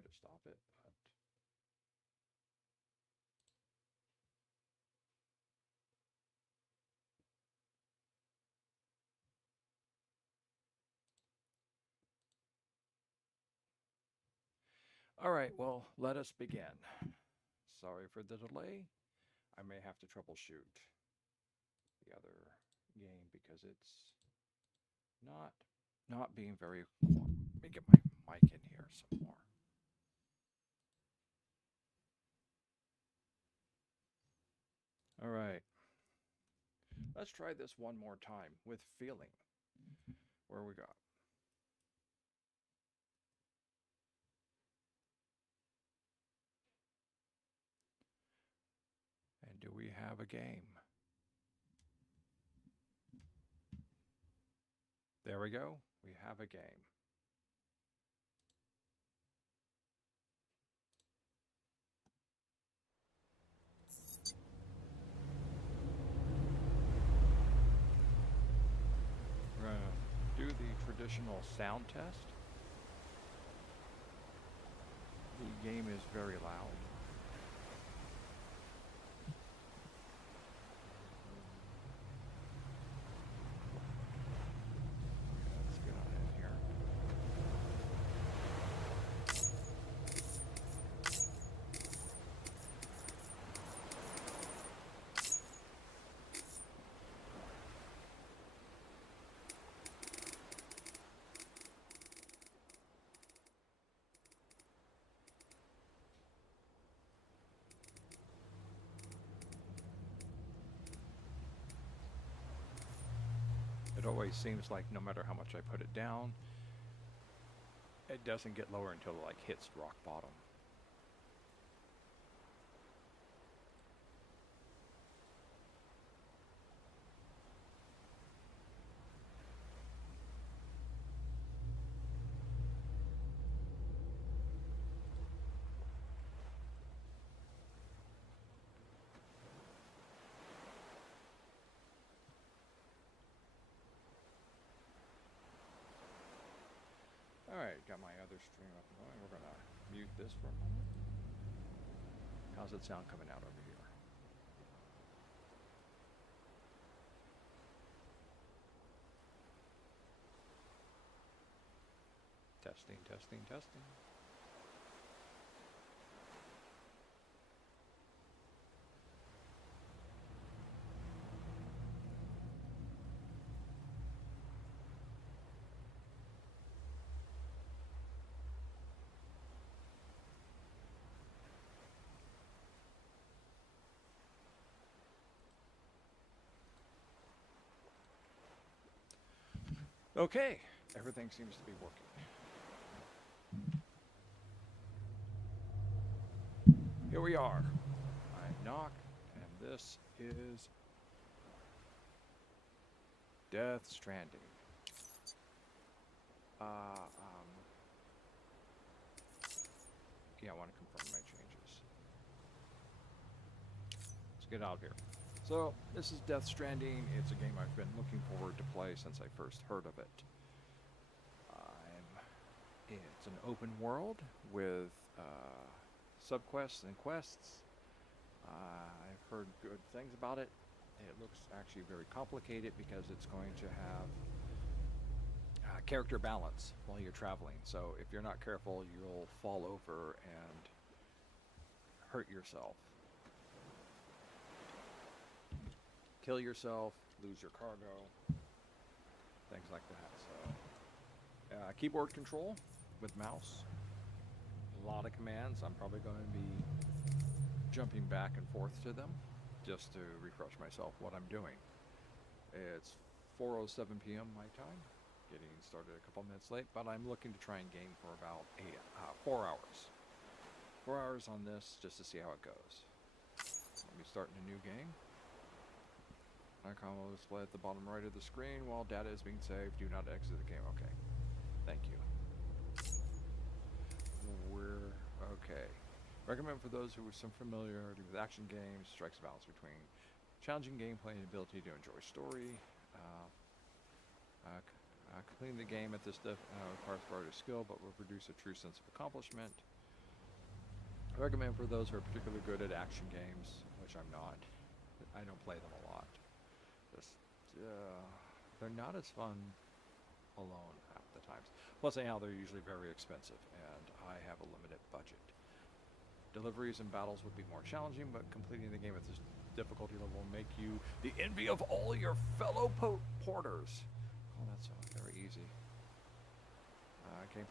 tried to stop it, but all right, well, let us begin. Sorry for the delay. I may have to troubleshoot the other game because it's not not being very. Let me get my mic in here some more. All right, let's try this one more time with feeling. Where we got? And do we have a game? There we go. We have a game. We're going to do the traditional sound test. The game is very loud. Let's get on in here. It always seems like no matter how much I put it down, it doesn't get lower until it like hits rock bottom. All right, got my other stream up and going. We're gonna mute this for a moment. How's it sound coming out over here? Testing, testing, testing. Okay, everything seems to be working. Here we are. I knock, and this is Death Stranding. Yeah, I want to confirm my changes. Let's get out of here. So, this is Death Stranding. It's a game I've been looking forward to play since I first heard of it. It's an open world with subquests and quests. I've heard good things about it. It looks actually very complicated because it's going to have character balance while you're traveling. So if you're not careful, you'll fall over and hurt yourself. Kill yourself, lose your cargo, things like that. So keyboard control with mouse. A lot of commands. I'm probably going to be jumping back and forth to them just to refresh myself what I'm doing. It's 4:07 p.m. my time, getting started a couple minutes late, but I'm looking to try and game for about 4 hours. 4 hours on this just to see how it goes. Let me start in a new game. Icon will display at the bottom right of the screen while data is being saved. Do not exit the game. Okay. Thank you. We're okay. Recommend for those who have some familiarity with action games, strikes a balance between challenging gameplay and ability to enjoy story. Completing the game at this requires further skill, but will produce a true sense of accomplishment. recommend for those who are particularly good at action games, which I'm not. I don't play them a lot. Just, they're not as fun alone half the times. Plus, anyhow, they're usually very expensive, and I have a limited budget. Deliveries and battles would be more challenging, but completing the game at this difficulty level will make you the envy of all your fellow porters. Oh, that's very easy. Game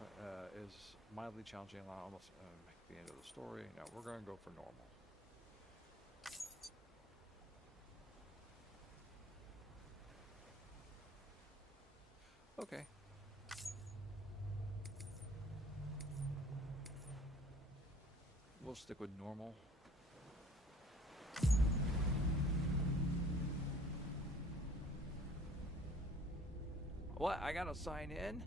is mildly challenging, almost make the end of the story. No, we're going to go for normal. Okay. We'll stick with normal. What? I gotta sign in?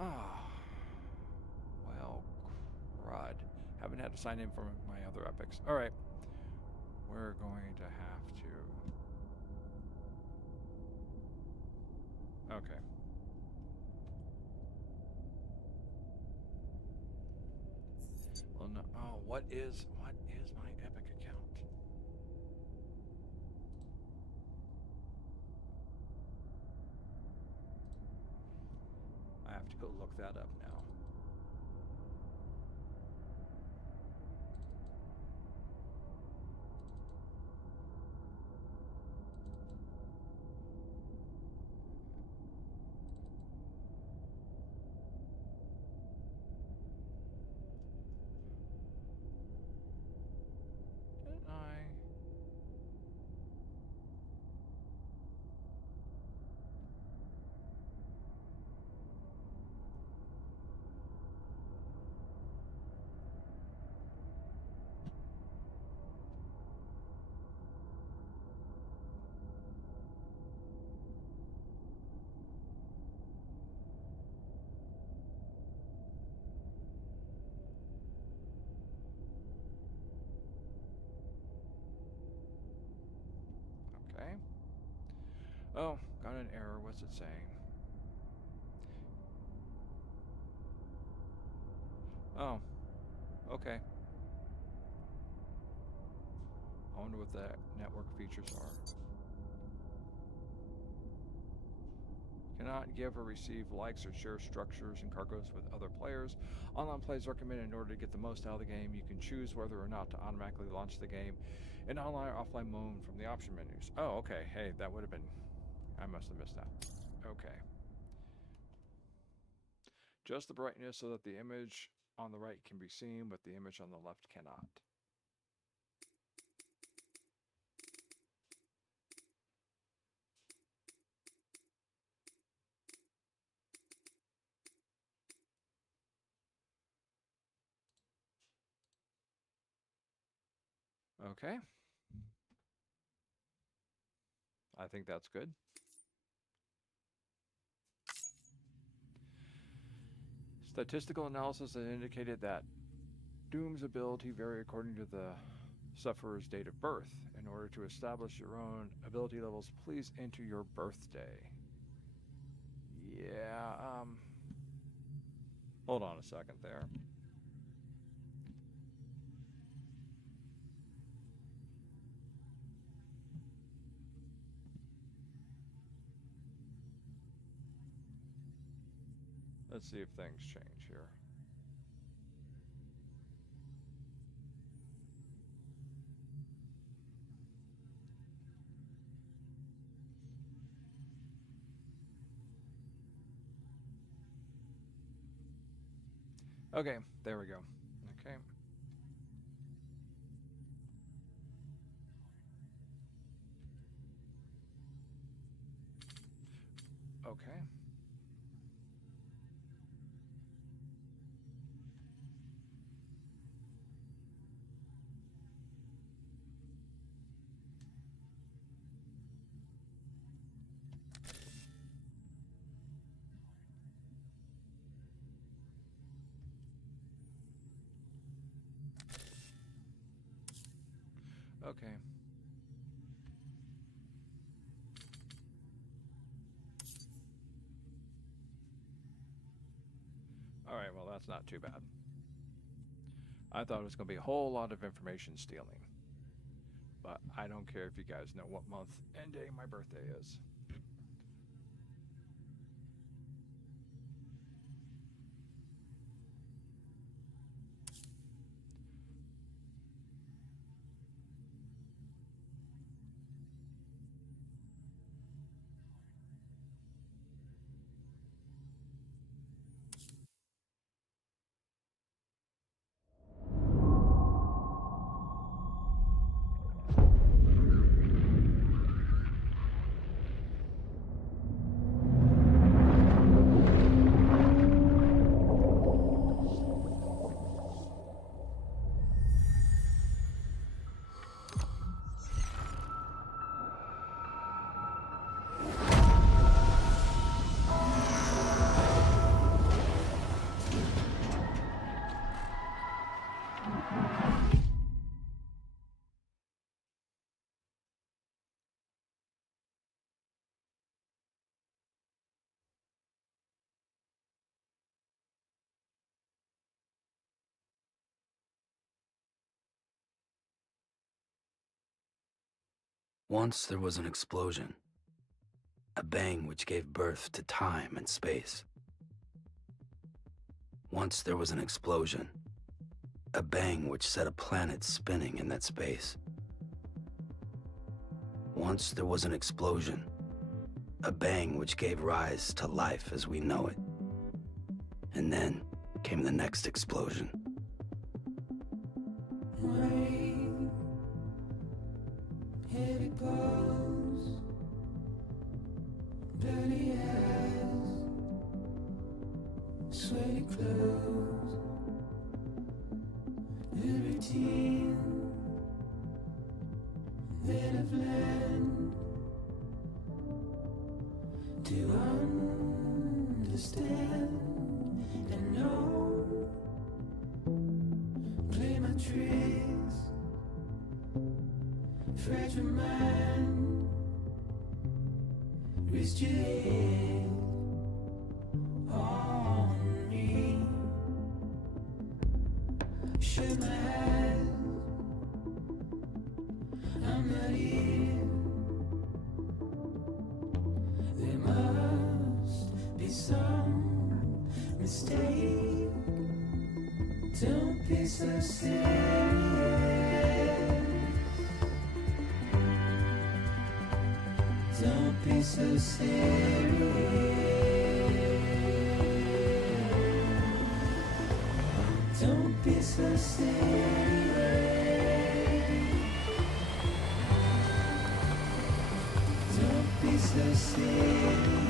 Ah. Well, crud. Haven't had to sign in for my other epics. Alright. We're going to have to... Okay. Well, no. Oh, what is my epic account? I have to go look that up now. Didn't I? Okay. Oh, got an error. What's it saying? Oh, okay. I wonder what the network features are. Cannot give or receive likes or share structures and cargoes with other players. Online play is recommended in order to get the most out of the game. You can choose whether or not to automatically launch the game in online or offline mode from the option menus. Oh, okay. Hey, that would have been... I must have missed that. Okay. Just the brightness so that the image on the right can be seen, but the image on the left cannot. Okay. I think that's good. Statistical analysis has indicated that Doom's ability vary according to the sufferer's date of birth. In order to establish your own ability levels, please enter your birthday. Yeah, hold on a second there. Let's see if things change here. Okay, there we go. Okay. Okay. Okay. Alright, well, that's not too bad. I thought it was going to be a whole lot of information stealing. But I don't care if you guys know what month and day my birthday is. Once there was an explosion, a bang which gave birth to time and space. Once there was an explosion, a bang which set a planet spinning in that space. Once there was an explosion, a bang which gave rise to life as we know it. And then came the next explosion. Rain, here it goes. Dirty eyes, sweaty clothes. The routine that I've learned to understand and know. Play my tricks, fragile mind, rest your head on me. Shut my eyes, I'm not here. There must be some mistake. Don't be so serious. Don't be so serious. Don't be so serious. Don't be so serious.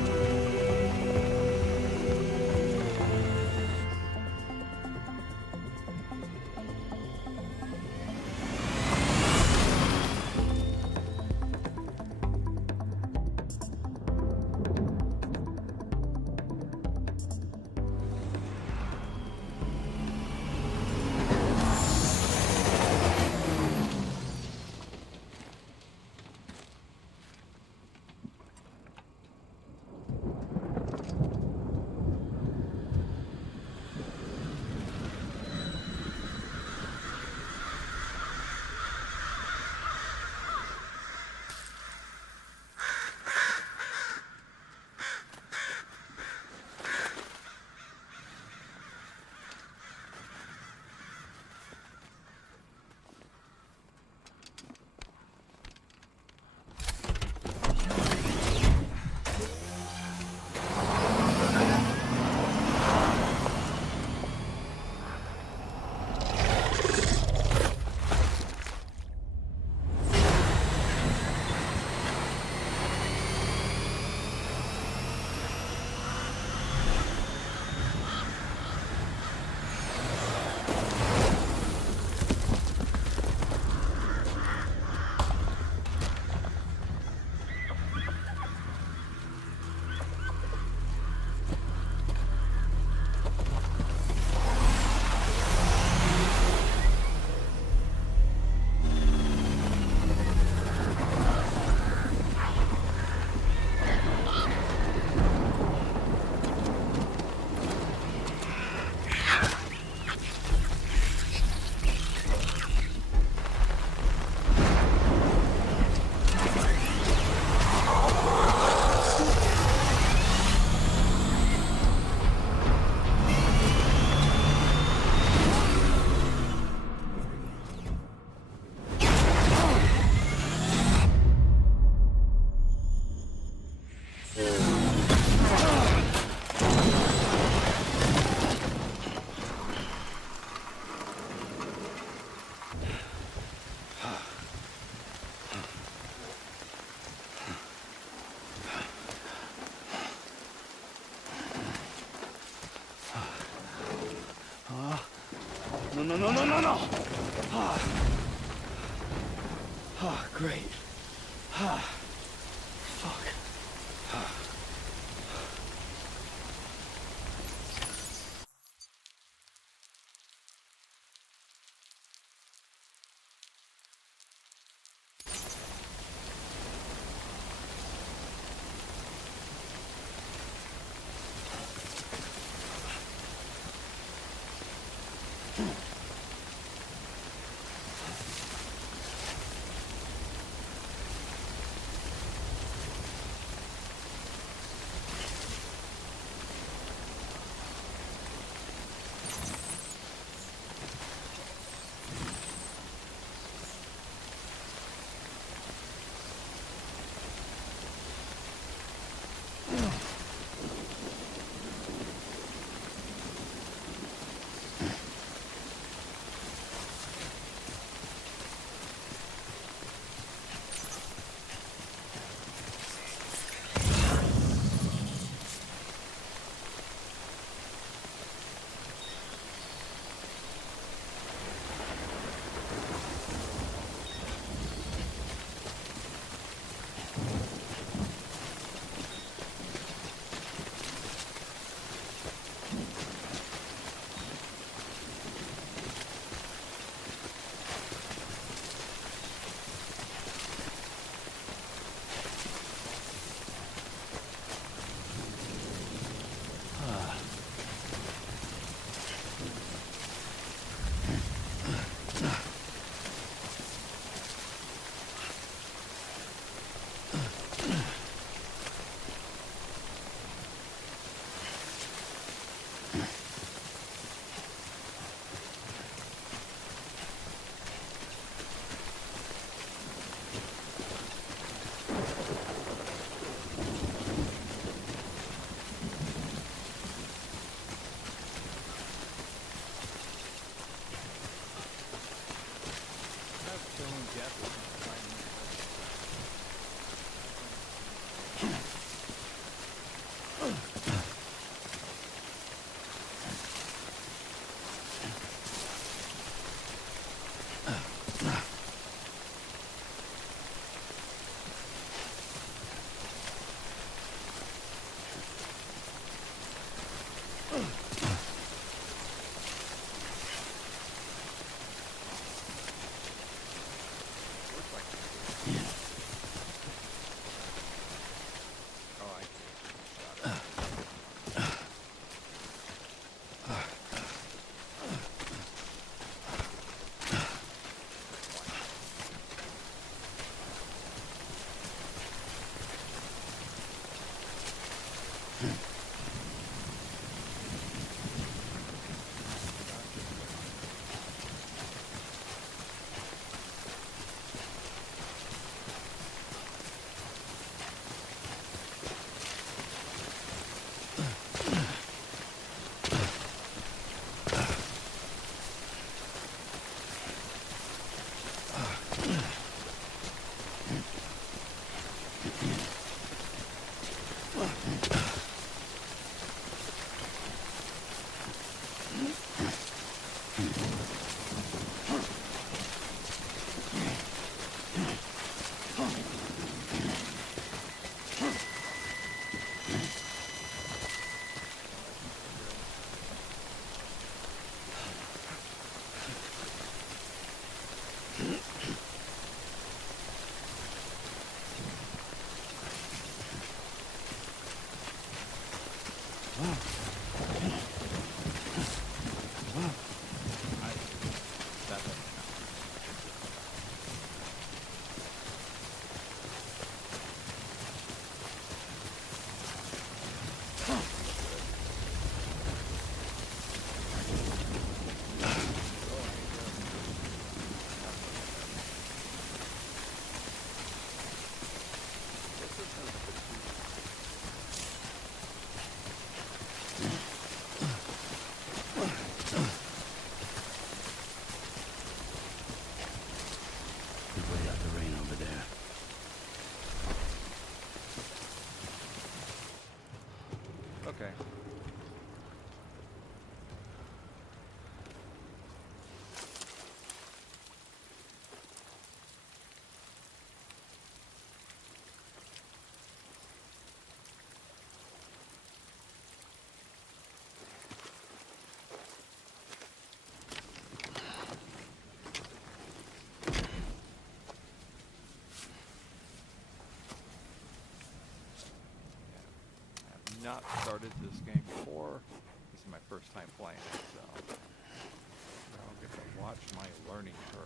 No. Great. Fuck. started this game before. This is my first time playing it, so I'll get to watch my learning curve.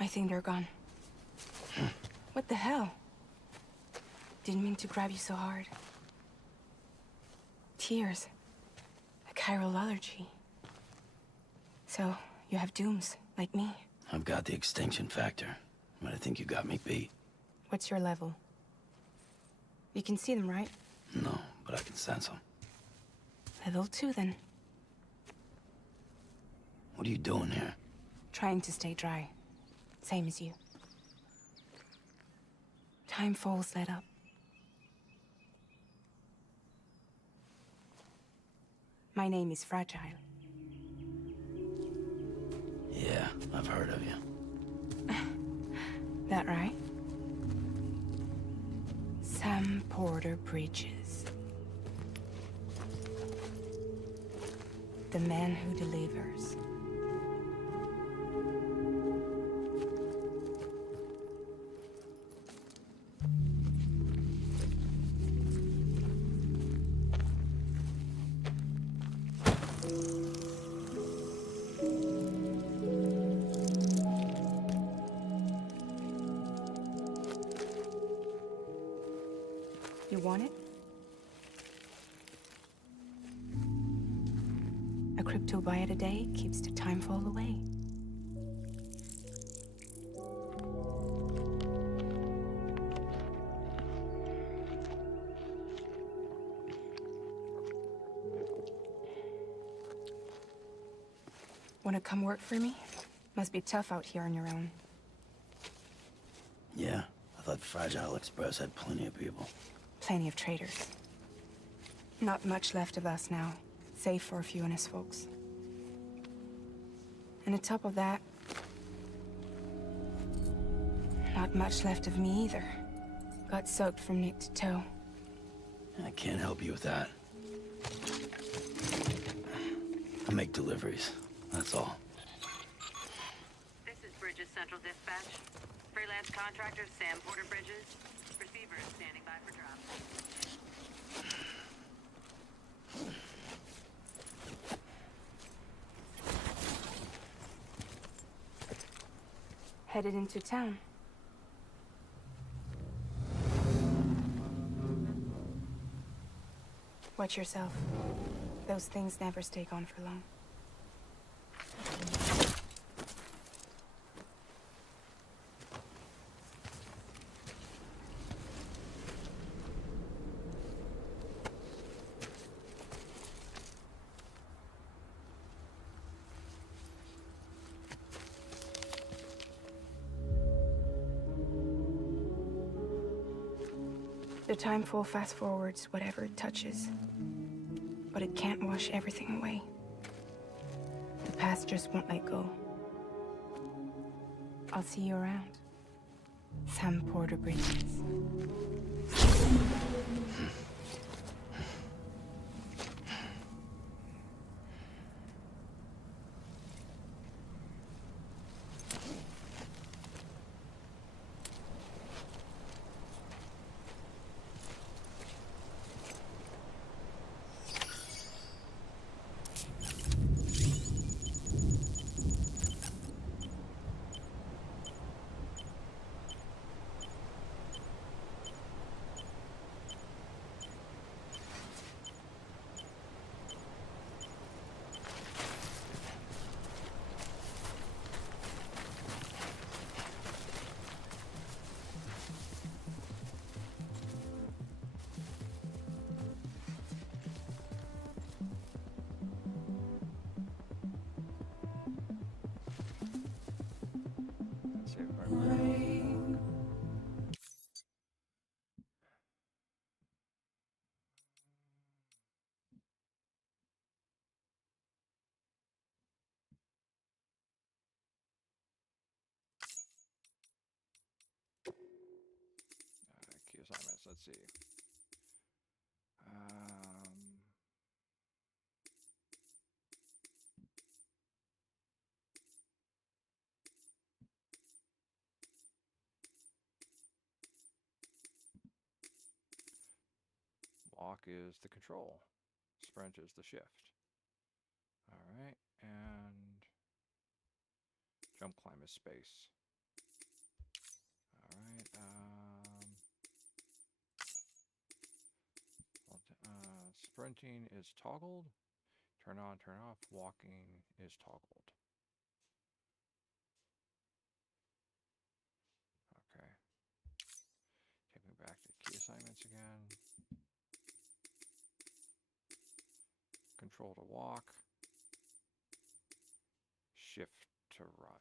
I think they're gone. What the hell? Didn't mean to grab you so hard. Tears. A chiral allergy. So, you have dooms, like me. I've got the extinction factor, but I think you got me beat. What's your level? You can see them, right? No, but I can sense them. Level 2, then. What are you doing here? Trying to stay dry. Same as you. Time falls that up. My name is Fragile. Yeah, I've heard of you. That right? Sam Porter Bridges. The man who delivers. You want it? A crypto byte a day keeps the time fall away. Wanna come work for me? Must be tough out here on your own. Yeah, I thought Fragile Express had plenty of people. Plenty of traitors. Not much left of us now, save for a few honest folks. And on top of that, not much left of me either. Got soaked from neck to toe. I can't help you with that. I make deliveries, that's all. This is Bridges Central Dispatch. Freelance contractor Sam Porter Bridges. Receiver is standing by for drop. Headed into town. Watch yourself. Those things never stay gone for long. The time fall fast forwards whatever it touches. But it can't wash everything away. The past just won't let go. I'll see you around. Sam Porter Bridges. Let's see if I remember. Key assignments. Let's see. Walk is the control. Sprint is the shift. All right, and jump climb is space. All right. Sprinting is toggled. Turn on, turn off. Walking is toggled. Okay. Take me back to key assignments again. Control to walk. Shift to run.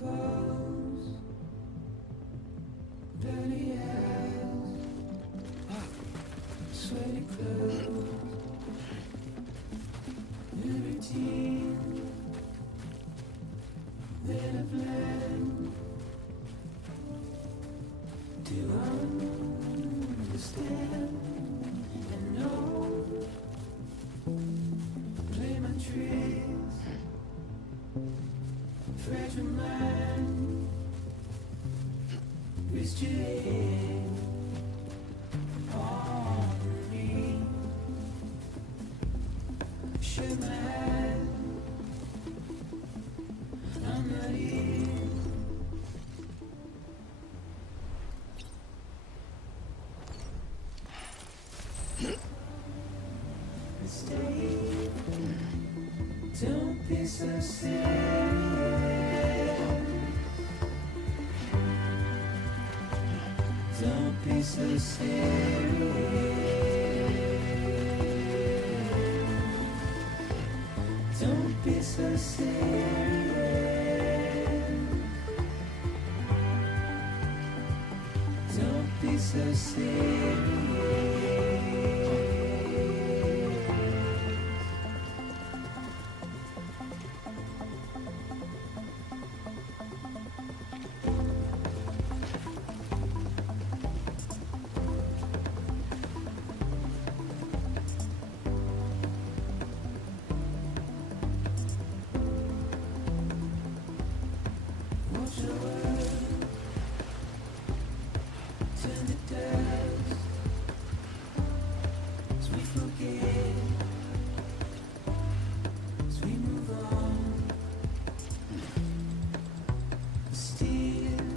pose, dirty eyes, sweaty clothes, new routine that I plan to understand and know. Play my tricks, fragile mind, wrist your head on me. Shut my eyes, I'm not here. Stay, don't be so serious. Don't be so serious. Don't be so serious. Don't be so serious. Watch the world turn to dust as we forget, as we move on. Still,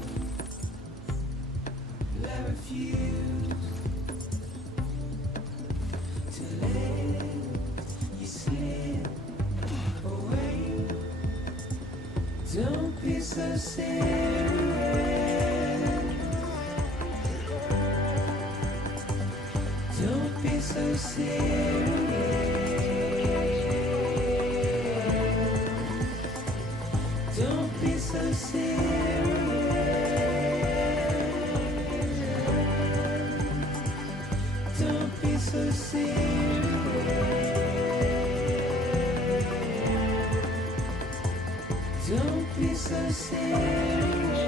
I refuse to let you slip away. Don't be so serious. Don't be so serious. Don't be so serious. Don't be so serious. Don't be so serious.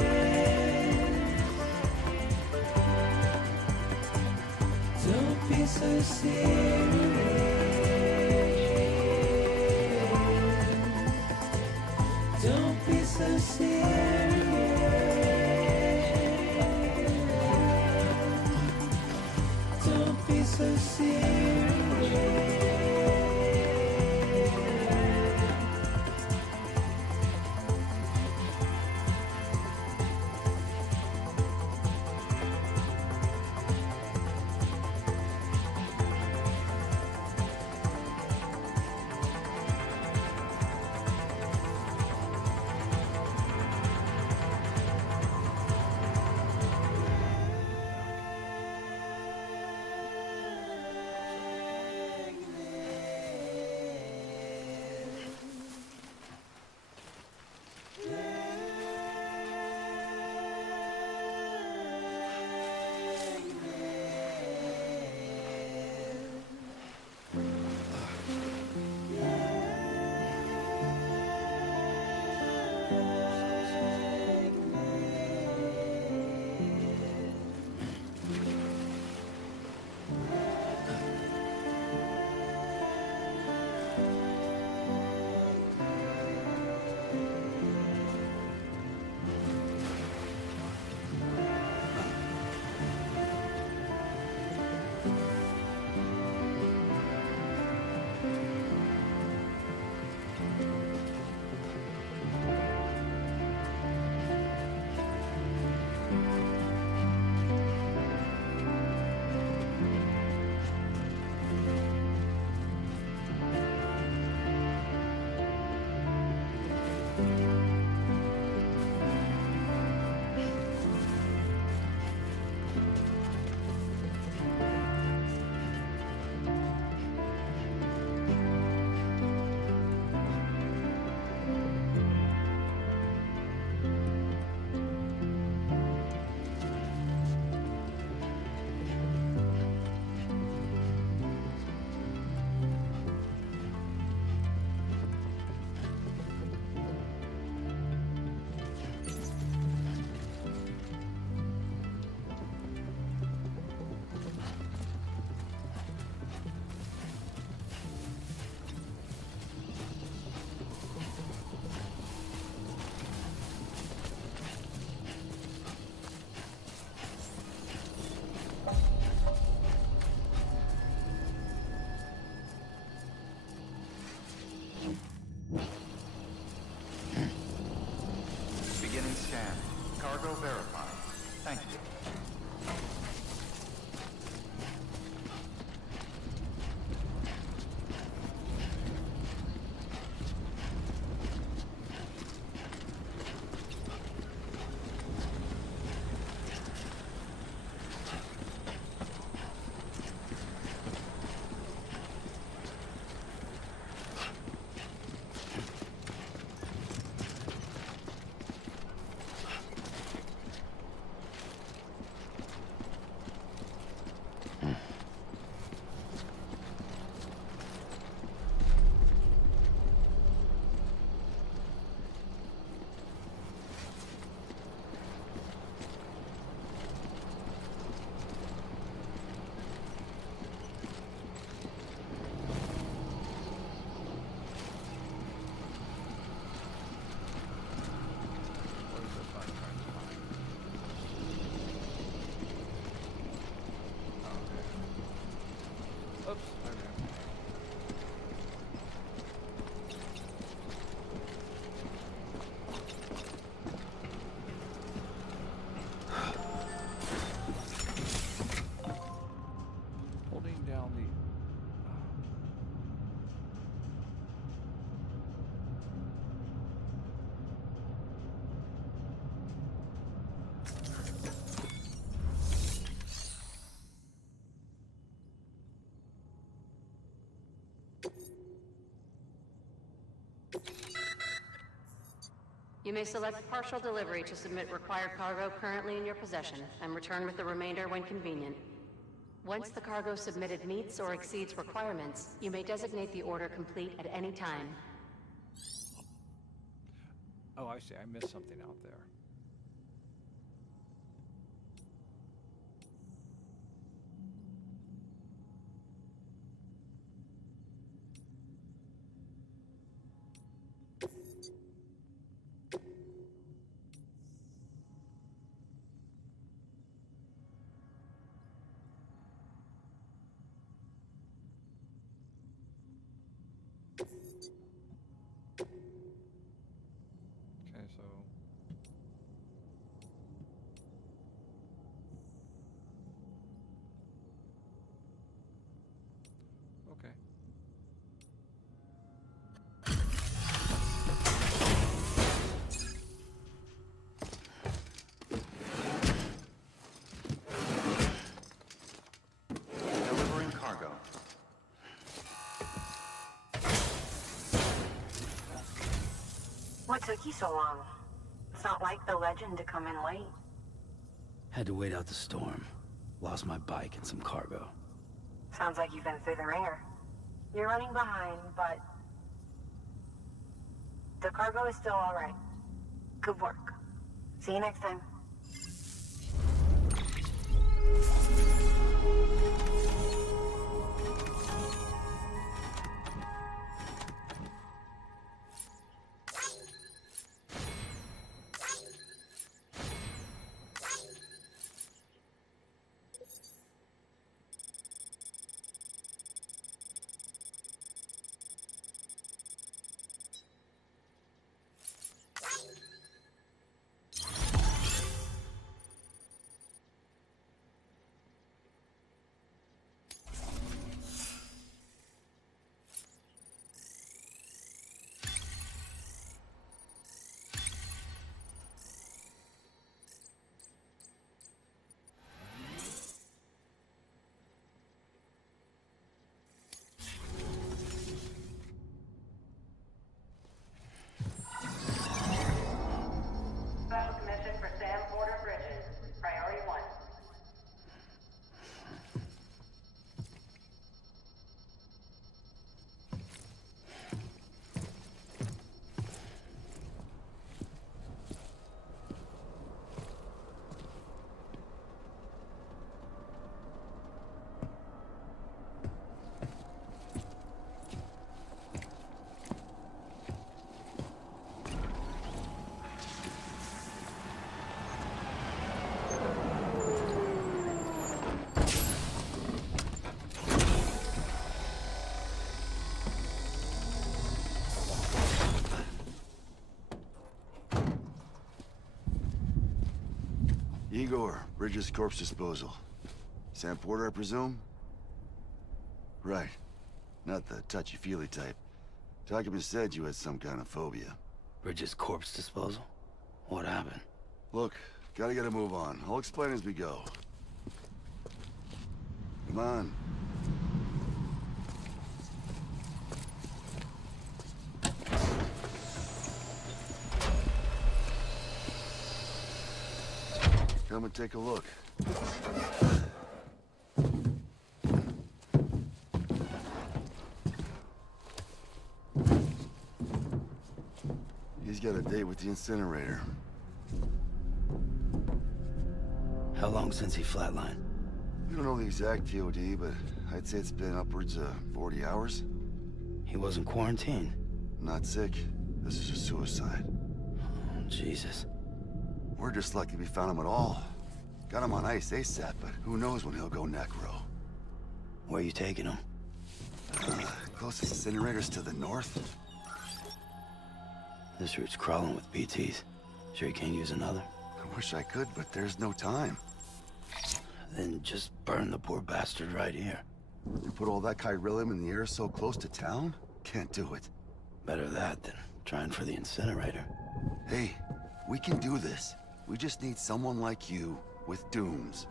Don't be so serious. Don't be so serious. Don't be so serious. scan. Cargo verified. Thank you. What is this I'm trying to find? Okay. Oops. Okay. Holding down the. You may select partial delivery to submit required cargo currently in your possession and return with the remainder when convenient. Once the cargo submitted meets or exceeds requirements, you may designate the order complete at any time. Oh, I see. I missed something out there. Okay, so. Okay. Delivering cargo. What took you so long? It's not like the legend to come in late. Had to wait out the storm. Lost my bike and some cargo. Sounds like you've been through the ringer. You're running behind, but the cargo is still all right. Good work. See you next time. Igor, Bridges Corpse Disposal. Sam Porter, I presume? Right. Not the touchy-feely type. Document said you had some kind of phobia. Bridges corpse disposal? What happened? Look, gotta get a move on. I'll explain as we go. Come on. Come and take a look. He's got a date with the incinerator. How long since he flatlined? We don't know the exact TOD, but I'd say it's been upwards of 40 hours. He wasn't quarantined. Not sick. This is a suicide. Oh, Jesus. We're just lucky we found him at all. Got him on ice ASAP, but who knows when he'll go necro. Where you taking him? Closest incinerator's to the north. This route's crawling with BTs. Sure you can't use another? I wish I could, but there's no time. Then just burn the poor bastard right here. You put all that chiralium in the air so close to town? Can't do it. Better that than trying for the incinerator. Hey, we can do this. We just need someone like you with dooms.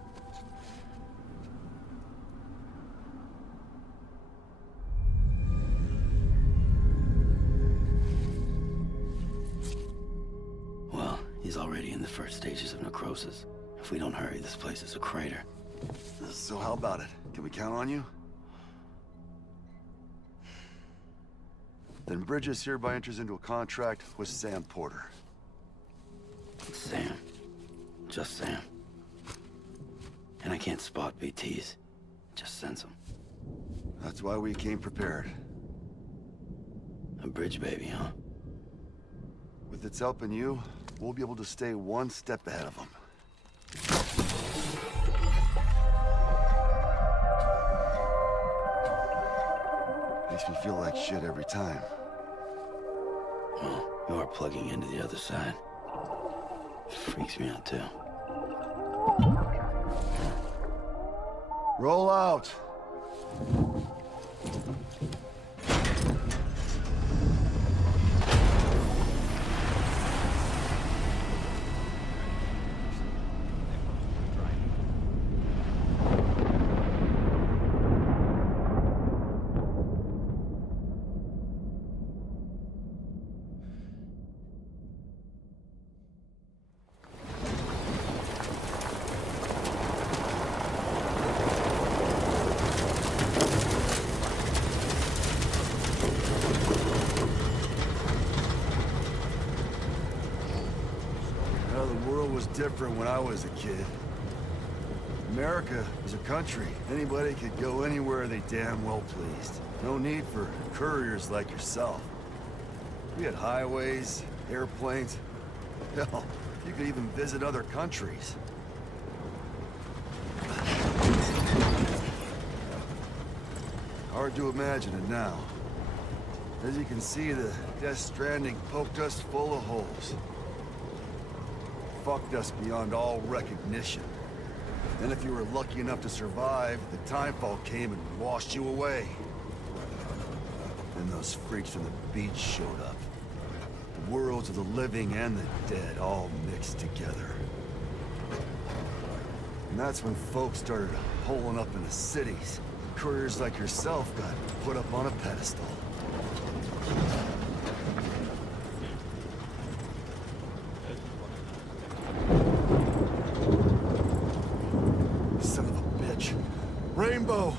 Well, he's already in the first stages of necrosis. If we don't hurry, this place is a crater. So how about it? Can we count on you? Then Bridges hereby enters into a contract with Sam Porter. Sam. Just Sam. And I can't spot BTs. Just sense them. That's why we came prepared. A bridge baby, huh? With its help and you, we'll be able to stay one step ahead of them. Makes me feel like shit every time. Well, you are plugging into the other side. Freaks me out, too. Roll out! Different when I was a kid. America was a country. Anybody could go anywhere they damn well pleased. No need for couriers like yourself. We had highways, airplanes. Hell, you could even visit other countries. Hard to imagine it now. As you can see, the Death Stranding poked us full of holes. Fucked us beyond all recognition. Then if you were lucky enough to survive, the timefall came and washed you away. Then those freaks from the beach showed up. The worlds of the living and the dead all mixed together. And that's when folks started holing up in the cities. Couriers like yourself got put up on a pedestal. Rainbow!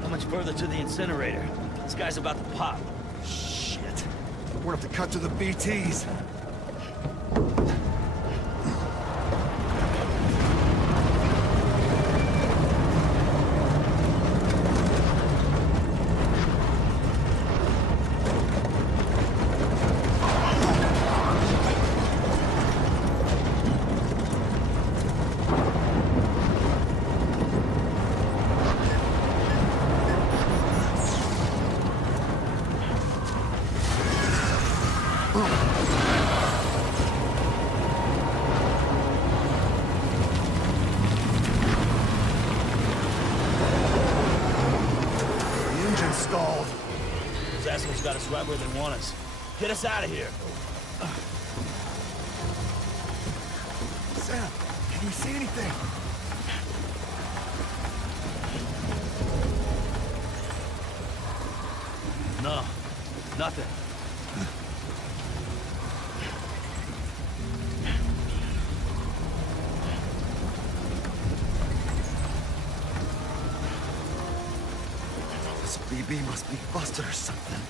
How much further to the incinerator? This guy's about to pop. Shit. We're gonna have to cut to the BTs. The engine's stalled. Those assholes got us right where they want us. Get us out of here. Sam, can you see anything? No, nothing. This BB must be busted or something.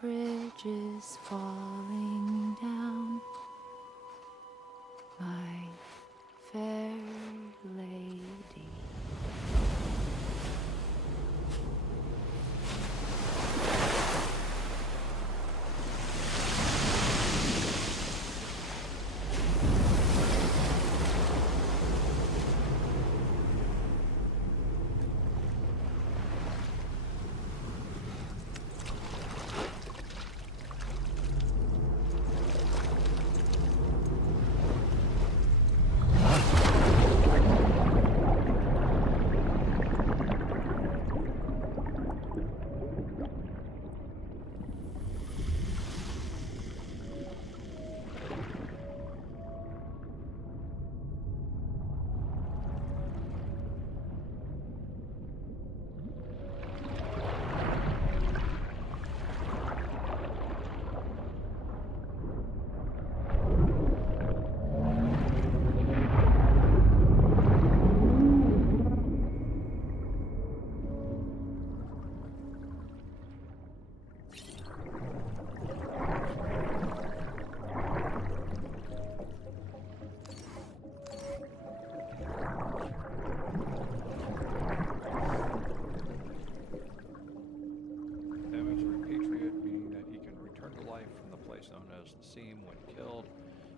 bridges falling down, my fair lady.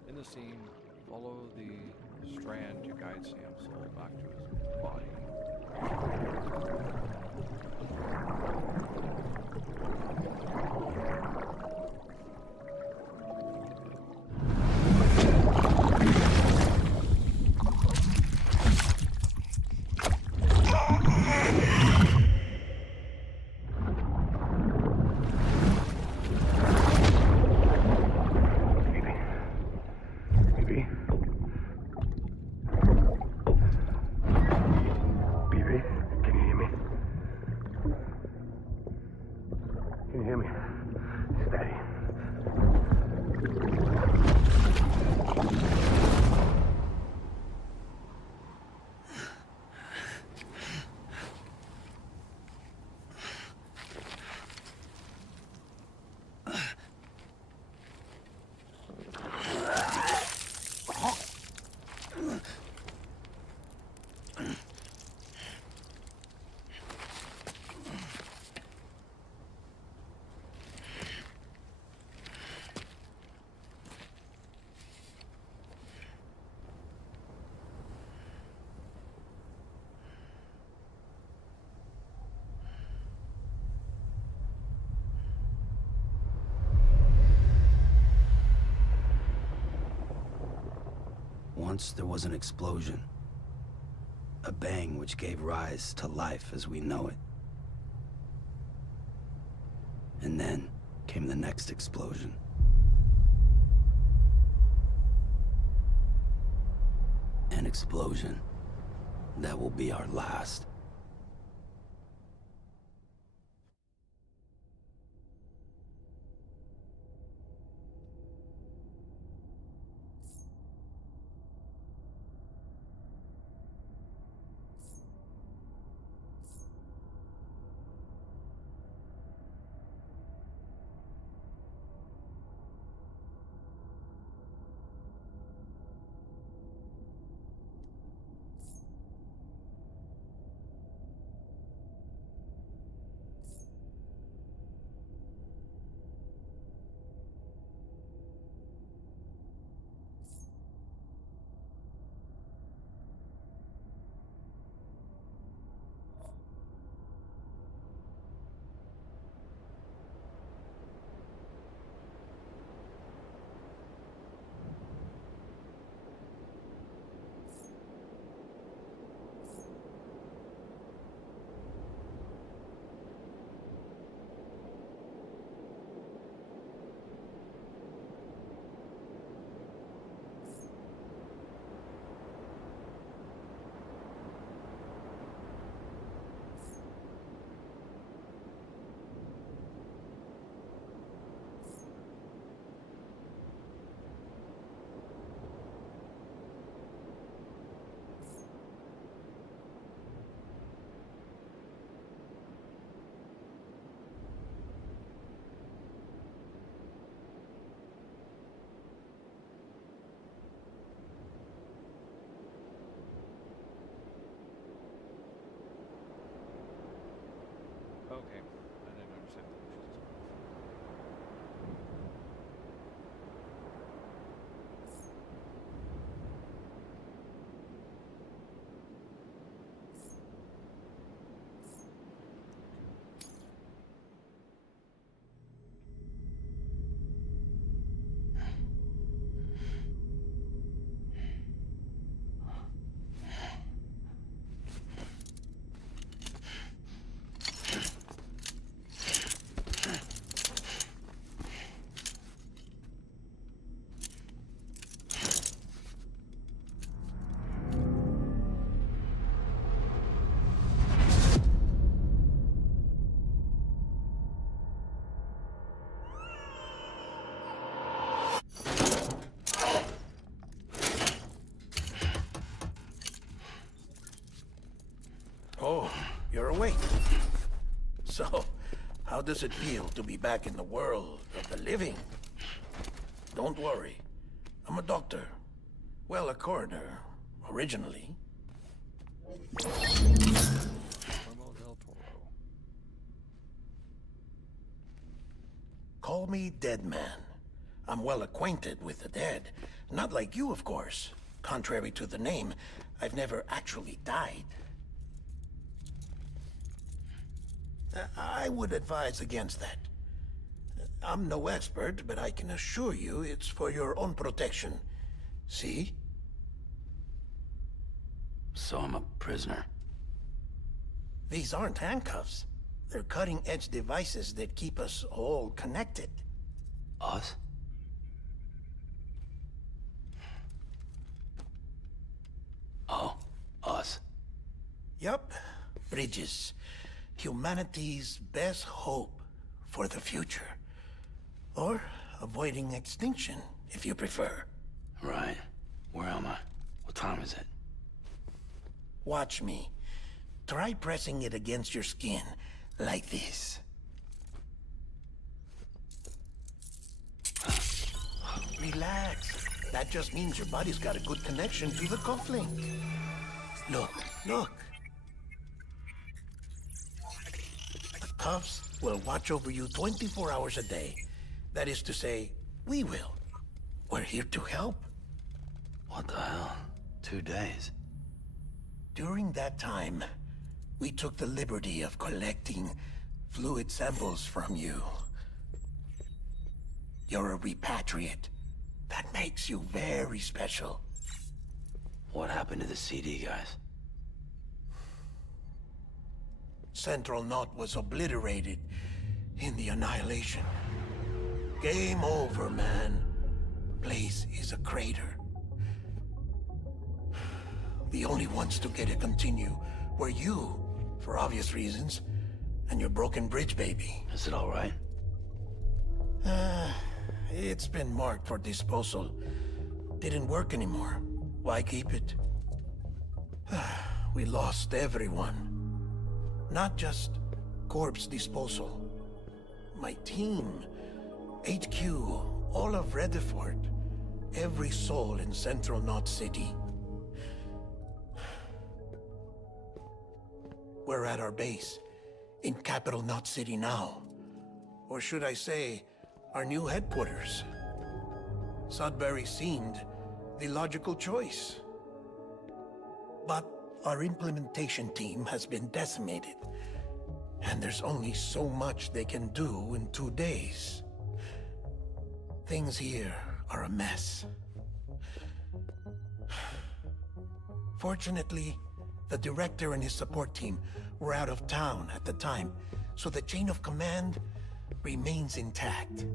In the scene, follow the strand to guide Sam's soul back to his body. you hear me? Steady. Once there was an explosion. A bang which gave rise to life as we know it. And then came the next explosion. An explosion that will be our last. Okay, I didn't understand the pushes. Oh, you're awake. So, how does it feel to be back in the world of the living? Don't worry. I'm a doctor. Well, a coroner, originally. Guillermo del Toro. Call me Dead Man. I'm well acquainted with the dead. Not like you, of course. Contrary to the name, I've never actually died. I would advise against that. I'm no expert, but I can assure you it's for your own protection. See? So I'm a prisoner. These aren't handcuffs. They're cutting-edge devices that keep us all connected. Us? Oh, us. Yup. Bridges. Humanity's best hope for the future. Or avoiding extinction, if you prefer. Right. Where am I? What time is it? Watch me. Try pressing it against your skin, like this. Relax. That just means your body's got a good connection to the cufflink. Look, look. The cuffs will watch over you 24 hours a day. That is to say, we will. We're here to help. What the hell? 2 days? During that time, we took the liberty of collecting fluid samples from you. You're a repatriate. That makes you very special. What happened to the CD guys? Central Knot was obliterated in the Annihilation. Game over, man. Place is a crater. The only ones to get to continue were you, for obvious reasons, and your broken bridge baby. Is it all right? It's been marked for disposal. Didn't work anymore. Why keep it? We lost everyone. Not just corpse disposal. My team, HQ, all of Redefort, every soul in Central Knot City. We're at our base, in Capital Knot City now. Or should I say, our new headquarters. Sudbury seemed the logical choice. But our implementation team has been decimated, and there's only so much they can do in 2 days. Things here are a mess. Fortunately, the director and his support team were out of town at the time, so the chain of command remains intact.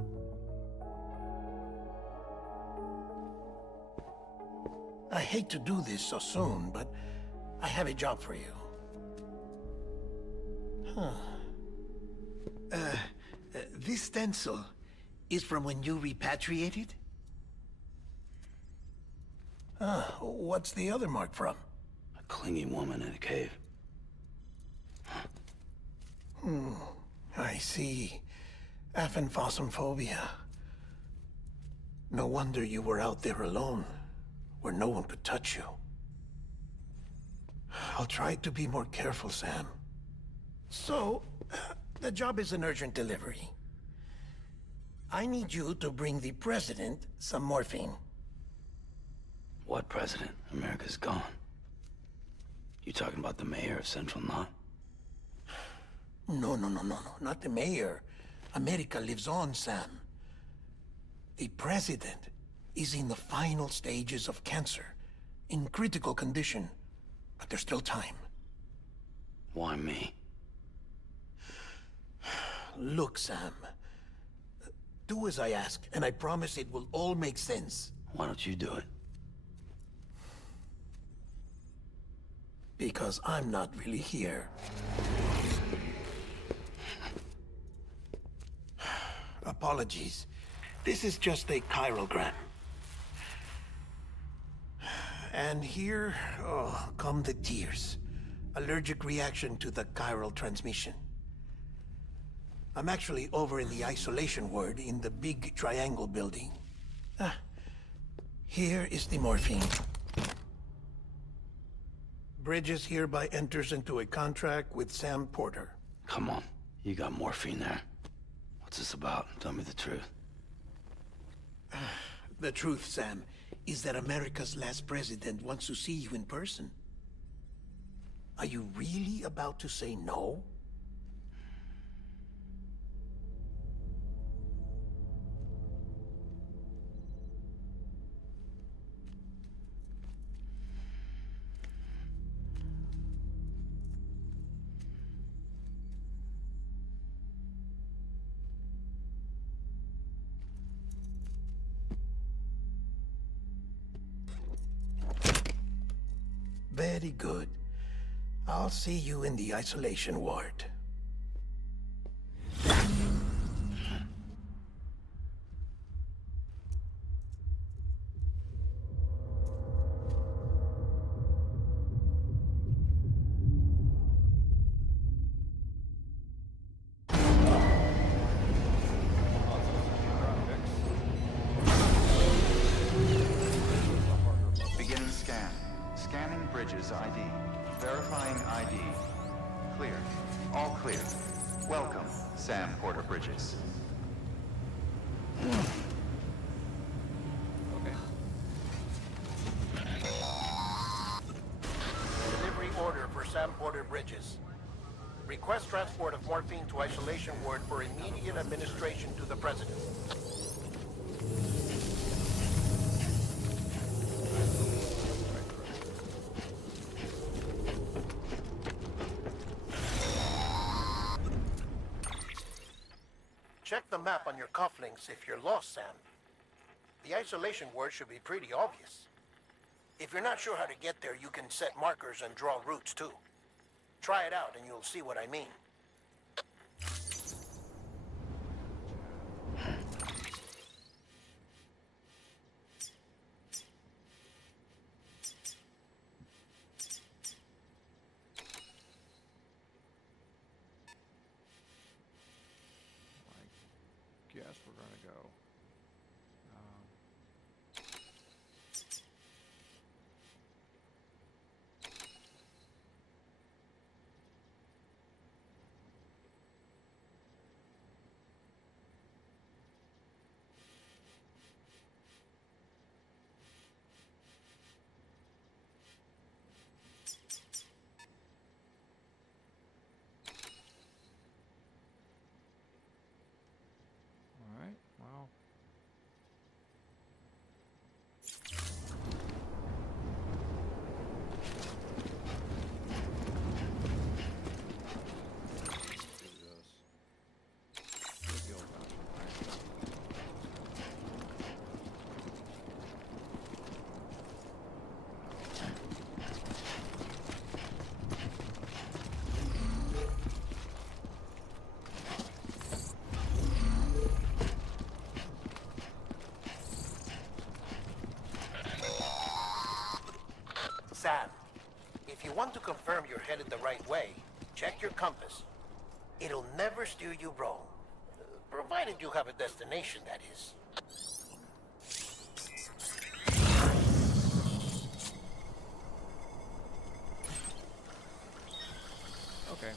I hate to do this so soon, but I have a job for you. This stencil is from when you repatriated? What's the other mark from? A clingy woman in a cave. I see. Aphenphosmphobia. No wonder you were out there alone, where no one could touch you. I'll try to be more careful, Sam. So, the job is an urgent delivery. I need you to bring the president some morphine. What president? America's gone. You talking about the mayor of Central Knot? No, not the mayor. America lives on, Sam. The president is in the final stages of cancer, in critical condition, but there's still time. Why me? Look, Sam. Do as I ask, and I promise it will all make sense. Why don't you do it? Because I'm not really here. Apologies. This is just a chiralgram. And here, come the tears. Allergic reaction to the chiral transmission. I'm actually over in the isolation ward in the big triangle building. Here is the morphine. Bridges hereby enters into a contract with Sam Porter. Come on. You got morphine there. What's this about? Tell me the truth. The truth, Sam, is that America's last president wants to see you in person. Are you really about to say no? Very good. I'll see you in the isolation ward. Bridges ID. Verifying ID. Clear. All clear. Welcome, Sam Porter Bridges. Okay. Delivery order for Sam Porter Bridges. Request transport of morphine to isolation ward for immediate administration to the President. Check the map on your cufflinks if you're lost, Sam. The isolation word should be pretty obvious. If you're not sure how to get there, you can set markers and draw routes too. Try it out and you'll see what I mean. I guess we're gonna go. All right. Well. Do this. The old-fashioned way. Sam, if you want to confirm you're headed the right way, check your compass. It'll never steer you wrong. Provided you have a destination, that is. Okay.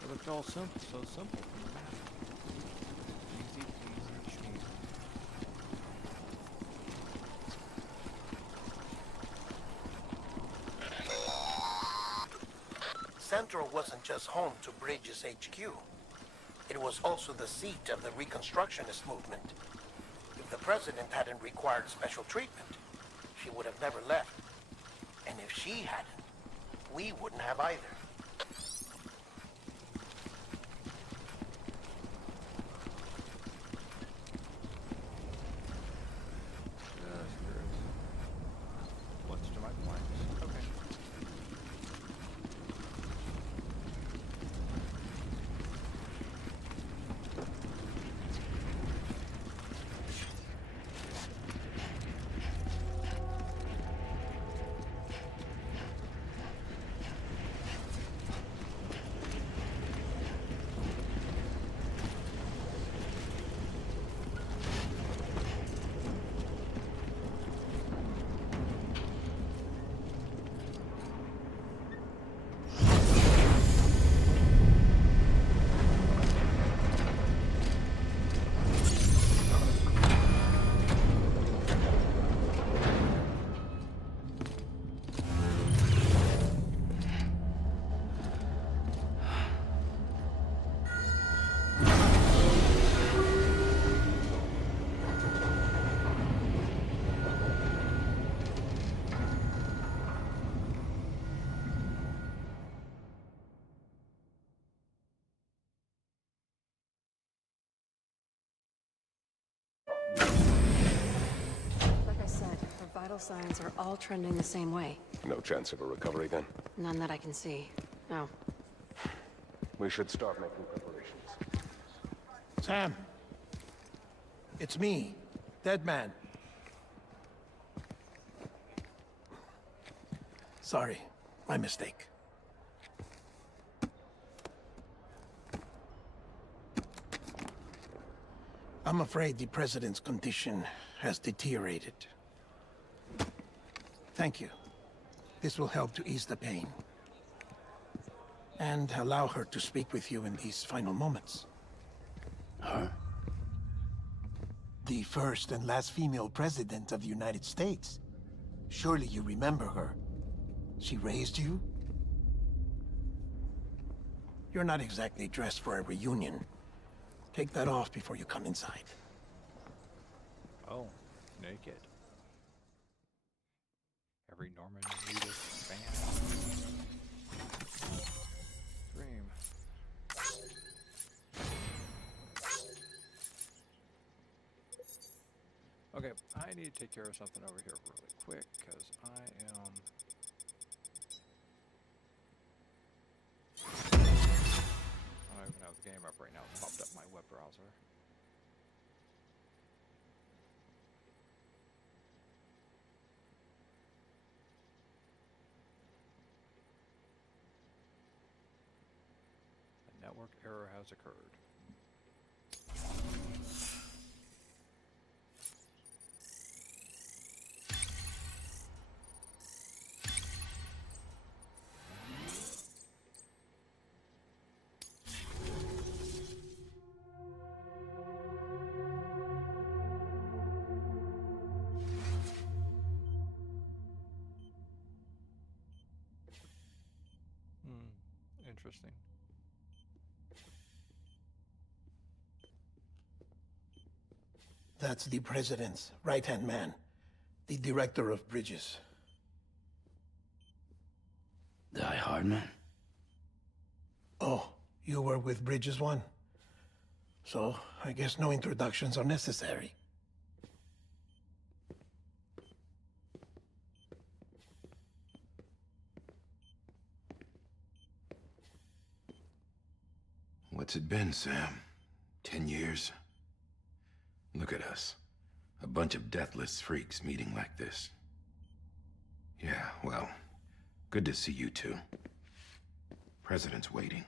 It looked all simple, so simple from the map. Easy peasy schmeasy. Central wasn't just home to Bridges HQ. It was also the seat of the Reconstructionist movement. If the President hadn't required special treatment, she would have never left. And if she hadn't, we wouldn't have either. Just curious. What's to my planks? Okay. Like I said, her vital signs are all trending the same way. No chance of a recovery then? None that I can see. No. We should start making preparations. Sam. It's me, Dead Man. Sorry, my mistake. I'm afraid the President's condition has deteriorated. Thank you. This will help to ease the pain. And allow her to speak with you in these final moments. Her? The first and last female president of the United States. Surely you remember her. She raised you? You're not exactly dressed for a reunion. Take that off before you come inside. Oh, naked. Every Norman Reedus fan. Dream. Okay, I need to take care of something over here really quick, because I am... I don't even have the game up right now. It popped up my web browser. A network error has occurred. Interesting. That's the President's right-hand man, the Director of Bridges. Die Hardman? Oh, you were with Bridges 1? So, I guess no introductions are necessary. What's it been, Sam? 10 years? Look at us. A bunch of deathless freaks meeting like this. Yeah, well, good to see you two. President's waiting.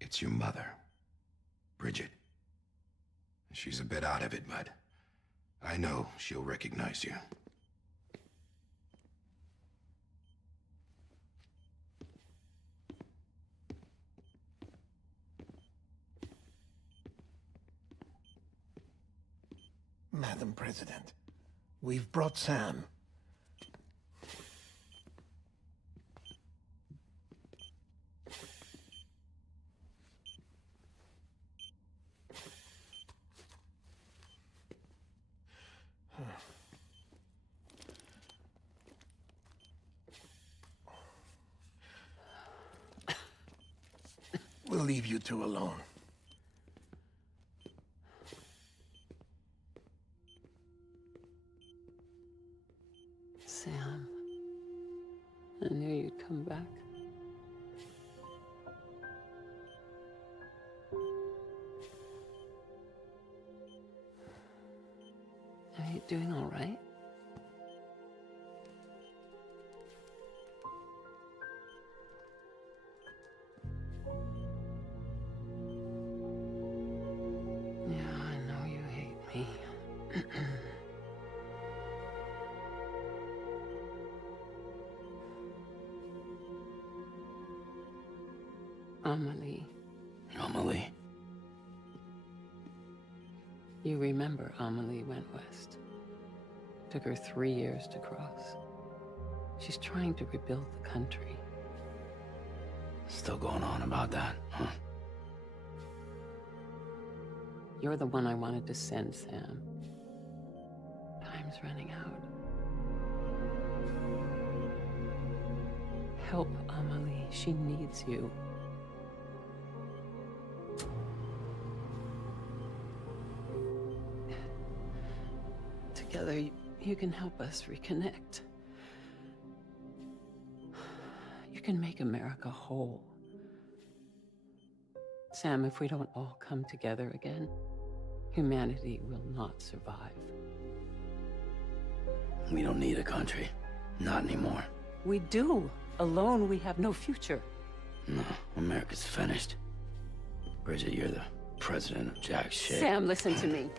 It's your mother, Bridget. She's a bit out of it, but I know she'll recognize you. Madam President, we've brought Sam. We'll leave you two alone. Sam, I knew you'd come back. Are you doing all right? Yeah, I know you hate me. Amelie. Amelie? You remember Amelie went west. Took her 3 years to cross. She's trying to rebuild the country. Still going on about that, huh? You're the one I wanted to send, Sam. Time's running out. Help Amelie. She needs you. Together, You can help us reconnect. You can make America whole. Sam, if we don't all come together again, humanity will not survive. We don't need a country. Not anymore. We do. Alone, we have no future. No, America's finished. Bridget, you're the president of jack shit. Sam, listen to me.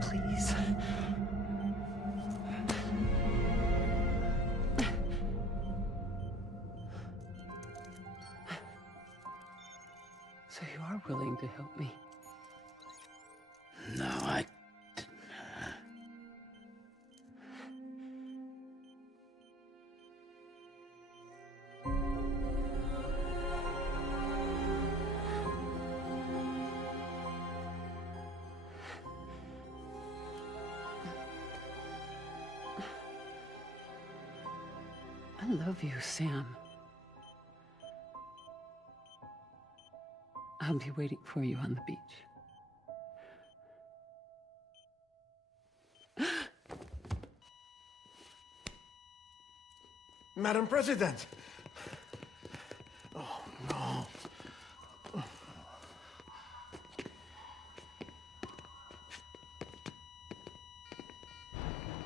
Please. So you are willing to help me? No, I love you, Sam. I'll be waiting for you on the beach. Madam President! Oh, no.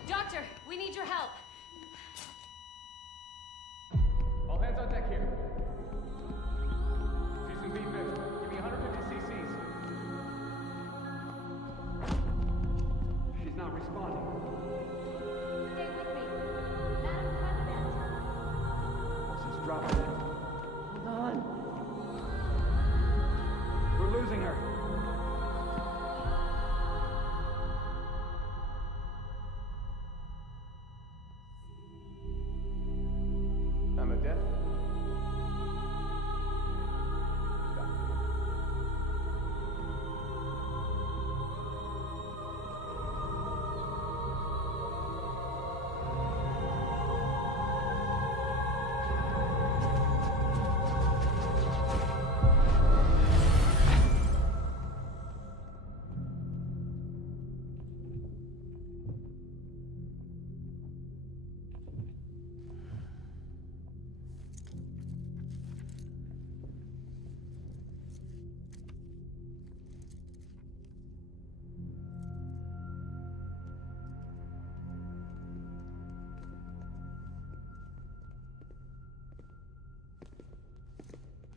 Doctor, we need your help. All hands on deck here. Season B fifth. Give me 150 cc's. She's not responding. Stay with me. Madam President. She's dropping it. Hold on. We're losing her. I'm a death.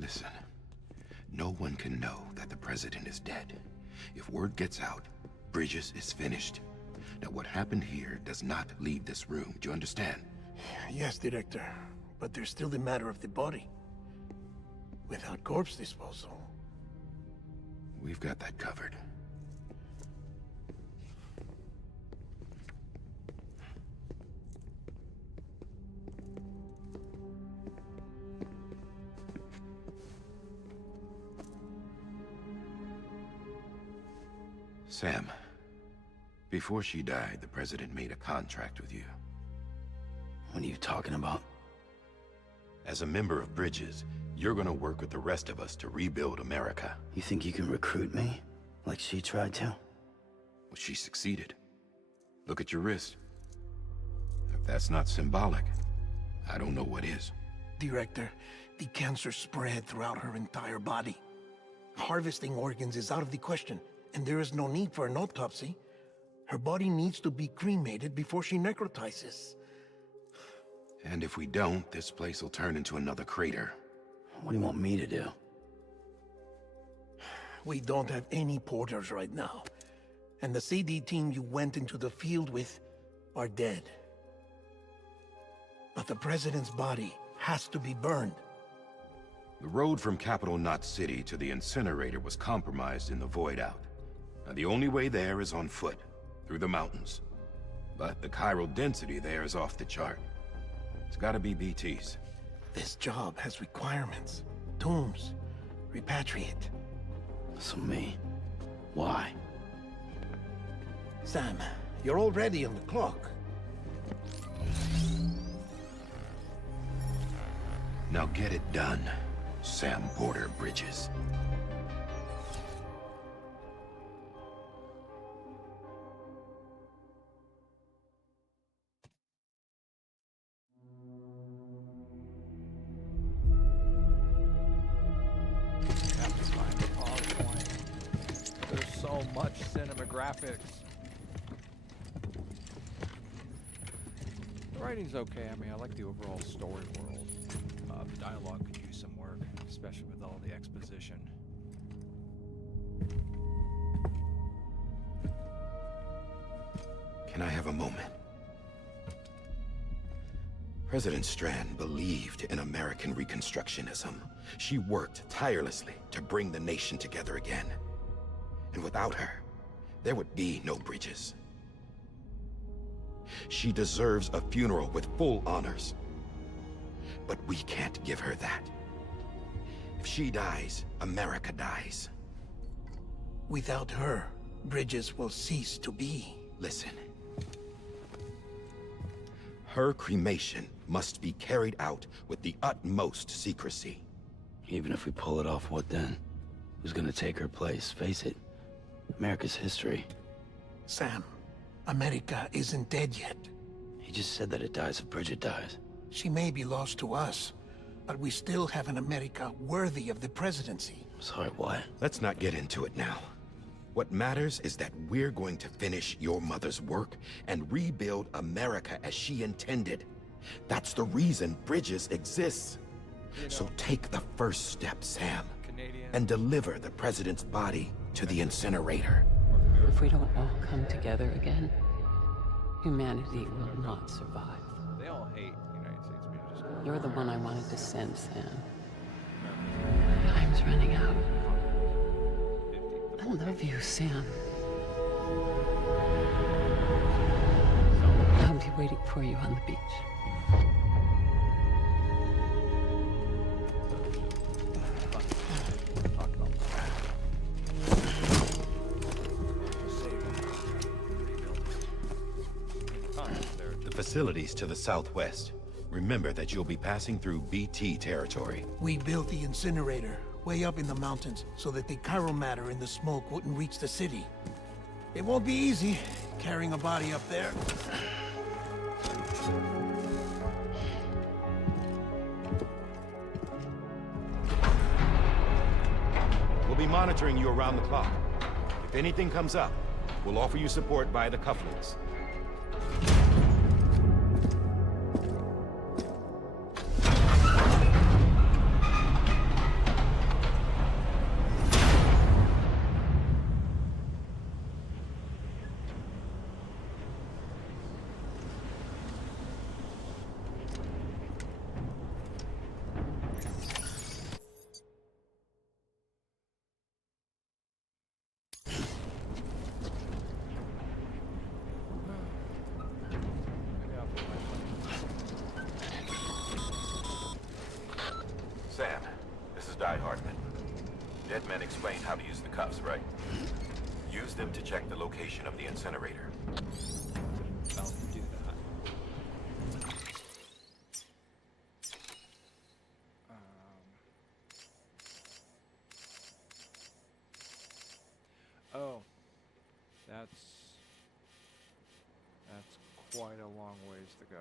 Listen, no one can know that the president is dead. If word gets out, Bridges is finished. Now, what happened here does not leave this room. Do you understand? Yes, Director. But there's still the matter of the body. Without corpse disposal. We've got that covered. Sam, before she died, the president made a contract with you. what are you talking about? As a member of Bridges, you're gonna work with the rest of us to rebuild America. You think you can recruit me? Like she tried to? Well, she succeeded. Look at your wrist. If that's not symbolic, I don't know what is. Director, the cancer spread throughout her entire body. Harvesting organs is out of the question, and there is no need for an autopsy. Her body needs to be cremated before she necrotizes. And if we don't, this place will turn into another crater. What do you want me to do? We don't have any porters right now. And the CD team you went into the field with are dead. But the president's body has to be burned. The road from Capital Knot City to the incinerator was compromised in the void out. Now, the only way there is on foot, through the mountains. But the chiral density there is off the chart. It's gotta be BTs. This job has requirements. Tombs. Repatriate. So me? Why? Sam, you're already on the clock. Now get it done, Sam Porter Bridges. Have to find the pause point. There's so much cinematographics. The writing's okay. I mean, I like the overall story world. The dialogue could use some work, especially with all the exposition. Can I have a moment? President Strand believed in American Reconstructionism. She worked tirelessly to bring the nation together again. And without her, there would be no Bridges. She deserves a funeral with full honors. But we can't give her that. If she dies, America dies. Without her, Bridges will cease to be. Listen. Her cremation must be carried out with the utmost secrecy. Even if we pull it off, what then? Who's gonna take her place? Face it, America's history. Sam, America isn't dead yet. He just said that it dies if Bridget dies. She may be lost to us, but we still have an America worthy of the presidency. Sorry, what? Let's not get into it now. What matters is that we're going to finish your mother's work and rebuild America as she intended. That's the reason Bridges exists. So take the first step, Sam, and deliver the president's body to the incinerator. If we don't all come together again, humanity will not survive. They all hate the United States, but you just... You're the one I wanted to send, Sam. Time's running out. I love you, Sam. I'll be waiting for you on the beach. The facilities to the southwest. Remember that you'll be passing through BT territory. We built the incinerator way up in the mountains so that the chiral matter in the smoke wouldn't reach the city. It won't be easy carrying a body up there. We'll be monitoring you around the clock. If anything comes up, we'll offer you support via the cufflinks. Sam, this is Di Hartman. Dead men explained how to use the cuffs, right? Use them to check the location of the incinerator. I'll do that. Oh, that's quite a long ways to go.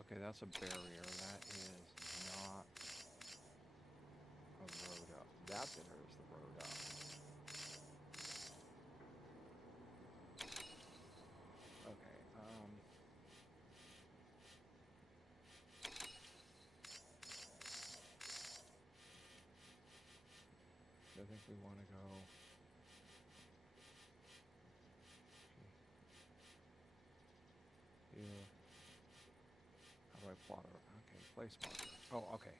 Okay, that's a barrier. That is not a road up. That there is the road up. Okay, I think we want to go. Here. How do I plot it? Okay, place marker. Oh, okay.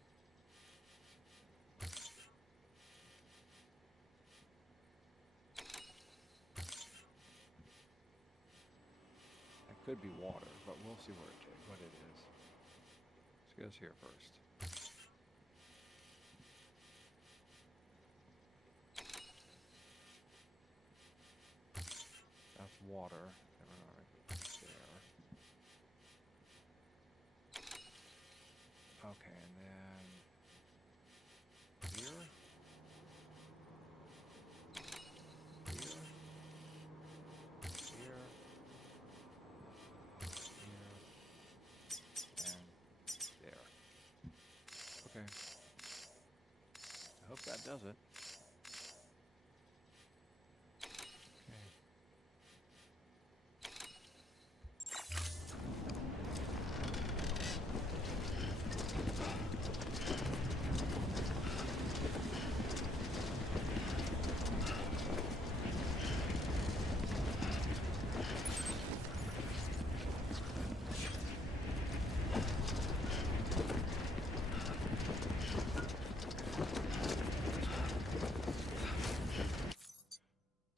It could be water, but we'll see what it is. Let's go here first. That's water. There. Okay, and then here. Here. Here. Here. And there. Okay. I hope that does it.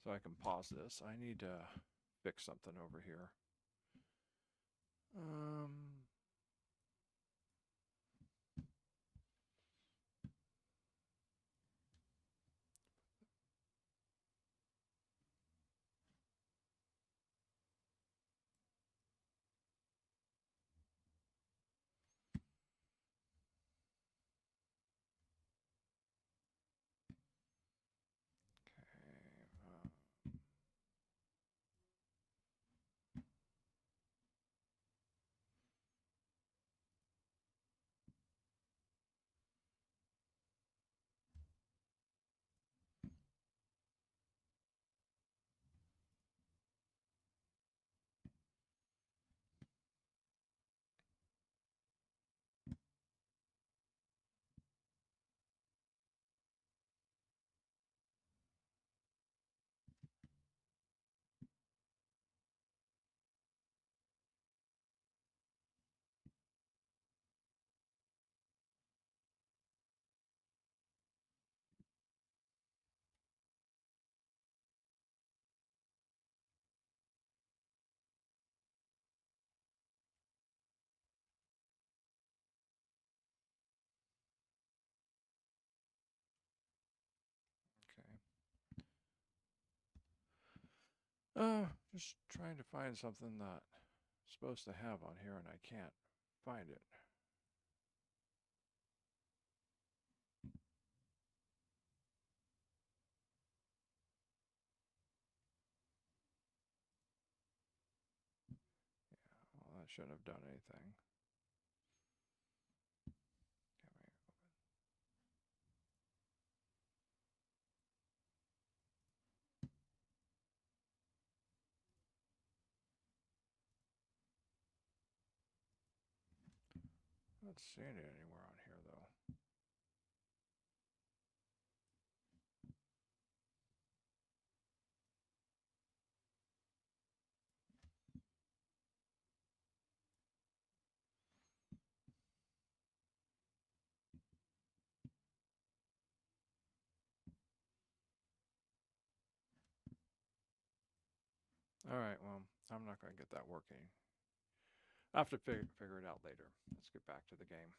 So I can pause this. I need to fix something over here. Just trying to find something that I'm supposed to have on here and I can't find it. Yeah, well, that shouldn't have done anything. Not seeing it anywhere on here though. All right, well, I'm not going to get that working. I'll have to figure it out later. Let's get back to the game.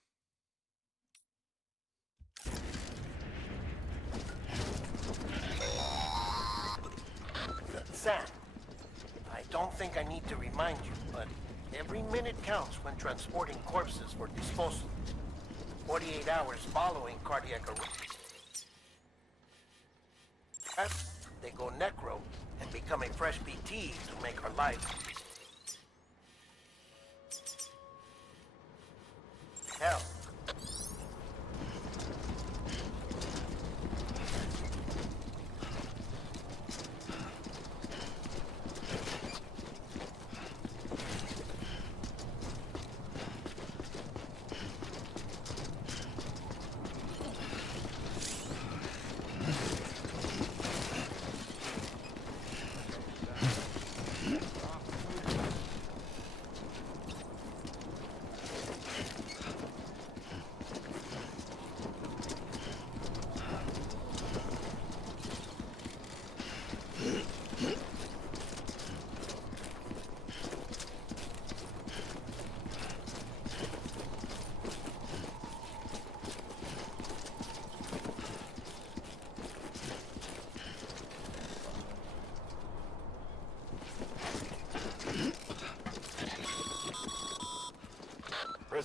Sam, I don't think I need to remind you, but every minute counts when transporting corpses for disposal. 48 hours following cardiac arrest, they go necro and become a fresh BT to make our life. Hell.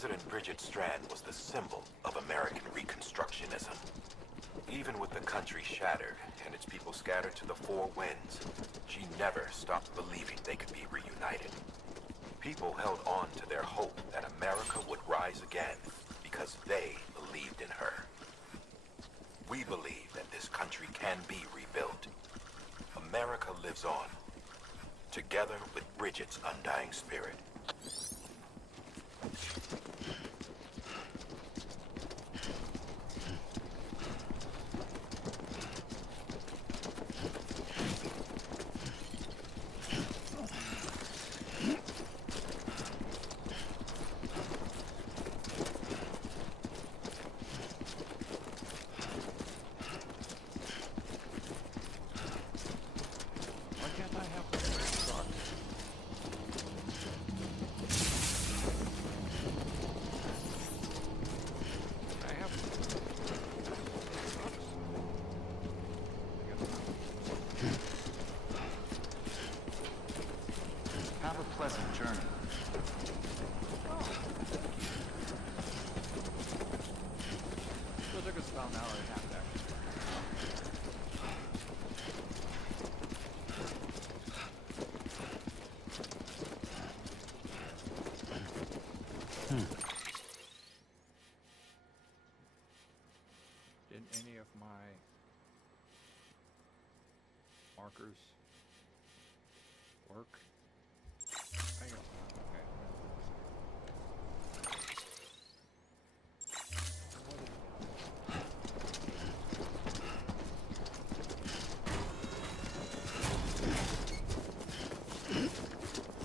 President Bridget Strand was the symbol of American Reconstructionism. Even with the country shattered and its people scattered to the four winds, she never stopped believing they could be reunited. People held on to their hope that America would rise again because they believed in her. We believe that this country can be rebuilt. America lives on, together with Bridget's undying spirit. Have a pleasant journey. It took us about an hour and a half there. Did any of my markers work? Hang on. Okay.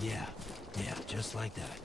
Yeah, just like that.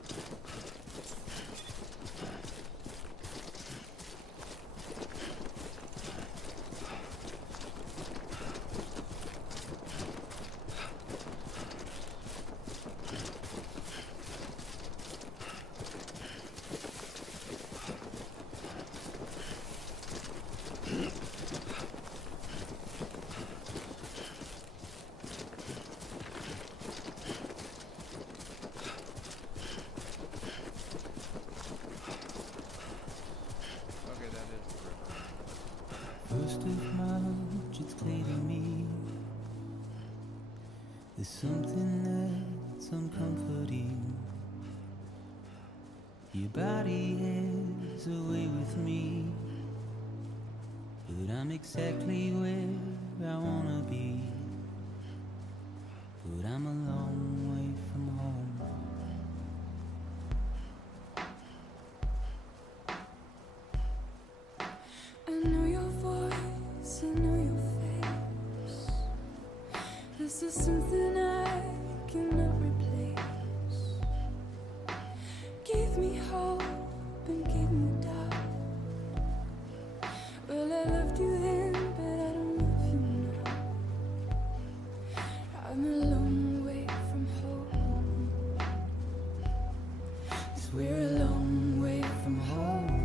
First of March, it's clear to me there's something that's uncomforting. Your body is away with me, but I'm exactly where I wanna be. But I'm a long way from home. I know your voice, I know your face. This is something I cannot replace. Give me hope and give me doubt. Well, I loved you then, but I don't love you now. I'm a long way from home. 'Cause we're a long way from home.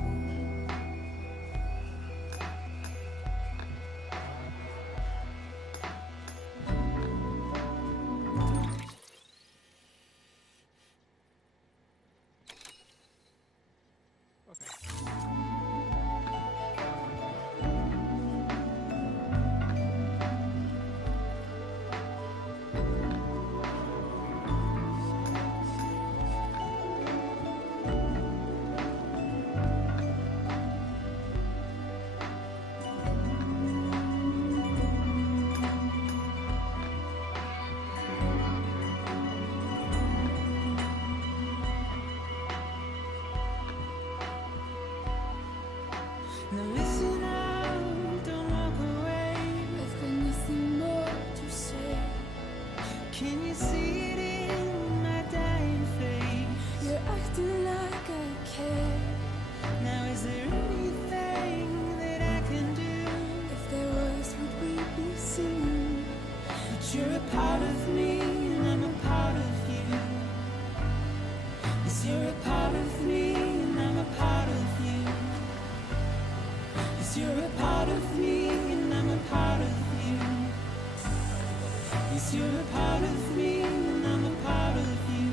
Now listen out, don't walk away. I've got nothing more to say. Can you see it in my dying face? You're acting like I care. Now is there anything that I can do? If there was, would we be singing? But you're a part of me and I'm a part of you. Yes, you're a part of me and I'm a part of you. You're a part of me and I'm a part of you. Yes, you're a part of me and I'm a part of you.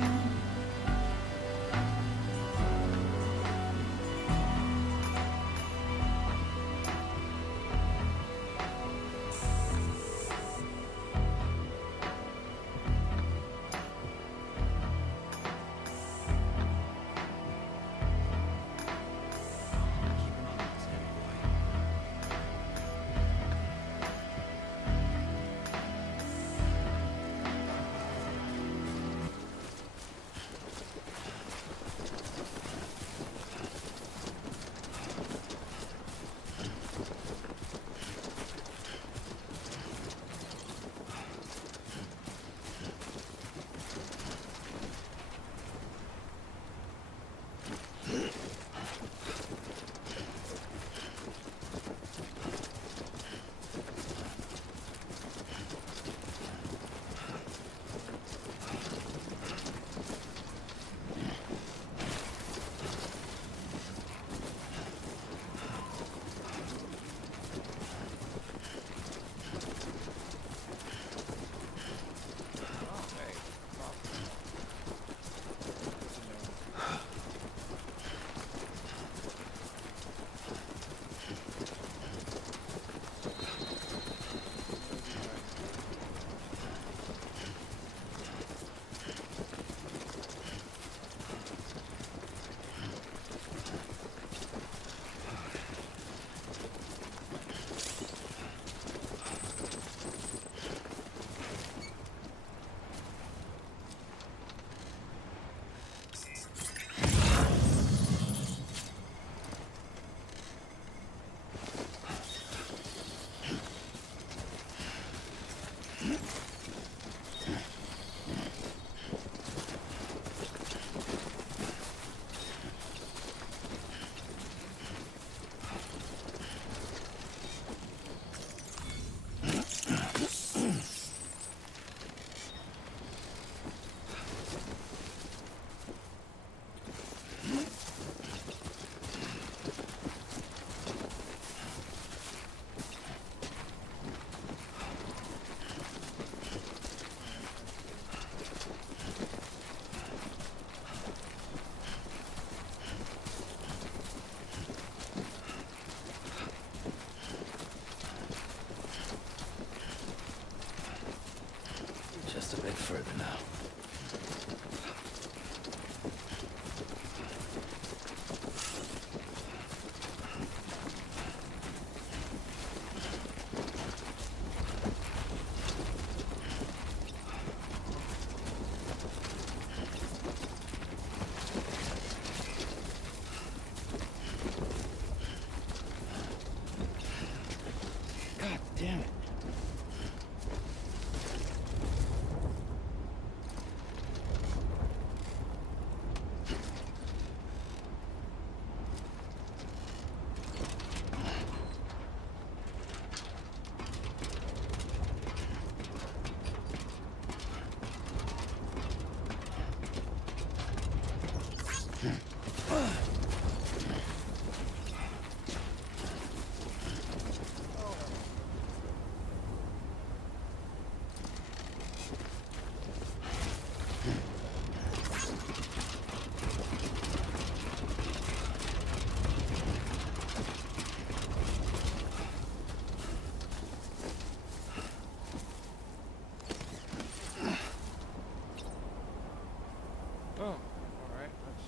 damn it. Oh, all right. That's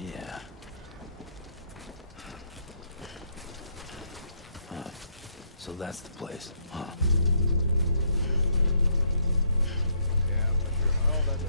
Yeah. So that's the place, huh? yeah, for sure. Oh, that's it.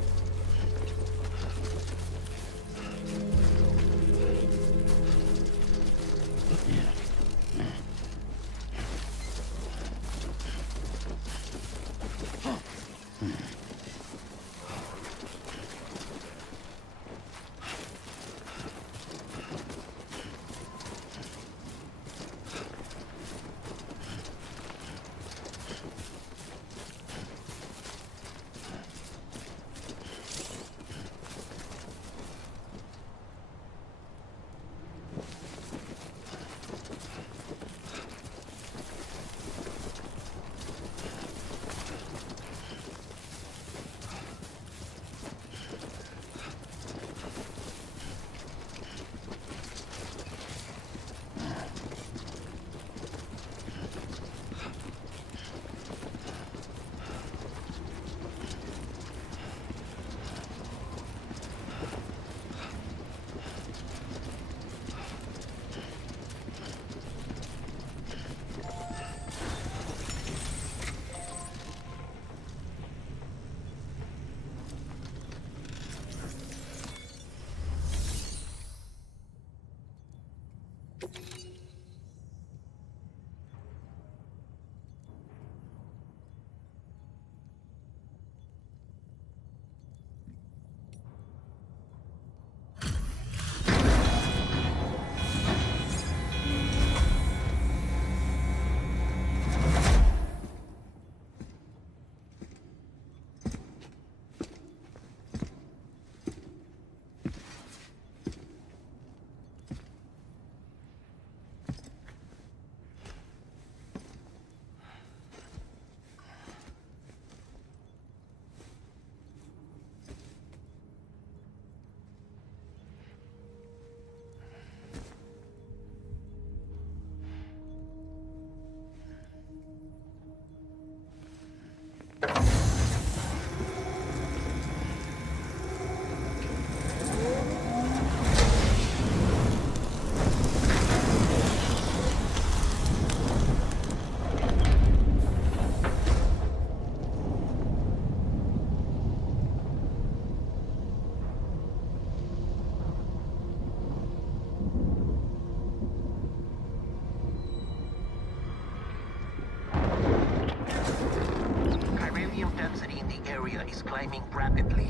Density in the area is climbing rapidly.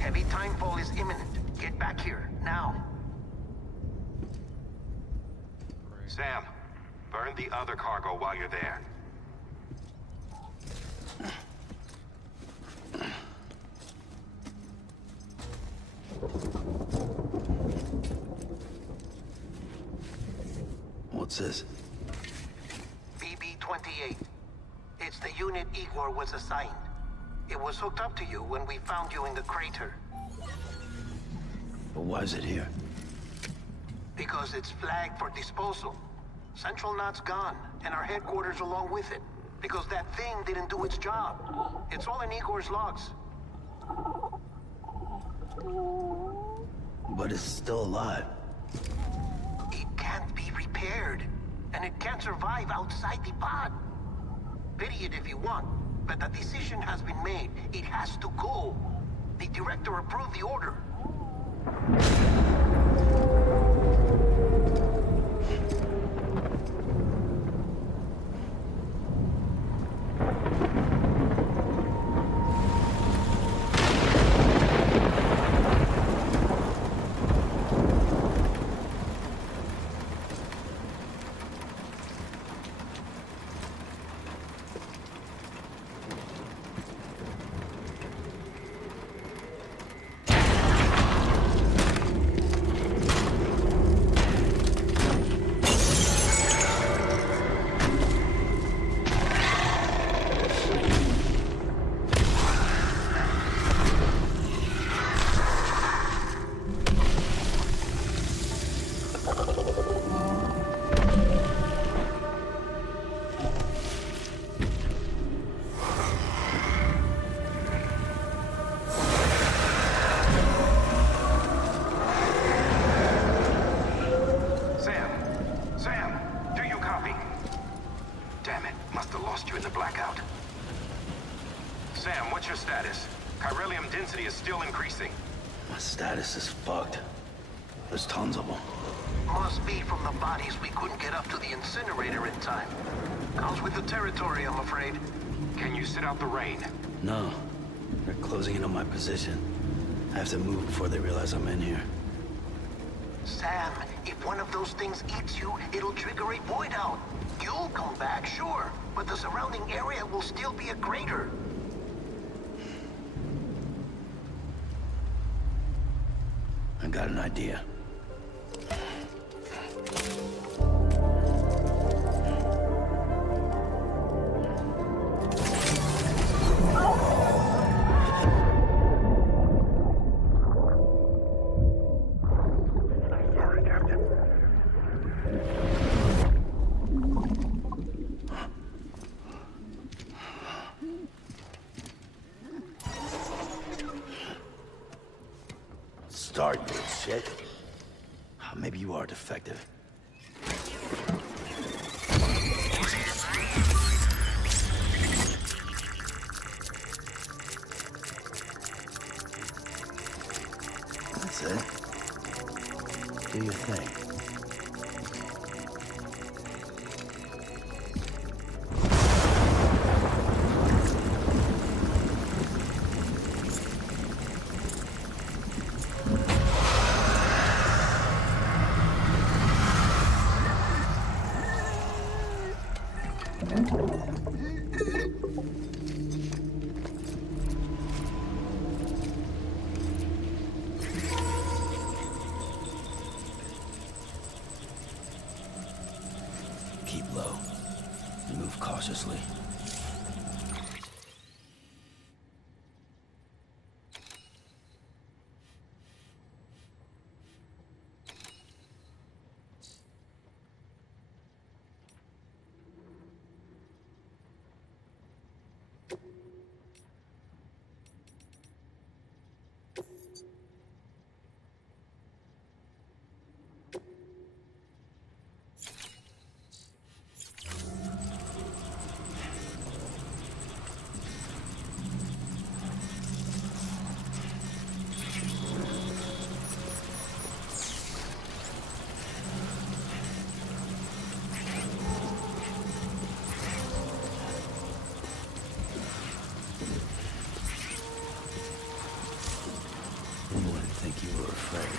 Heavy timefall is imminent. Get back here, now. Sam, burn the other cargo while you're there. What's this? BB-28. It's the unit Igor was assigned. It was hooked up to you when we found you in the crater. But why is it here? Because it's flagged for disposal. Central Knot's gone, and our headquarters along with it. Because that thing didn't do its job. It's all in Igor's logs. But it's still alive. It can't be repaired. And it can't survive outside the pod. Pity it if you want, but the decision has been made. It has to go. The director approved the order. My status is fucked. There's tons of them. Must be from the bodies we couldn't get up to the incinerator in time. Comes with the territory, I'm afraid. Can you sit out the rain? No. They're closing in on my position. I have to move before they realize I'm in here. Sam, if one of those things eats you, it'll trigger a void out. You'll come back, sure, but the surrounding area will still be a crater. I got an idea. Start, you shit. Maybe you are defective. That's it. Do your thing. Keep low. Move cautiously. You wouldn't think you were afraid.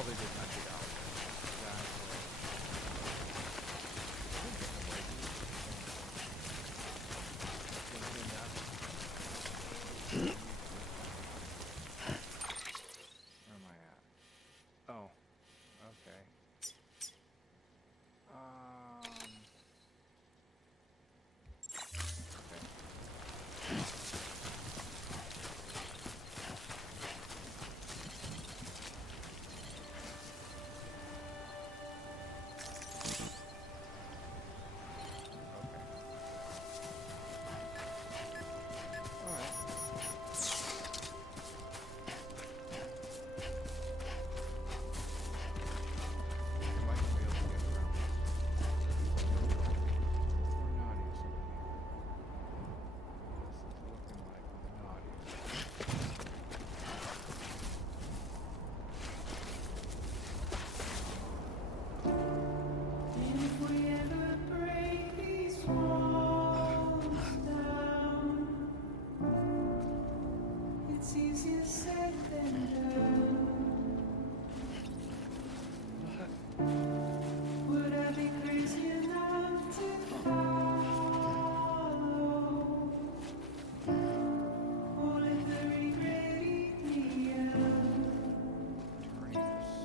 probably did not get out. Where am I at? Oh, okay. If we ever break these walls down, it's easier said than done. Would I be crazy enough to follow? Or let the regret eat me up? 'Cause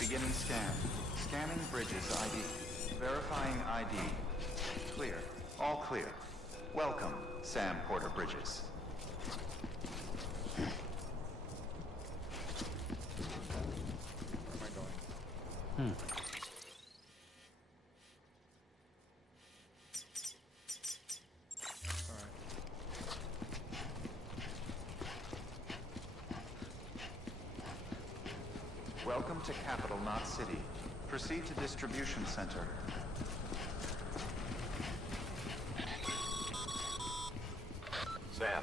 Beginning scan. Scanning Bridges ID. Verifying ID. Clear. All clear. Welcome, Sam Porter Bridges. Where am I going? Welcome to Capital Knot City. Proceed to Distribution Center. Sam,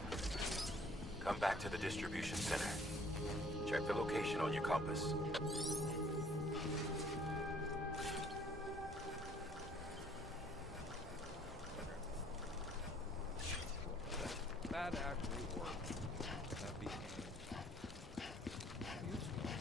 come back to the distribution center. Check the location on your compass. That actually worked. That became useful.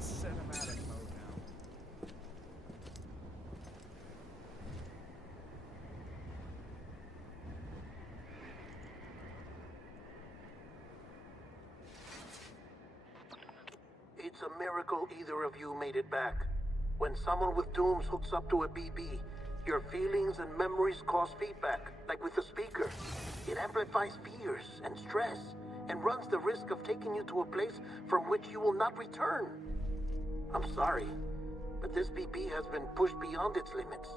Cinematic mode now. It's a miracle either of you made it back. When someone with dooms hooks up to a BB, your feelings and memories cause feedback, like with the speaker. It amplifies fears and stress, and runs the risk of taking you to a place from which you will not return. I'm sorry, but this BB has been pushed beyond its limits.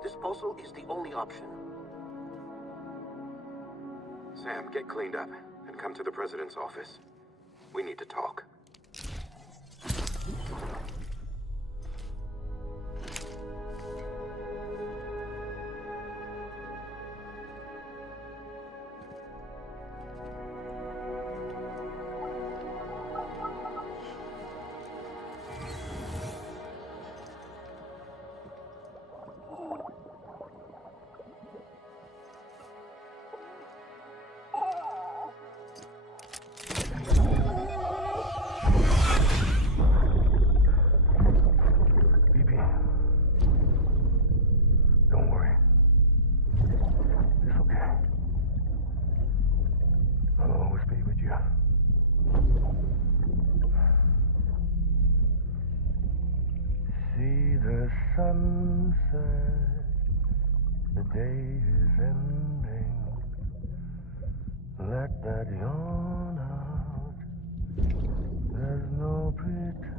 Disposal is the only option. Sam, get cleaned up and come to the president's office. We need to talk. Sunset, the day is ending. Let that yawn out. There's no pretending.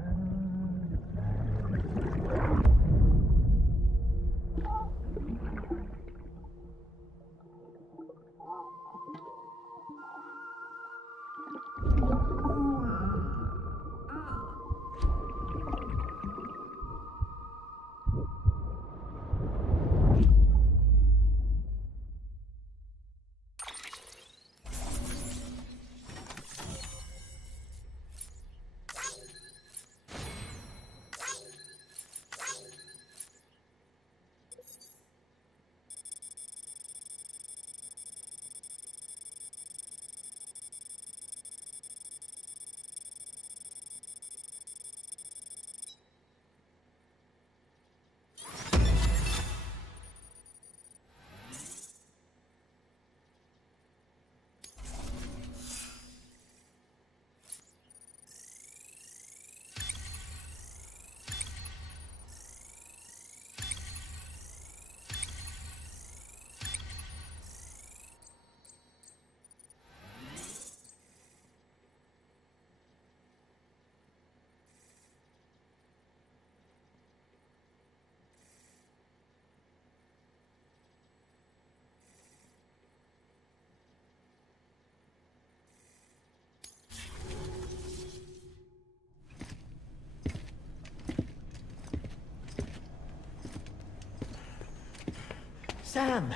Sam,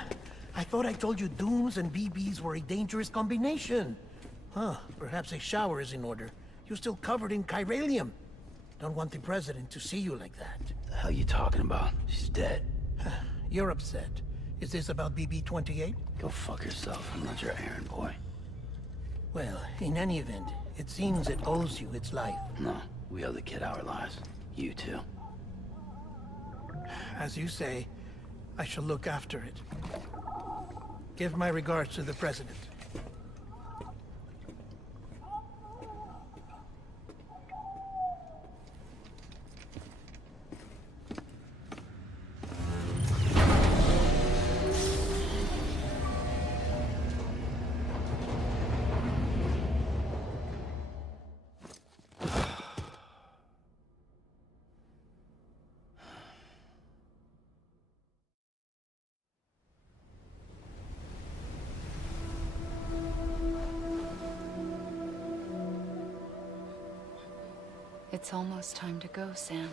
I thought I told you dooms and BBs were a dangerous combination. Huh, perhaps a shower is in order. You're still covered in chiralium. Don't want the president to see you like that. The hell you talking about? She's dead. You're upset. Is this about BB-28? Go fuck yourself. I'm not your errand boy. Well, in any event, it seems it owes you its life. No, we owe the kid our lives. You too. As you say, I shall look after it. Give my regards to the President. It's almost time to go, Sam.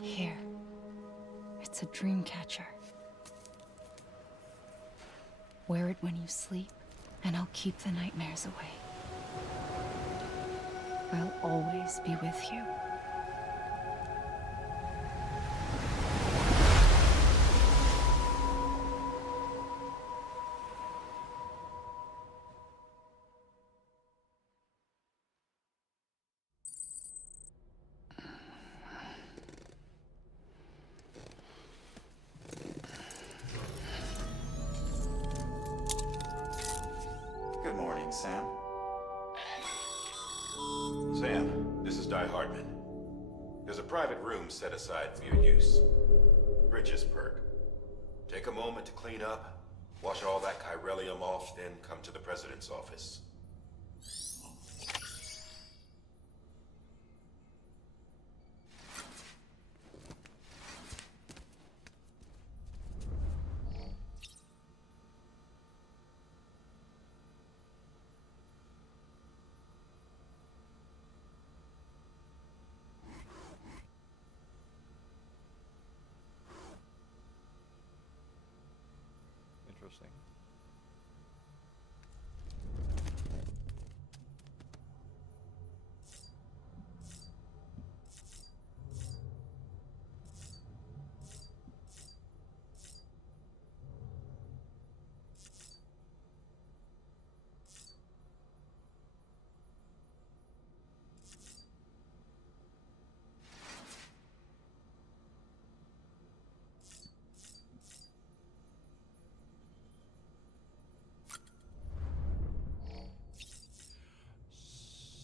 Here. It's a dream catcher. Wear it when you sleep, and I'll keep the nightmares away. I'll always be with you. Good morning, Sam. Sam, this is Di Hartman. There's a private room set aside for your use. Bridges perk. Take a moment to clean up, wash all that chiralium off, then come to the President's office. Interesting.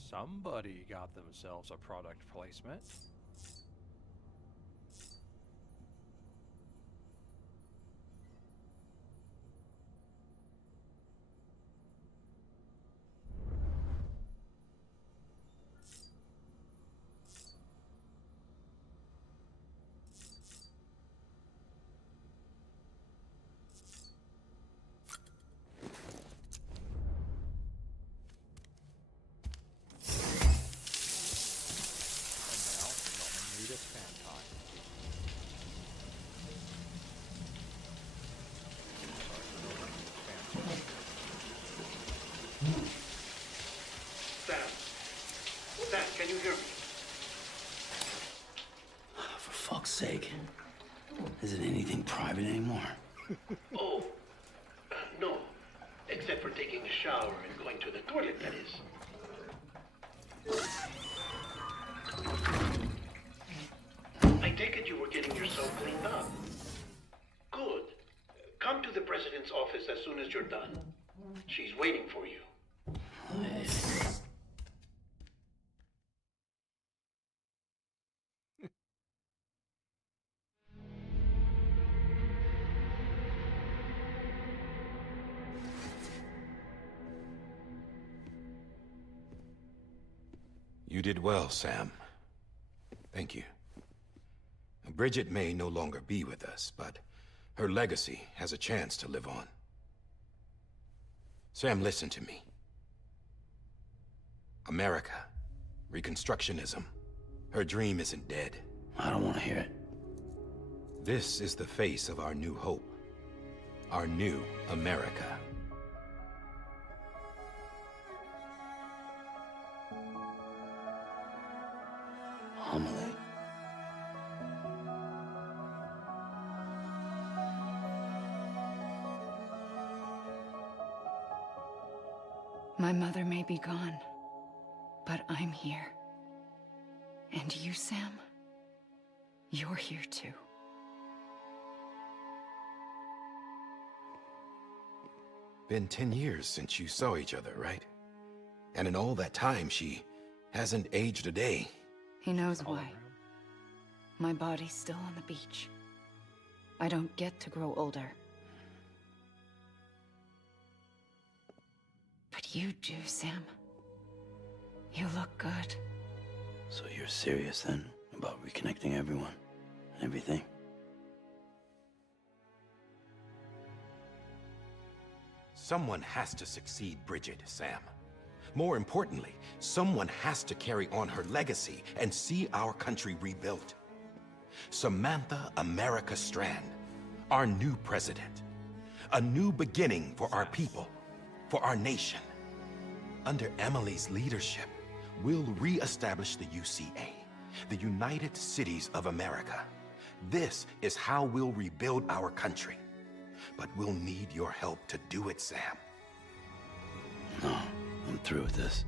Somebody got themselves a product placement. Sam, can you hear me? For fuck's sake. Isn't anything private anymore? Oh, no. Except for taking a shower and going to the toilet, that is. I take it you were getting yourself cleaned up. Good. Come to the President's office as soon as you're done. She's waiting for you. You did well, Sam. Thank you. Bridget may no longer be with us, but her legacy has a chance to live on. Sam, listen to me. America, Reconstructionism, her dream isn't dead. I don't want to hear it. This is the face of our new hope. Our new America. Amelie. My mother may be gone, but I'm here. And you, Sam? You're here too. Been 10 years since you saw each other, right? And in all that time, she hasn't aged a day. He knows why. My body's still on the beach. I don't get to grow older. But you do, Sam. You look good. So you're serious then about reconnecting everyone and everything? Someone has to succeed Bridget, Sam. More importantly, someone has to carry on her legacy and see our country rebuilt. Samantha America Strand, our new president. A new beginning for our people, for our nation. Under Emily's leadership, we'll re-establish the UCA, the United Cities of America. This is how we'll rebuild our country. But we'll need your help to do it, Sam. No, I'm through with this.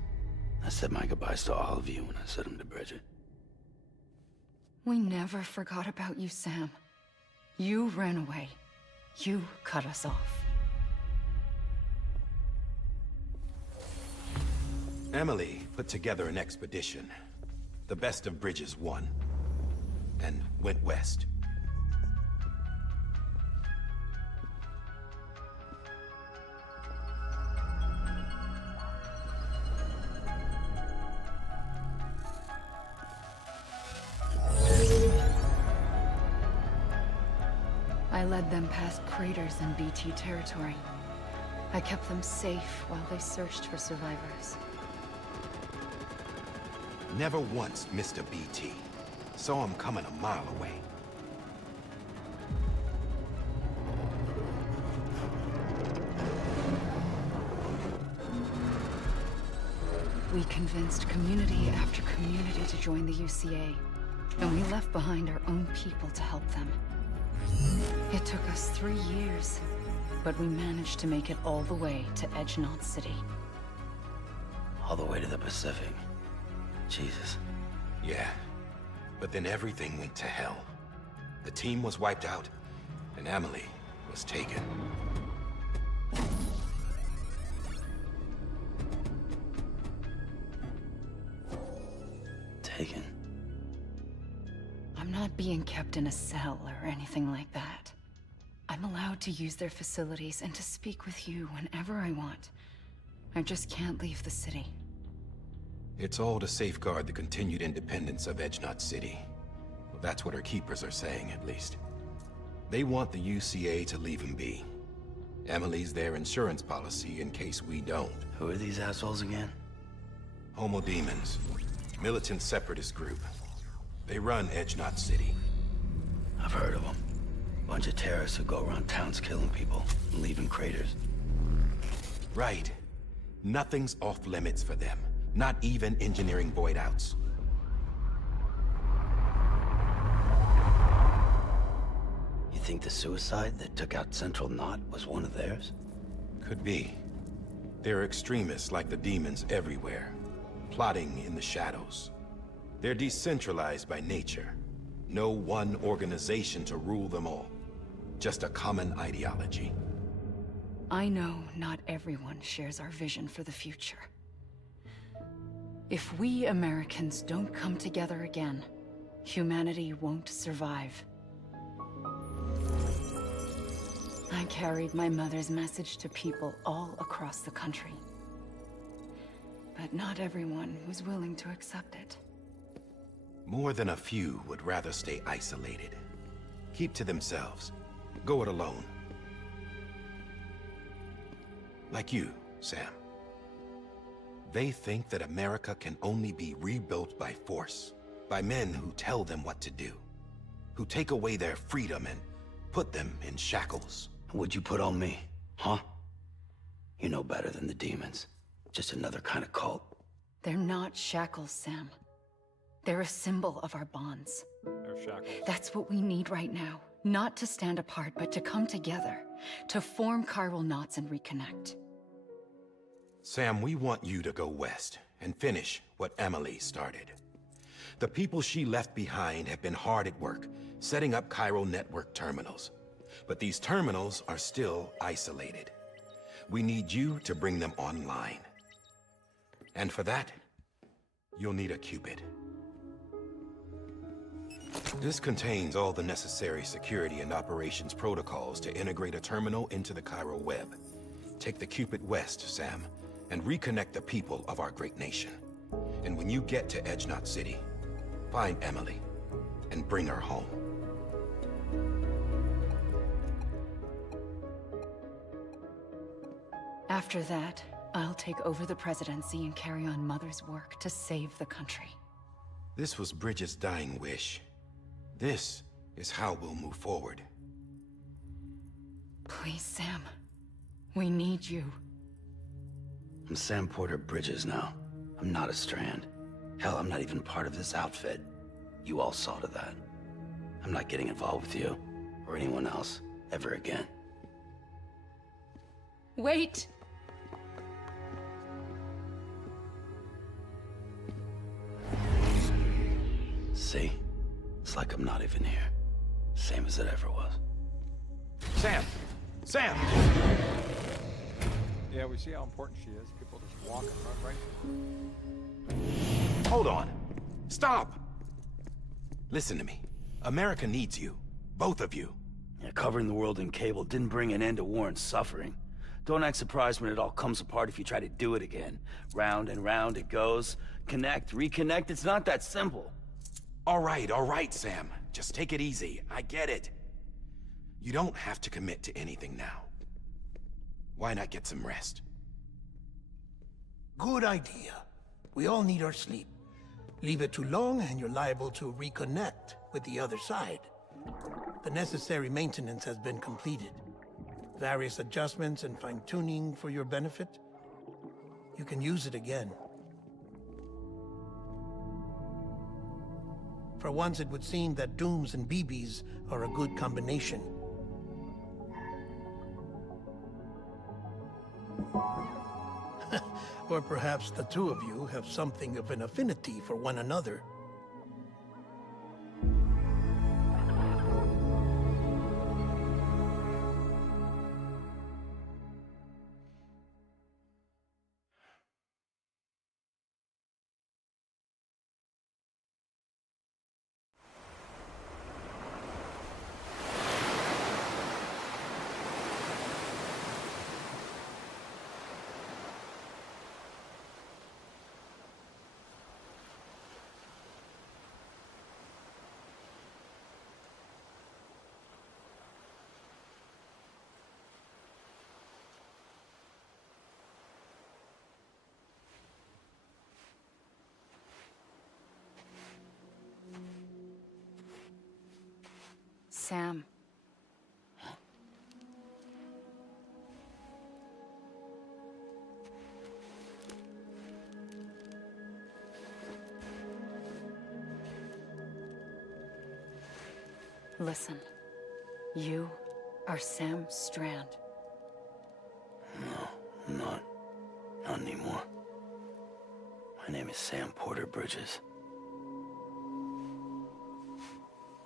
I said my goodbyes to all of you when I said them to Bridget. We never forgot about you, Sam. You ran away. You cut us off. Emily put together an expedition. The best of Bridges won. And went west. I led them past craters in BT territory. I kept them safe while they searched for survivors. Never once missed a BT. Saw him coming a mile away. We convinced community after community to join the UCA, and we left behind our own people to help them. It took us 3 years, but we managed to make it all the way to Edgenot City. All the way to the Pacific. Jesus. Yeah, but then everything went to hell. The team was wiped out, and Emily was taken. Taken? I'm not being kept in a cell or anything like that. I'm allowed to use their facilities and to speak with you whenever I want. I just can't leave the city. It's all to safeguard the continued independence of Edgenot City. Well, that's what her keepers are saying, at least. They want the UCA to leave him be. Emily's their insurance policy in case we don't. Who are these assholes again? Homo Demons. Militant separatist group. They run Edgenot City. I've heard of them. Bunch of terrorists who go around towns killing people and leaving craters. Right. Nothing's off limits for them. Not even engineering void outs. You think the suicide that took out Central Knot was one of theirs? Could be. There are extremists like the demons everywhere, plotting in the shadows. They're decentralized by nature. No one organization to rule them all. Just a common ideology. I know not everyone shares our vision for the future. If we Americans don't come together again, humanity won't survive. I carried my mother's message to people all across the country. But not everyone was willing to accept it. More than a few would rather stay isolated. Keep to themselves. Go it alone. Like you, Sam. They think that America can only be rebuilt by force, by men who tell them what to do, who take away their freedom and put them in shackles. What'd you put on me, huh? You know better than the demons. Just another kind of cult. They're not shackles, Sam. They're a symbol of our bonds. They're shackles. That's what we need right now. Not to stand apart, but to come together. To form chiral knots and reconnect. Sam, we want you to go west and finish what Emily started. The people she left behind have been hard at work, setting up chiral network terminals. But these terminals are still isolated. We need you to bring them online. And for that, you'll need a Cupid. This contains all the necessary security and operations protocols to integrate a terminal into the chiral web. Take the Cupid west, Sam, and reconnect the people of our great nation. And when you get to Edge Knot City, find Emily and bring her home. After that, I'll take over the presidency and carry on Mother's work to save the country. This was Bridget's dying wish. This is how we'll move forward. Please, Sam. We need you. I'm Sam Porter Bridges now. I'm not a Strand. Hell, I'm not even part of this outfit. You all saw to that. I'm not getting involved with you, or anyone else, ever again. Wait! See? It's like I'm not even here. Same as it ever was. Sam! Sam! Yeah, we see how important she is. People just walk and run right. Hold on. Stop! Listen to me. America needs you. Both of you. Yeah, covering the world in cable didn't bring an end to war and suffering. Don't act surprised when it all comes apart if you try to do it again. Round and round it goes. Connect, reconnect, it's not that simple. All right, Sam. Just take it easy. I get it. You don't have to commit to anything now. Why not get some rest? Good idea. We all need our sleep. Leave it too long and you're liable to reconnect with the other side. The necessary maintenance has been completed. Various adjustments and fine-tuning for your benefit. You can use it again. For once, it would seem that Dooms and BBs are a good combination. Or perhaps the two of you have something of an affinity for one another. Sam. Listen. You are Sam Strand. No, I'm not. Not anymore. My name is Sam Porter Bridges.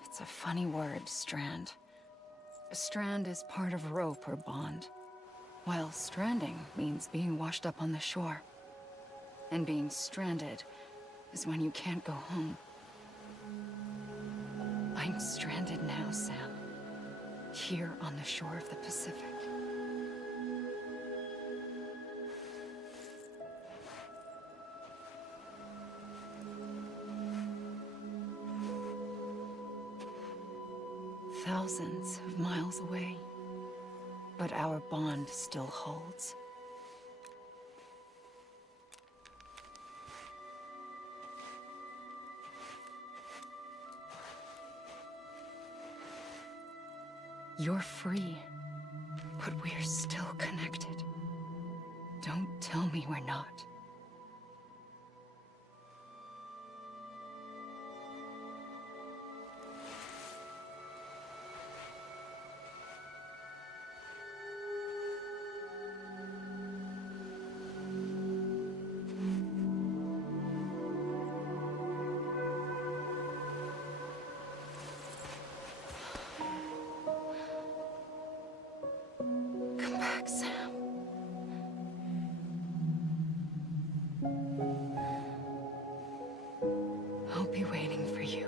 It's a funny word, Strand. A strand is part of rope or bond, while stranding means being washed up on the shore. And being stranded is when you can't go home. I'm stranded now, Sam. Here on the shore of the Pacific. Thousands of miles away, but our bond still holds. You're free, but we're still connected. Don't tell me we're not. be waiting for you.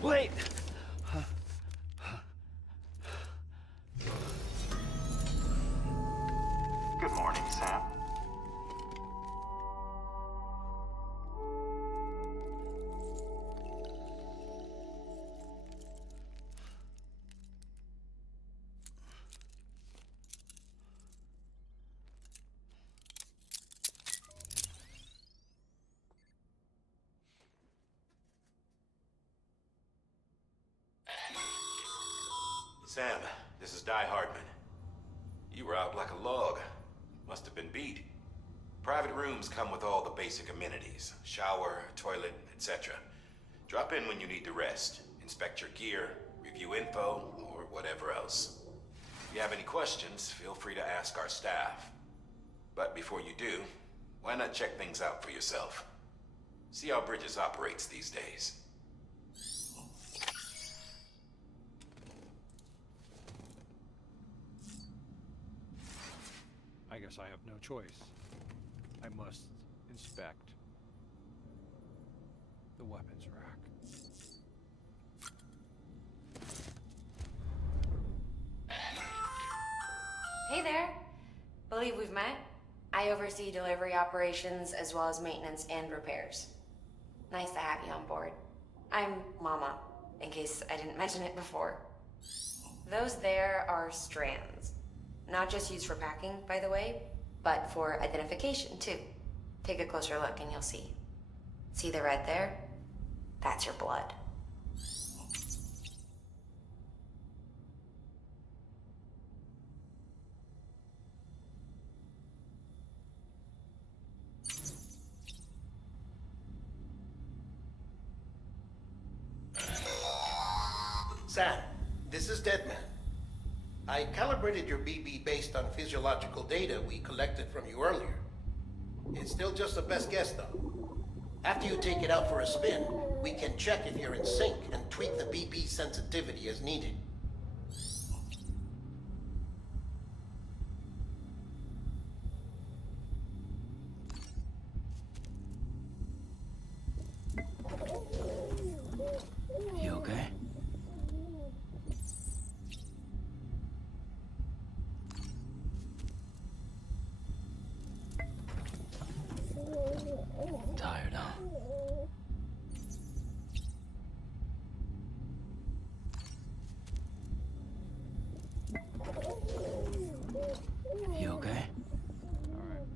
Wait! Good morning, Sam. Sam, this is Di Hardman. You were out like a log. Must have been beat. Private rooms come with all the basic amenities. Shower, toilet, etc. Drop in when you need to rest. Inspect your gear, review info, or whatever else. If you have any questions, feel free to ask our staff. But before you do, why not check things out for yourself? See how Bridges operates these days. I guess I have no choice. I must inspect the weapons rack. Hey there. Believe we've met. I oversee delivery operations as well as maintenance and repairs. Nice to have you on board. I'm Mama, in case I didn't mention it before. Those there are strands. Not just used for packing, by the way, but for identification, too. Take a closer look and you'll see. See the red there? That's your blood. Sam, this is Deadman. I calibrated your BB based on physiological data we collected from you earlier. It's still just a best guess, though. After you take it out for a spin, we can check if you're in sync and tweak the BB sensitivity as needed. You okay? Tired, huh? You okay? All right.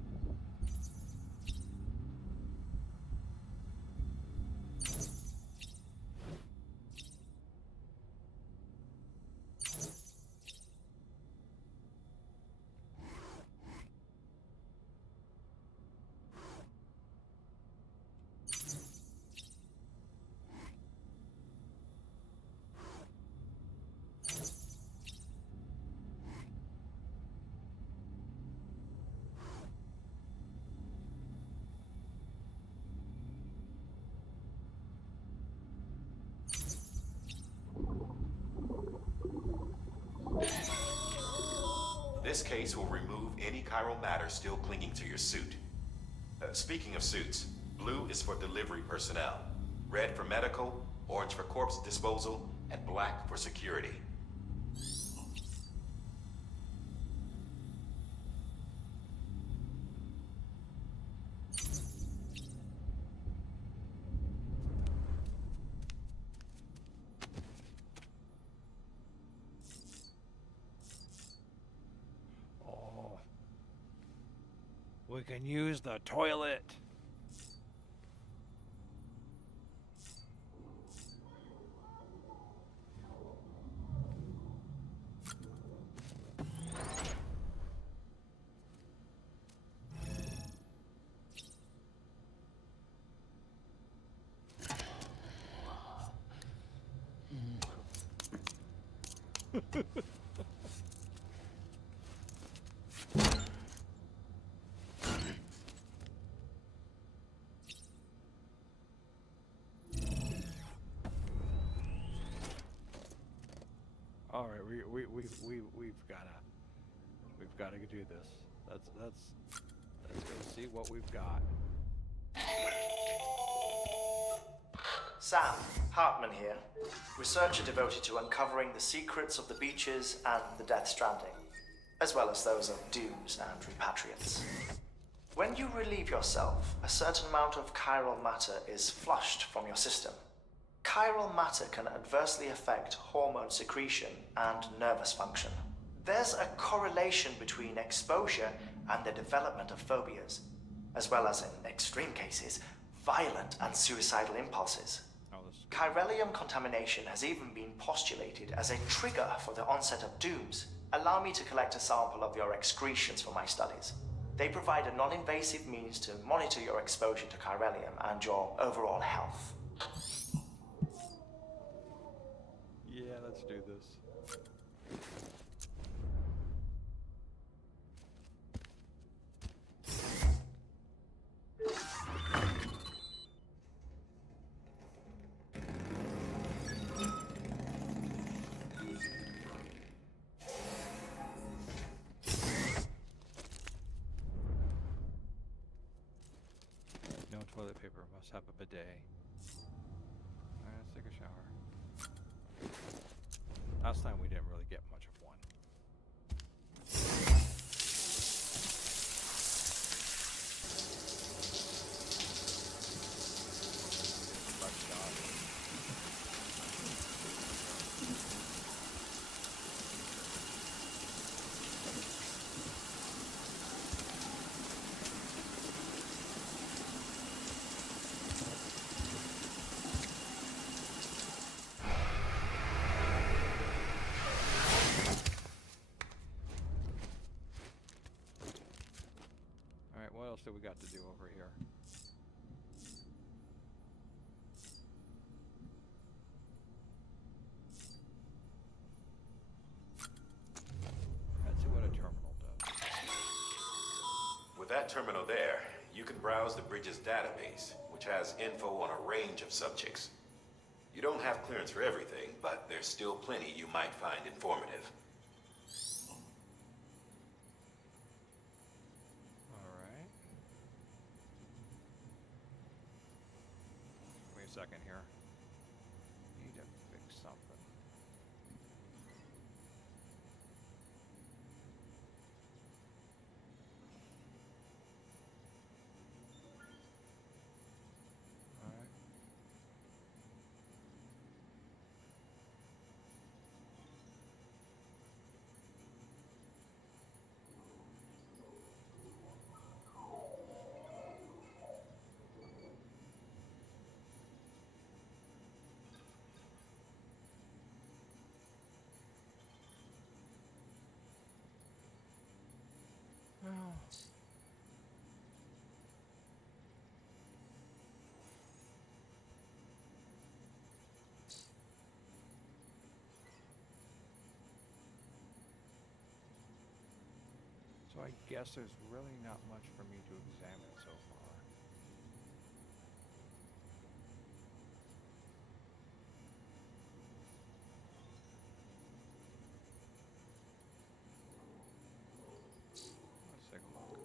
This case will remove any chiral matter still clinging to your suit. Speaking of suits, blue is for delivery personnel, red for medical, orange for corpse disposal, and black for security. Oh. We can use the toilet. All right, we've gotta do this. Let's go see what we've got. Sam, Hartman here, researcher devoted to uncovering the secrets of the beaches and the Death Stranding, as well as those of dooms and repatriates. When you relieve yourself, a certain amount of chiral matter is flushed from your system. Chiral matter can adversely affect hormone secretion and nervous function. There's a correlation between exposure and the development of phobias, as well as, in extreme cases, violent and suicidal impulses. Chiralium contamination has even been postulated as a trigger for the onset of dooms. Allow me to collect a sample of your excretions for my studies. They provide a non-invasive means to monitor your exposure to chiralium and your overall health. Yeah, let's do this. No toilet paper, must have a bidet. Alright, let's take a shower. Last time we didn't really get much of one. Fresh dodge. Alright, what else do we got to do over here? Let's see what a terminal does. With that terminal there, you can browse the bridge's database, which has info on a range of subjects. You don't have clearance for everything, but there's still plenty you might find informative. Alright. Wait a second here. Need to fix something. Alright. Well. So I guess there's really not much for me to examine so far. Let's take a look.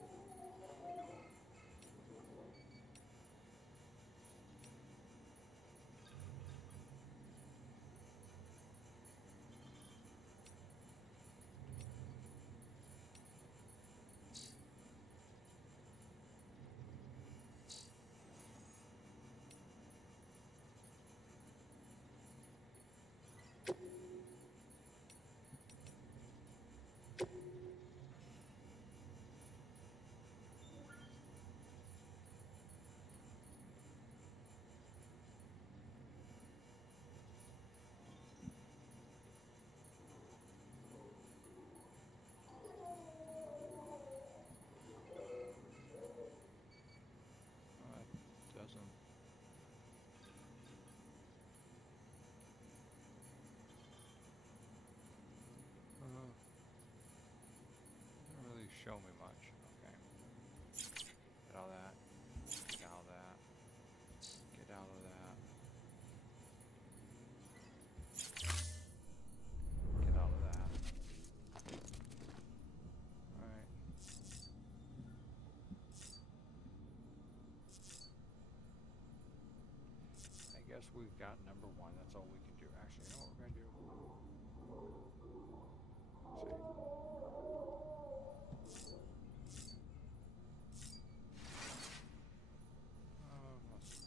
guess we've got number one. That's all we can do. Actually, you know what we're gonna do?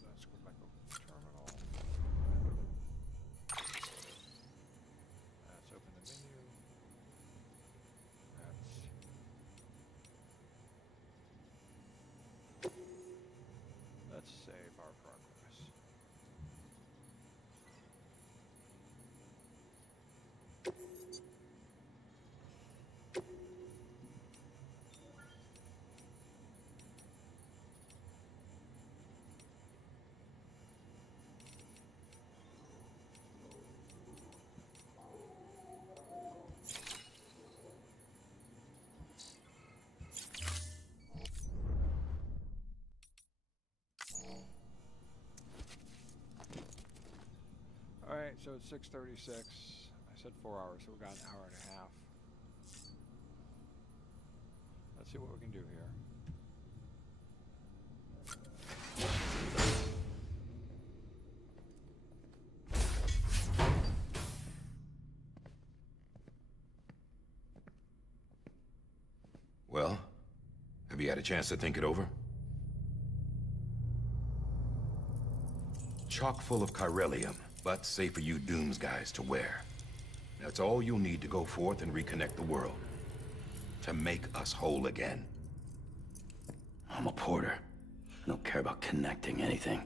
Let's go back over to the terminal. Let's open the menu. Let's save our progress. Alright, so it's 6:36. I said 4 hours, so we got an hour and a half. Let's see what we can do here. Well, have you had a chance to think it over? Chock full of chiralium, but safe for you Dooms guys to wear. That's all you'll need to go forth and reconnect the world. To make us whole again. I'm a porter. I don't care about connecting anything.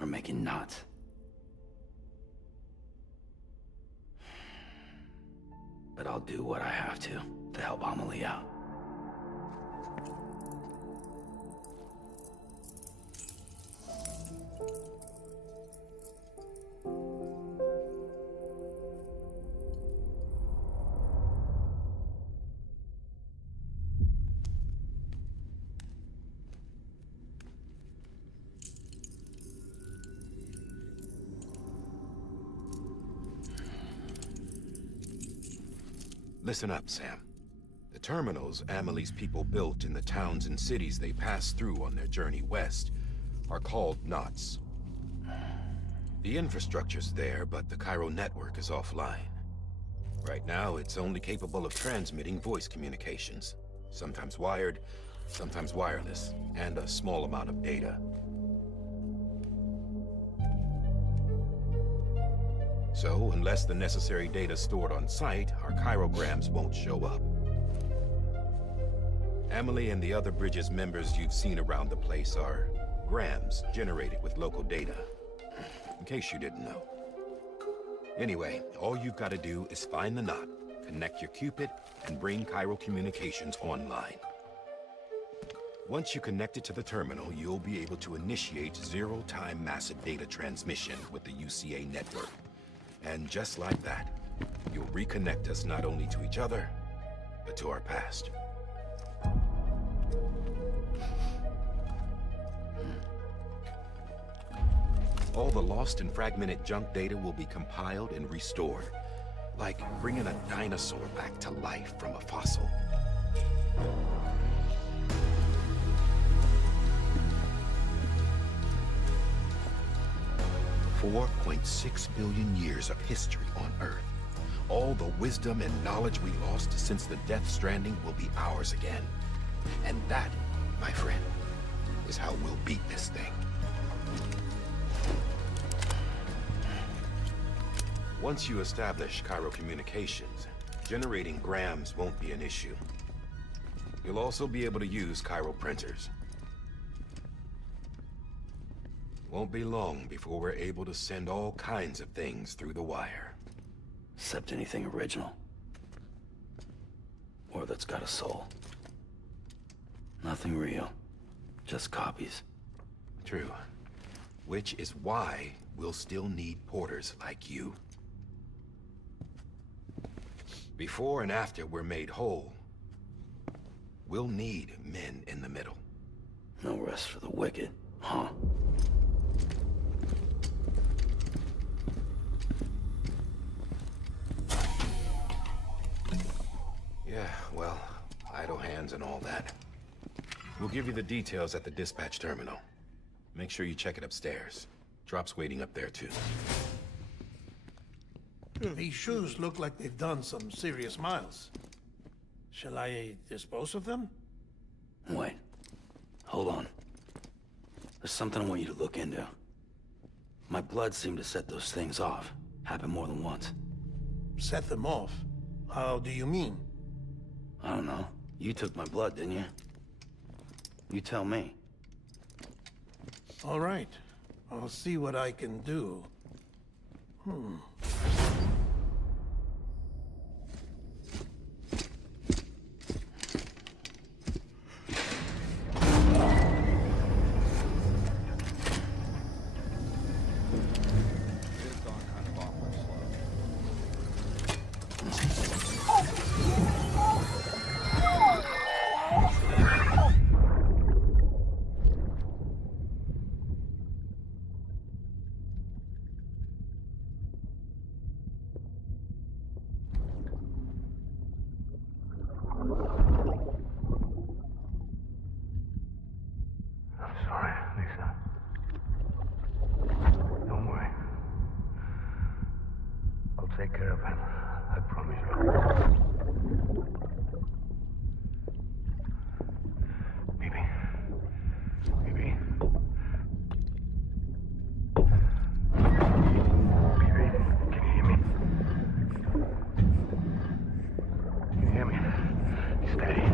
Or making knots. But I'll do what I have to help Amelie out. Listen up, Sam. The terminals Amelie's people built in the towns and cities they passed through on their journey west are called NoCs. The infrastructure's there, but the Cairo network is offline. Right now, it's only capable of transmitting voice communications. Sometimes wired, sometimes wireless, and a small amount of data. So, unless the necessary data stored on site, our chirograms won't show up. Amelie and the other Bridges members you've seen around the place are grams generated with local data. In case you didn't know. Anyway, all you've got to do is find the knot, connect your Cupid, and bring Cairo communications online. Once you connect it to the terminal, you'll be able to initiate zero-time massive data transmission with the UCA network. And just like that, you'll reconnect us not only to each other, but to our past. All the lost and fragmented junk data will be compiled and restored, like bringing a dinosaur back to life from a fossil. 4.6 billion years of history on Earth. All the wisdom and knowledge we lost since the Death Stranding will be ours again. And that, my friend, is how we'll beat this thing. Once you establish Cairo communications, generating grams won't be an issue. You'll also be able to use Cairo printers. Won't be long before we're able to send all kinds of things through the wire. Except anything original. Or that's got a soul. Nothing real. Just copies. True. Which is why we'll still need porters like you. Before and after we're made whole, we'll need men in the middle. No rest for the wicked, huh? Yeah, well, idle hands and all that. We'll give you the details at the dispatch terminal. Make sure you check it upstairs. Drop's waiting up there, too. These shoes look like they've done some serious miles. Shall I dispose of them? Wait. Hold on. There's something I want you to look into. My blood seemed to set those things off. Happened more than once. Set them off? How do you mean? I don't know. You took my blood, didn't you? You tell me. All right. I'll see what I can do. It's gone kind of awfully slow. I'm sorry, Lisa. Don't worry. I'll take care of him. I promise you. Baby. Baby. Baby, can you hear me? Can you hear me? Steady.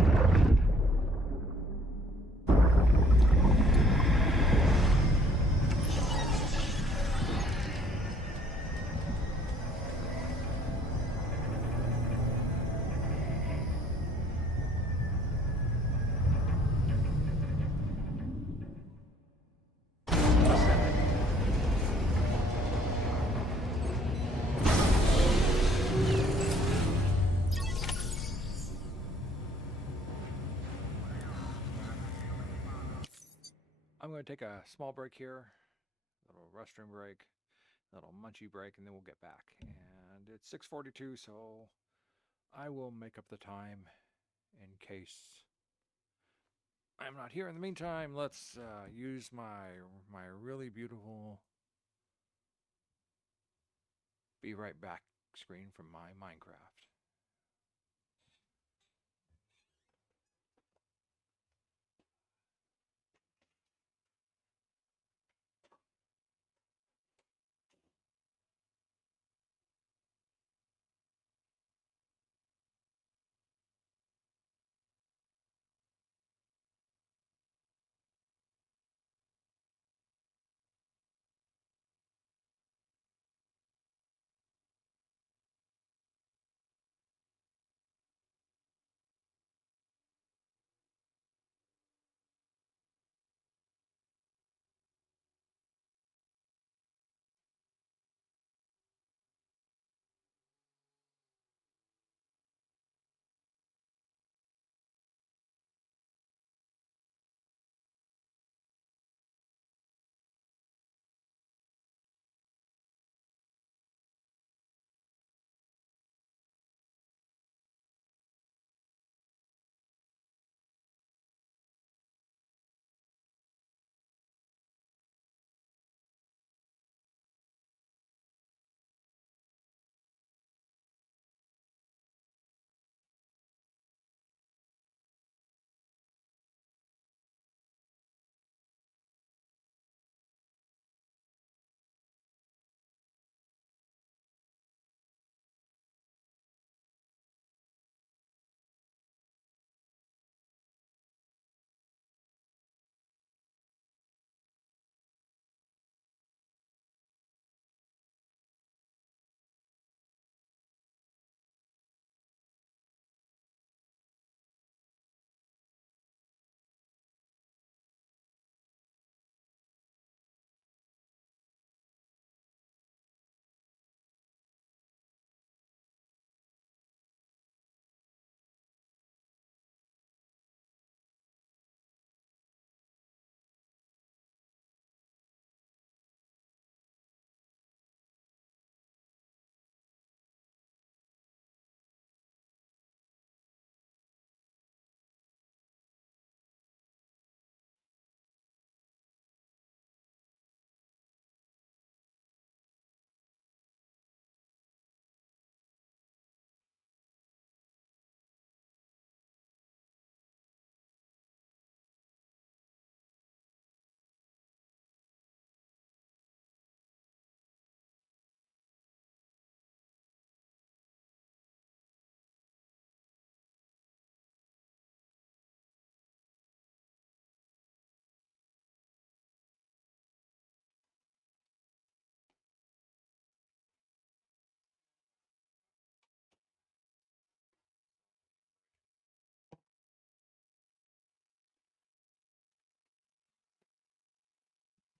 I'm going to take a small break here, a little restroom break, a little munchy break, and then we'll get back. And it's 6:42, so I will make up the time in case I'm not here. In the meantime, let's use my really beautiful be right back screen from my Minecraft.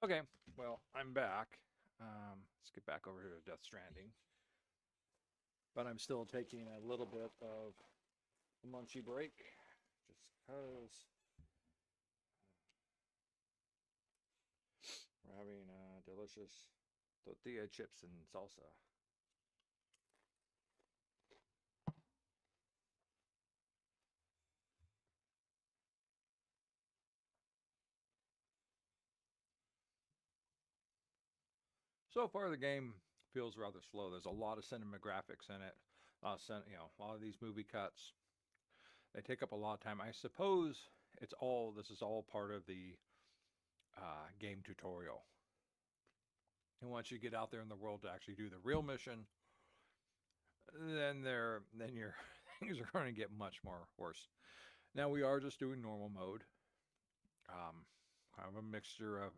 Okay, well, I'm back. Let's get back over here to Death Stranding. But I'm still taking a little bit of a munchy break, just because we're having delicious tortilla chips and salsa. So far, the game feels rather slow. There's a lot of cinematographics in it. A lot of these movie cuts. They take up a lot of time. I suppose this is all part of the game tutorial. And once you get out there in the world to actually do the real mission, then your things are going to get much more worse. Now we are just doing normal mode. Kind of a mixture of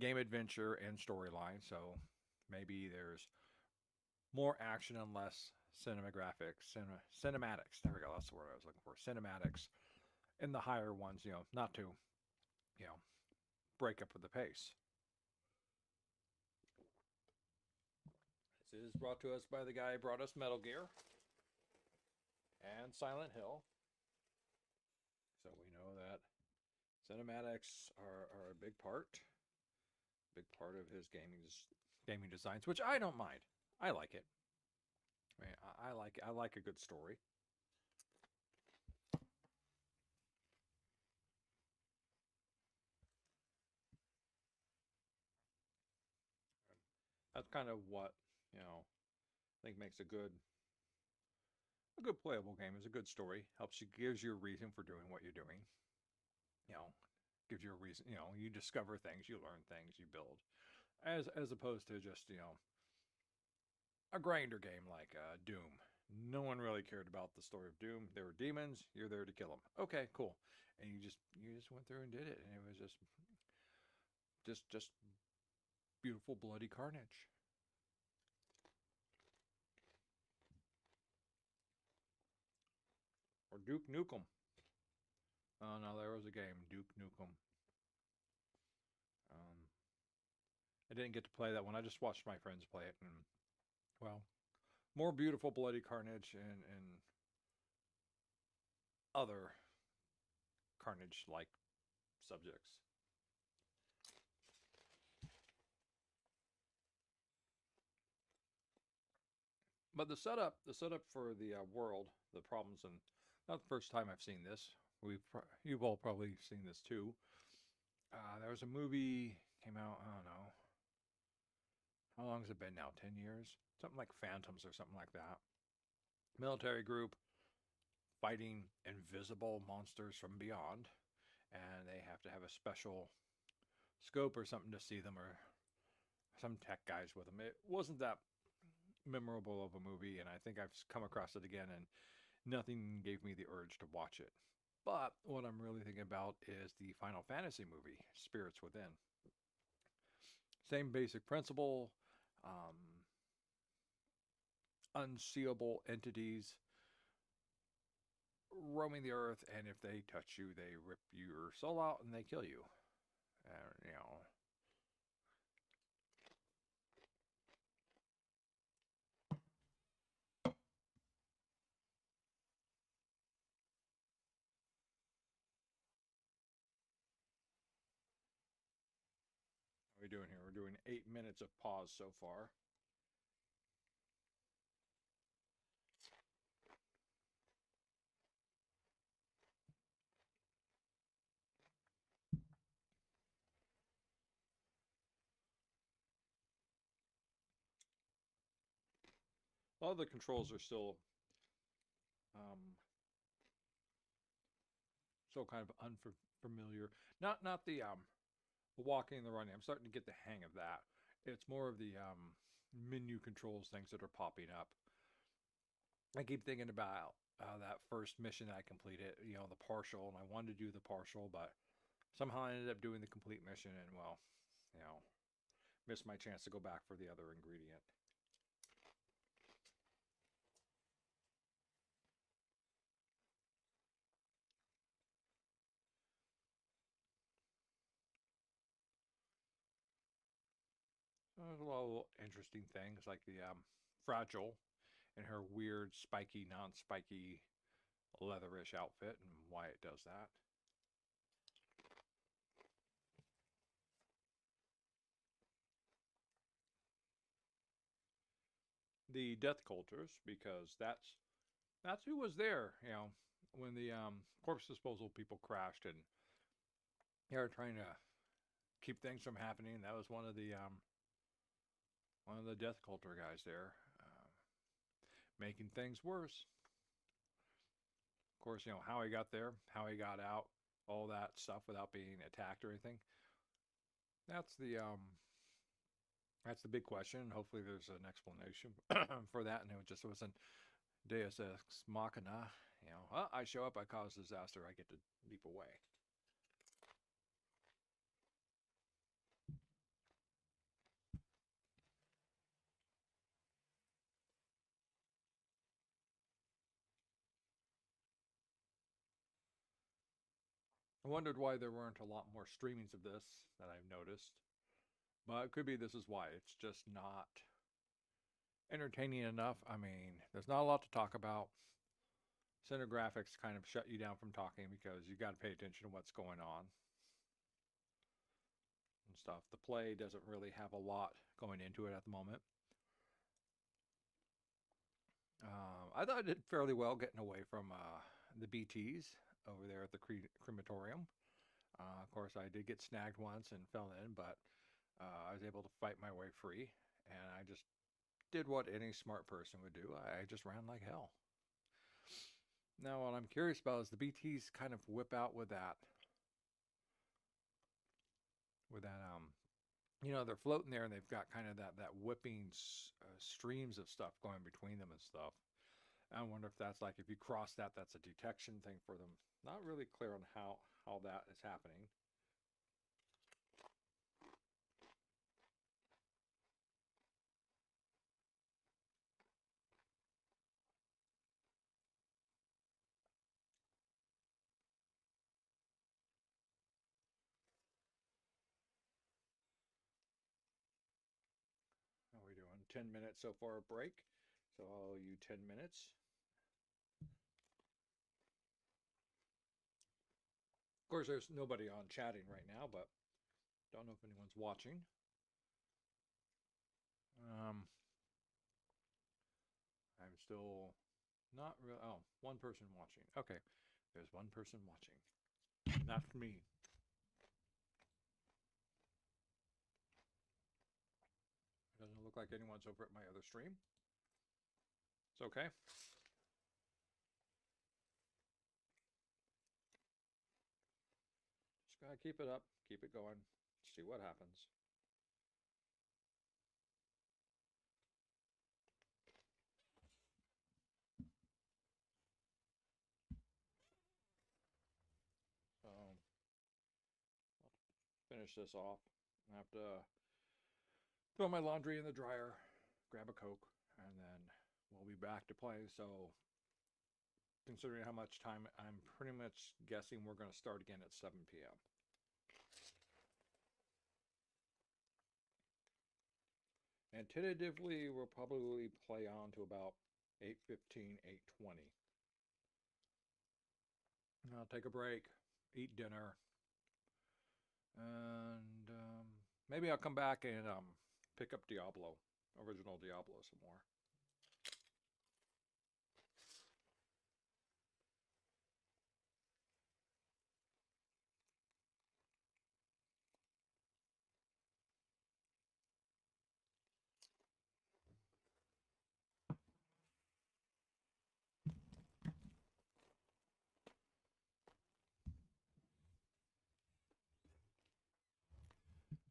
game adventure and storyline. So maybe there's more action and less cinematics. There we go. That's the word I was looking for. Cinematics in the higher ones, not to, break up with the pace. This is brought to us by the guy who brought us Metal Gear and Silent Hill. So we know that cinematics are a big part of his gaming designs, which I don't mind. I like it. I mean, I like a good story. That's kind of what I think makes a good playable game is a good story. Gives you a reason for doing what you're doing. Gives you a reason. You discover things, you learn things, you build, as opposed to just a grinder game like Doom. No one really cared about the story of Doom. There were demons. You're there to kill them. Okay, cool. And you just went through and did it, and it was just beautiful bloody carnage. Or Duke Nukem. Oh no, there was a game, Duke Nukem. I didn't get to play that one. I just watched my friends play it, and well, more beautiful bloody carnage and other carnage-like subjects. But the setup for the world, the problems, and not the first time I've seen this. You've all probably seen this too. There was a movie came out. I don't know how long has it been now. 10 years, something like Phantoms or something like that. Military group fighting invisible monsters from beyond, and they have to have a special scope or something to see them, or some tech guys with them. It wasn't that memorable of a movie, and I think I've come across it again, and nothing gave me the urge to watch it. But what I'm really thinking about is the Final Fantasy movie, Spirits Within. Same basic principle, unseeable entities roaming the earth, and if they touch you, they rip your soul out and they kill you. What are we doing here? We're doing 8 minutes of pause so far. All the controls are still so kind of unfamiliar. Not the walking and the running. I'm starting to get the hang of that. It's more of the menu controls, things that are popping up. I keep thinking about that first mission that I completed, the partial, and I wanted to do the partial, but somehow I ended up doing the complete mission, and well, missed my chance to go back for the other ingredient. There's a little interesting things like the fragile and her weird spiky, non-spiky leatherish outfit and why it does that. The death culters, because that's who was there, you know, when the corpse disposal people crashed and they were trying to keep things from happening. That was one of the death culture guys there, making things worse. Of course, you know how he got there, how he got out, all that stuff without being attacked or anything. That's the big question. Hopefully, there's an explanation for that, and it just wasn't Deus Ex Machina. You know, oh, I show up, I cause disaster, I get to leap away. I wondered why there weren't a lot more streamings of this that I've noticed. But it could be this is why. It's just not entertaining enough. I mean, there's not a lot to talk about. Center graphics kind of shut you down from talking because you got to pay attention to what's going on and stuff. The play doesn't really have a lot going into it at the moment. I thought I did fairly well getting away from the BTs over there at the crematorium. Of course, I did get snagged once and fell in, but I was able to fight my way free, and I just did what any smart person would do. I just ran like hell. Now, what I'm curious about is the BTs kind of whip out with that, you know, they're floating there and they've got kind of that whipping streams of stuff going between them and stuff. I wonder if that's like, if you cross that, that's a detection thing for them. Not really clear on how that is happening. How are we doing? 10 minutes so far break. So I'll owe you 10 minutes. Of course, there's nobody on chatting right now, but don't know if anyone's watching. I'm still not real. Oh, one person watching. Okay, there's one person watching. That's me. Doesn't look like anyone's over at my other stream. It's okay. Just gotta keep it up, keep it going, see what happens. So, I'll finish this off. I have to throw my laundry in the dryer, grab a Coke, and then we'll be back to play. So, considering how much time, I'm pretty much guessing we're going to start again at 7 p.m. And tentatively, we'll probably play on to about 8:15, 8:20. I'll take a break, eat dinner, and maybe I'll come back and pick up Diablo, original Diablo some more.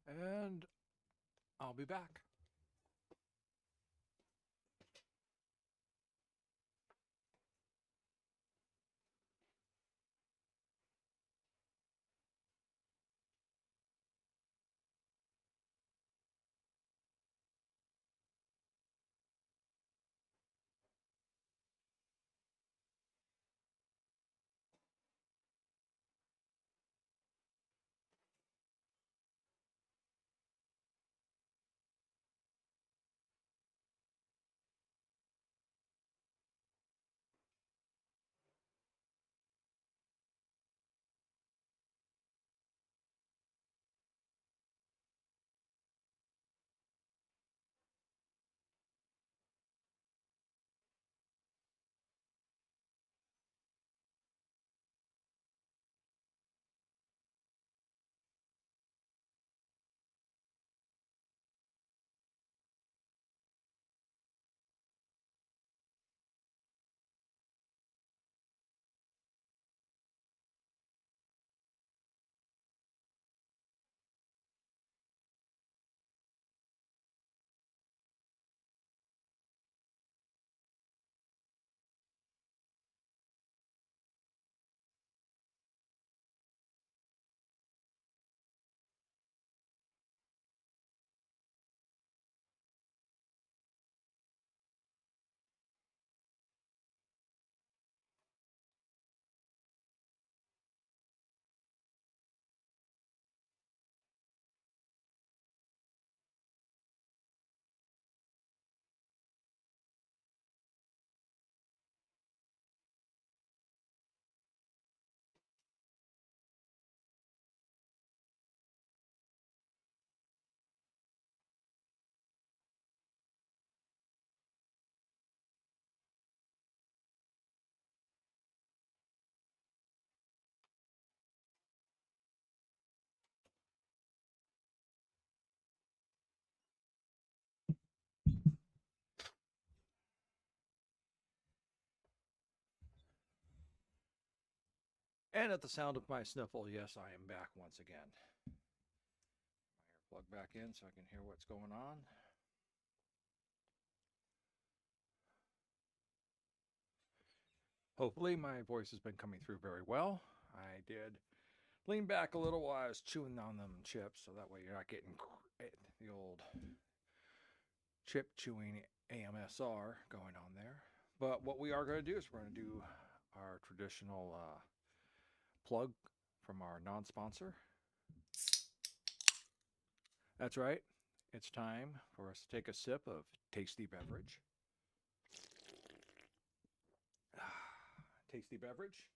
And I'll be back. And at the sound of my sniffle, yes, I am back once again. My earplug back in so I can hear what's going on. Hopefully my voice has been coming through very well. I did lean back a little while I was chewing on them chips, so that way you're not getting the old chip chewing AMSR going on there. But what we are going to do is we're going to do our traditional plug from our non-sponsor. That's right. It's time for us to take a sip of tasty beverage. Tasty beverage.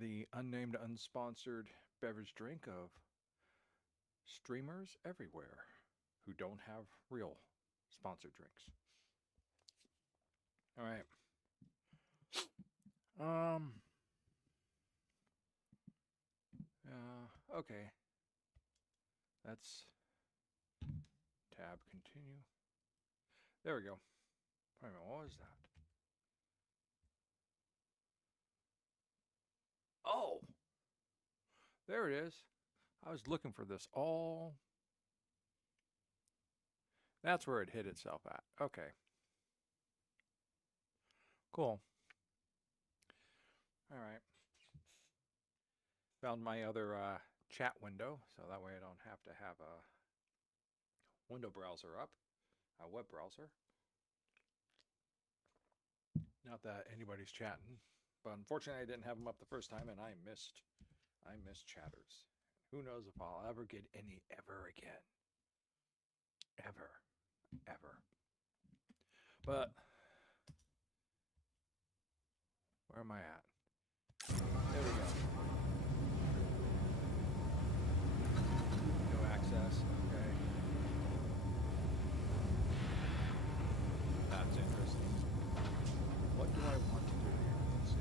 The unnamed, unsponsored beverage drink of streamers everywhere who don't have real sponsored drinks. All right. Okay. That's tab continue. There we go. Wait a minute, what was that? Oh! There it is. I was looking for this all. That's where it hit itself at. Okay. Cool. All right. Found my other chat window, so that way I don't have to have a window browser up, a web browser. Not that anybody's chatting, but unfortunately I didn't have them up the first time, and I missed chatters. Who knows if I'll ever get any ever again. Ever. But where am I at? There we go. No access. Okay. That's interesting. What do I want to do here? Let's see.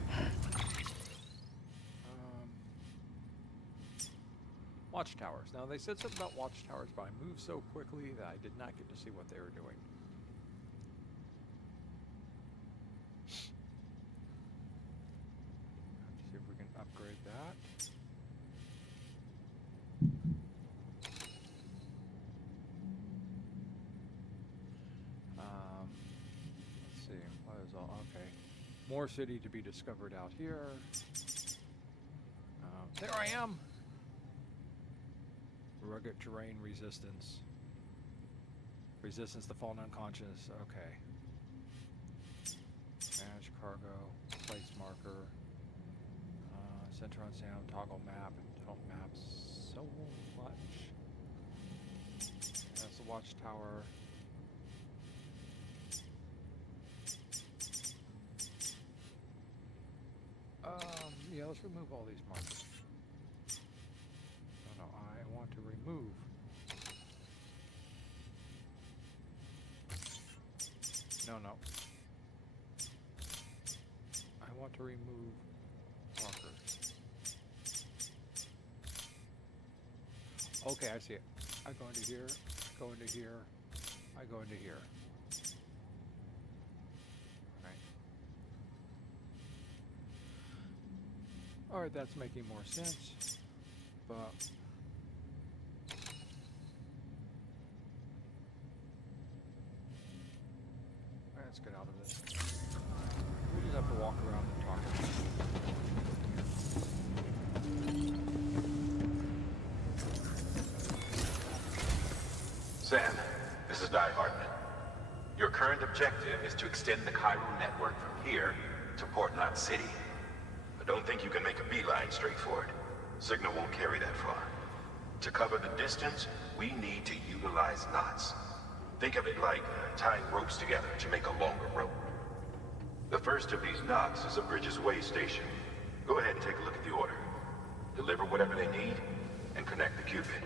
Watchtowers. Now they said something about watchtowers, but I moved so quickly that I did not get to see what they were doing. Let's see if we can upgrade that. Let's see. What is all? Okay. More city to be discovered out here. There I am. Rugged terrain resistance. Resistance to fallen unconscious. Okay. Manage cargo. Place marker. Center on sound. Toggle map. Don't map so much. That's the watchtower. Yeah, let's remove all these markers. No, I want to remove. No. I want to remove markers. Okay, I see it. I go into here, go into here, I go into here. Alright, that's making more sense, but let's get out of this. We just have to walk around and talk. Sam, this is Di Hartman. Your current objective is to extend the Cairo network from here to Port Knot City. I don't think you can make a beeline straight for it. Signal won't carry that far. To cover the distance, we need to utilize knots. Think of it like tying ropes together to make a longer rope. The first of these knots is a Bridges Way station. Go ahead and take a look at the order. Deliver whatever they need, and connect the Cupid.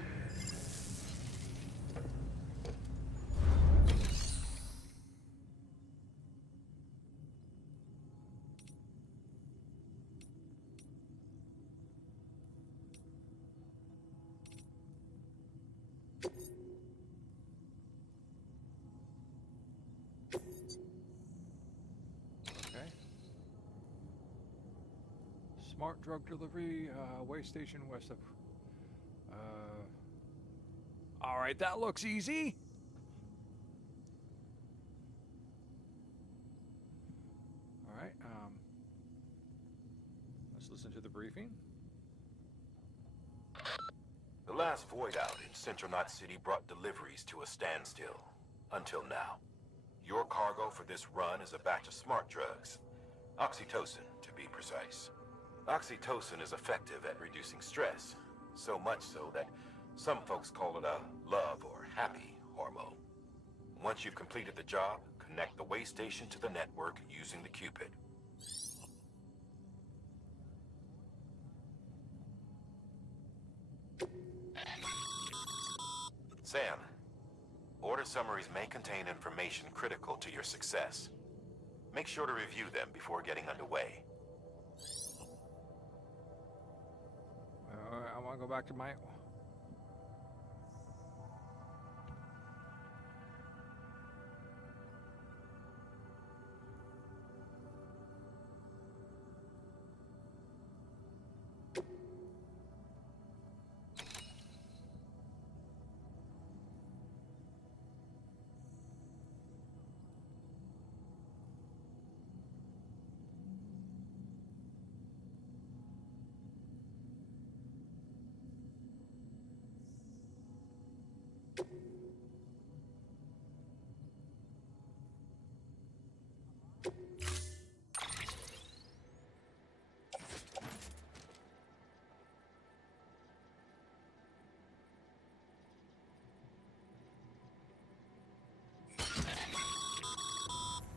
Smart drug delivery, way station west of. All right, that looks easy. All right, let's listen to the briefing. The last void out in Central Knot City brought deliveries to a standstill. Until now. Your cargo for this run is a batch of smart drugs. Oxytocin, to be precise. Oxytocin is effective at reducing stress. So much so that some folks call it a love or happy hormone. Once you've completed the job, connect the way station to the network using the Cupid. Sam, order summaries may contain information critical to your success. Make sure to review them before getting underway. I want to go back to my.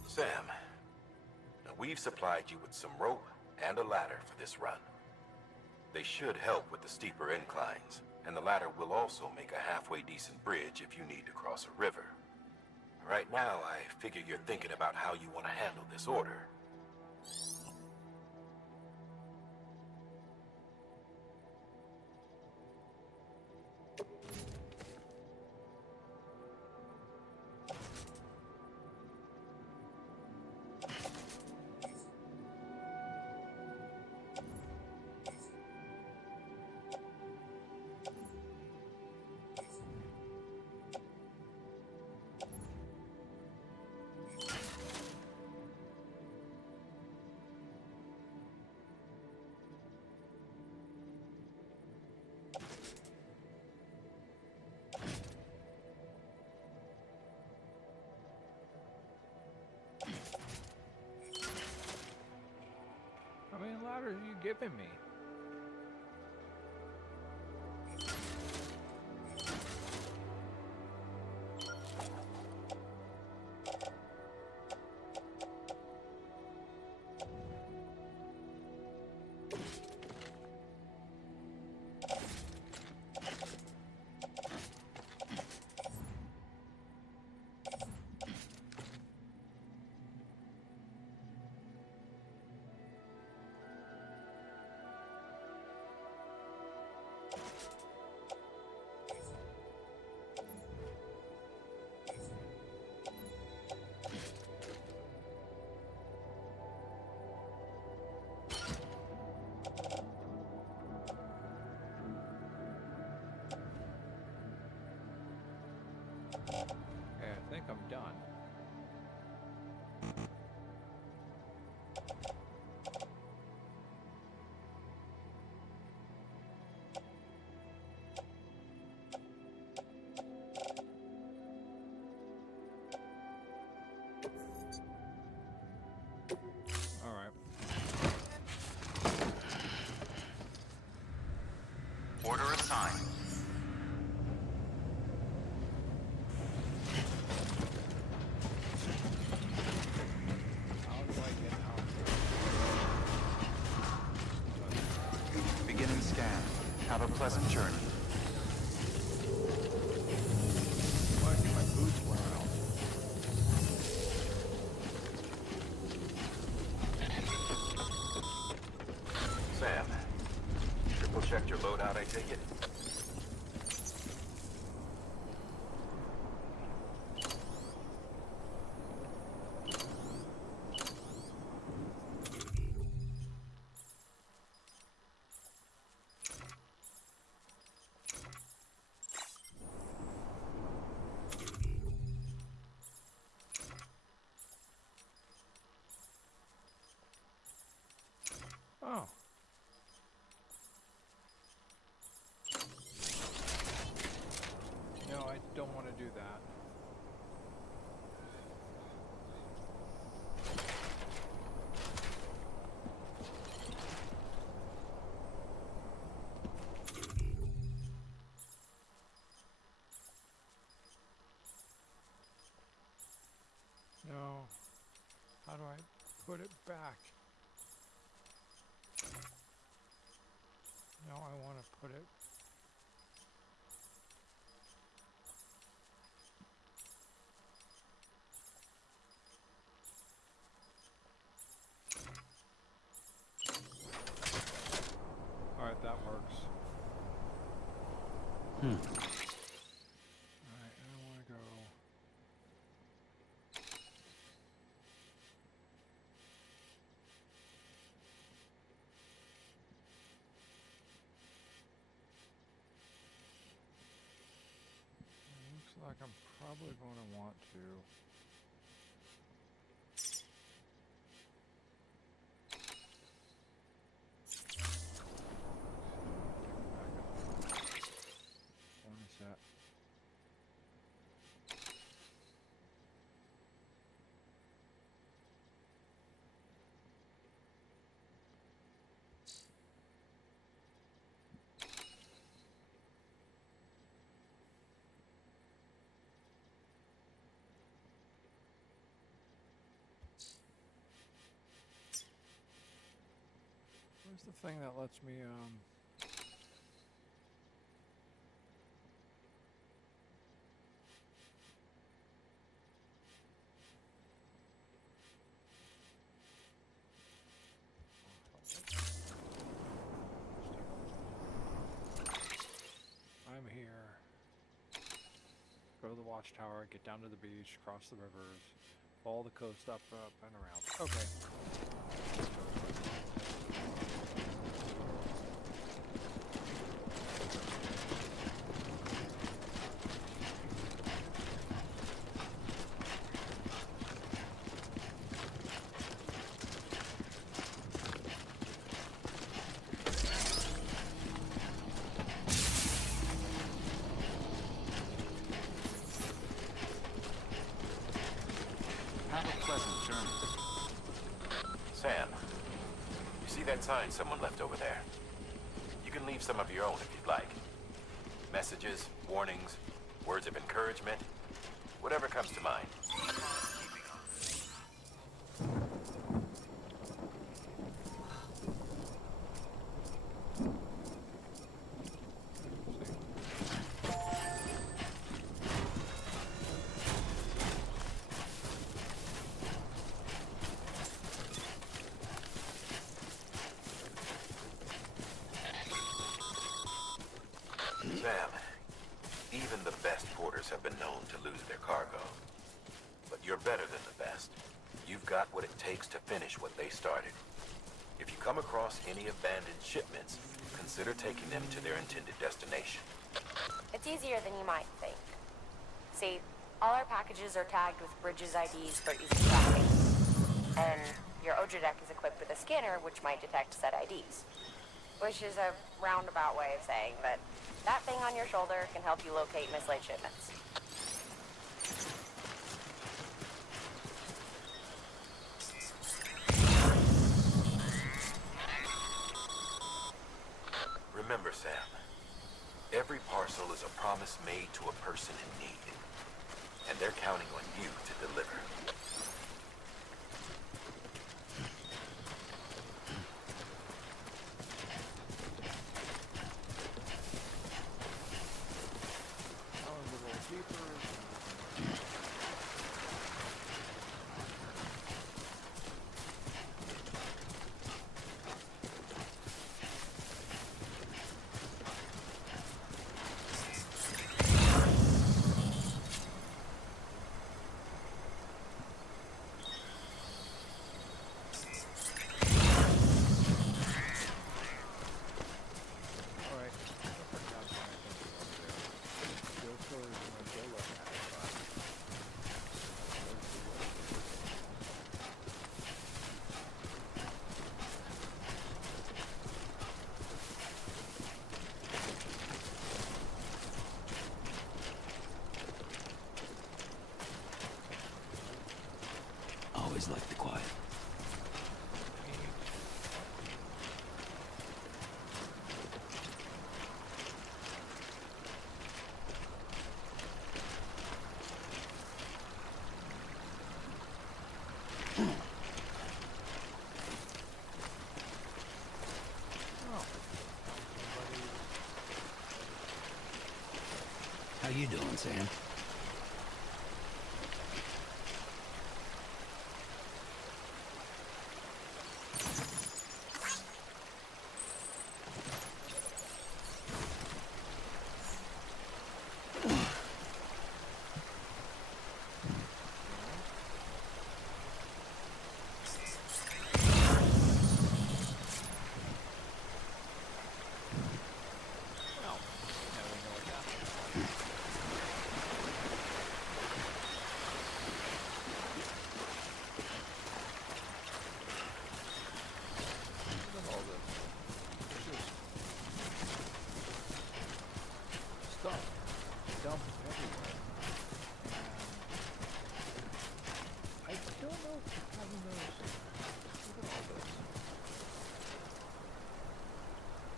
Sam, now we've supplied you with some rope and a ladder for this run. They should help with the steeper inclines, and the ladder will also make a halfway decent bridge if you need to cross a river. Right now, I figure you're thinking about how you want to handle this order. How many ladders are you giving me? Okay, I think I'm done. All right. Order assigned. don't want to do that. No. How do I put it back? No, I want to put it. All right, that works. All right, I want to go. Looks like I'm probably going to want to. One set. Where's the thing that lets me, I'm here. Go to the watchtower, get down to the beach, cross the rivers, follow the coast up and around. Okay. Have a pleasant journey. Sam, you see that sign someone left over there? You can leave some of your own if you'd like. Messages, warnings, words of encouragement, whatever comes to mind. Sam, even the best porters have been known to lose their cargo. But you're better than the best. You've got what it takes to finish what they started. If you come across any abandoned shipments, consider taking them to their intended destination. It's easier than you might think. See, all our packages are tagged with Bridges IDs for easy tracking. And your Odra deck is equipped with a scanner which might detect said IDs. Which is a roundabout way of saying that that thing on your shoulder can help you locate mislaid shipments. Remember, Sam, every parcel is a promise made to a person in need. And they're counting on you to deliver. always liked the quiet. How you doing, Sam?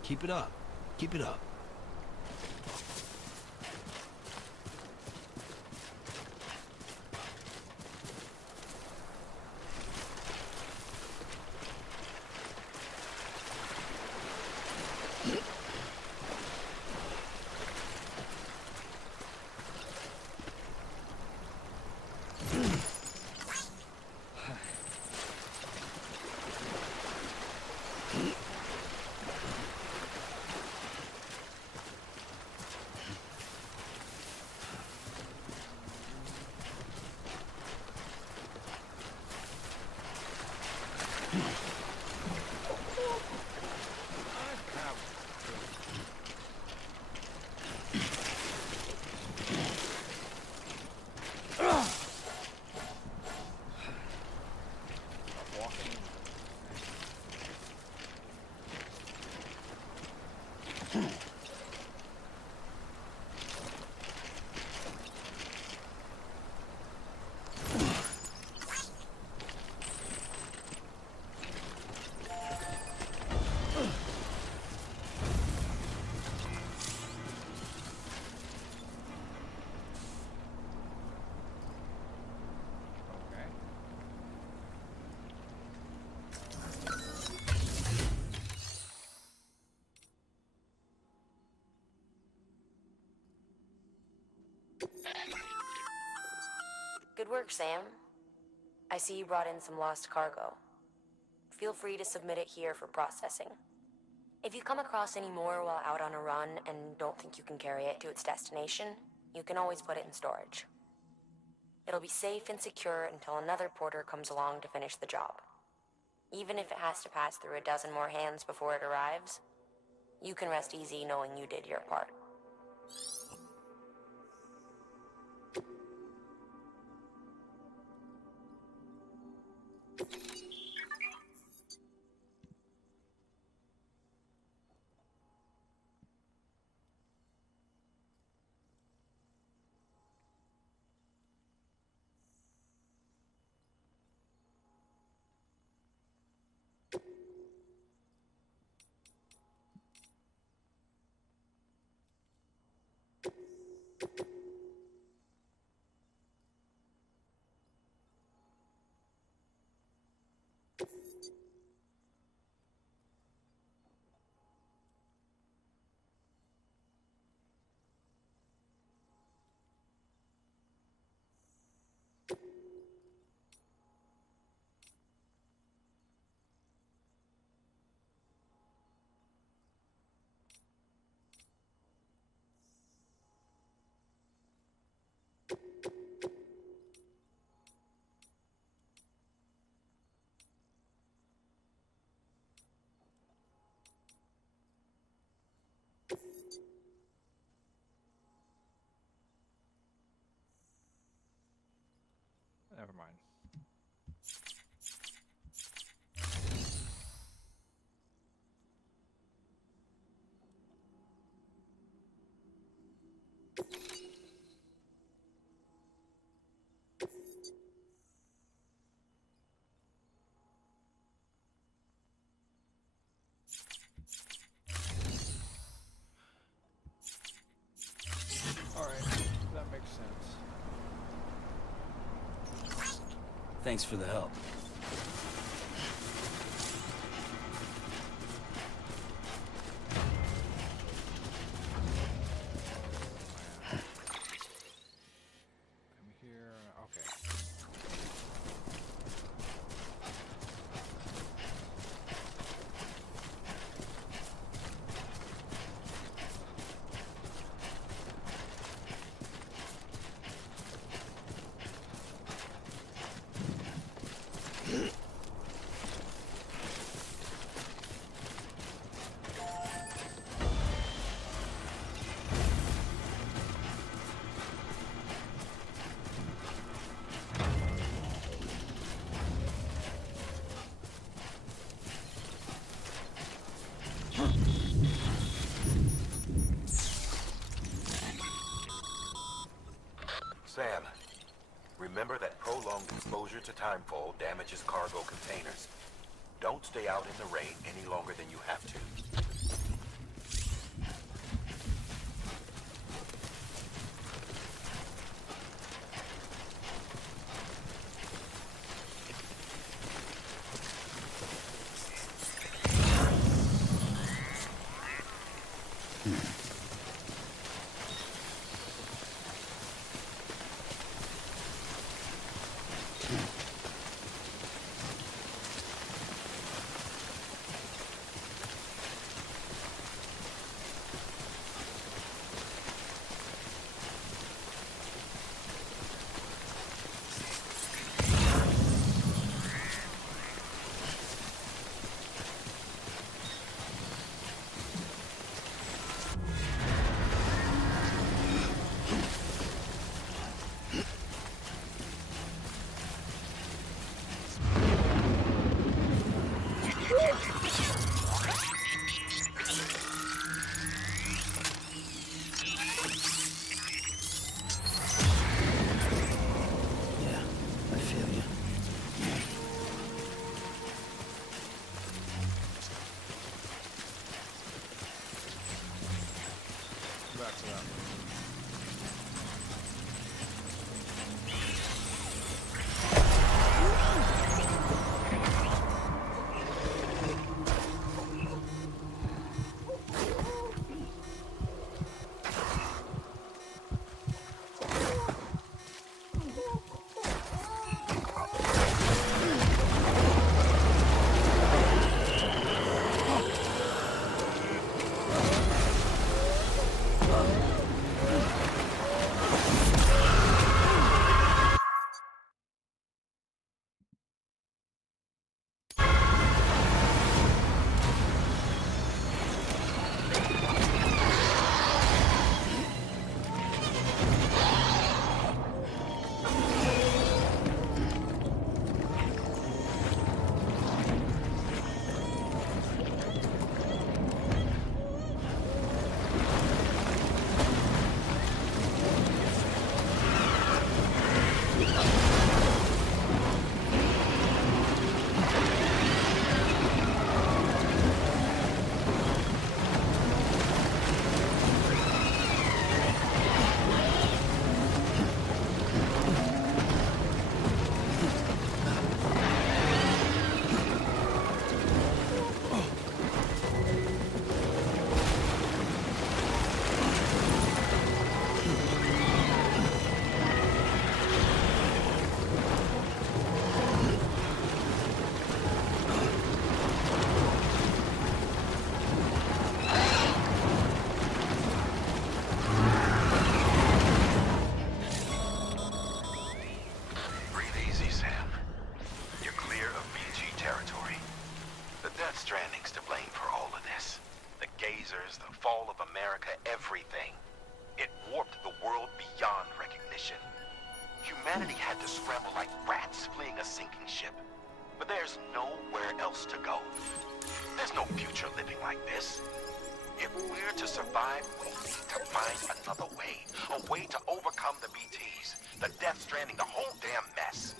Keep it up. Keep it up. Good work, Sam. I see you brought in some lost cargo. Feel free to submit it here for processing. If you come across any more while out on a run and don't think you can carry it to its destination, you can always put it in storage. It'll be safe and secure until another porter comes along to finish the job. Even if it has to pass through a dozen more hands before it arrives, you can rest easy knowing you did your part. Thanks for the help. Come here. Okay. Sam, remember that prolonged exposure to timefall damages cargo containers. Don't stay out in the rain any longer than you have to. Back to that. Stranding's to blame for all of this. The gazers, the fall of America, everything. It warped the world beyond recognition. Humanity had to scramble like rats fleeing a sinking ship. But there's nowhere else to go. There's no future living like this. If we're to survive, we need to find another way. A way to overcome the BTs, the Death Stranding, the whole damn mess.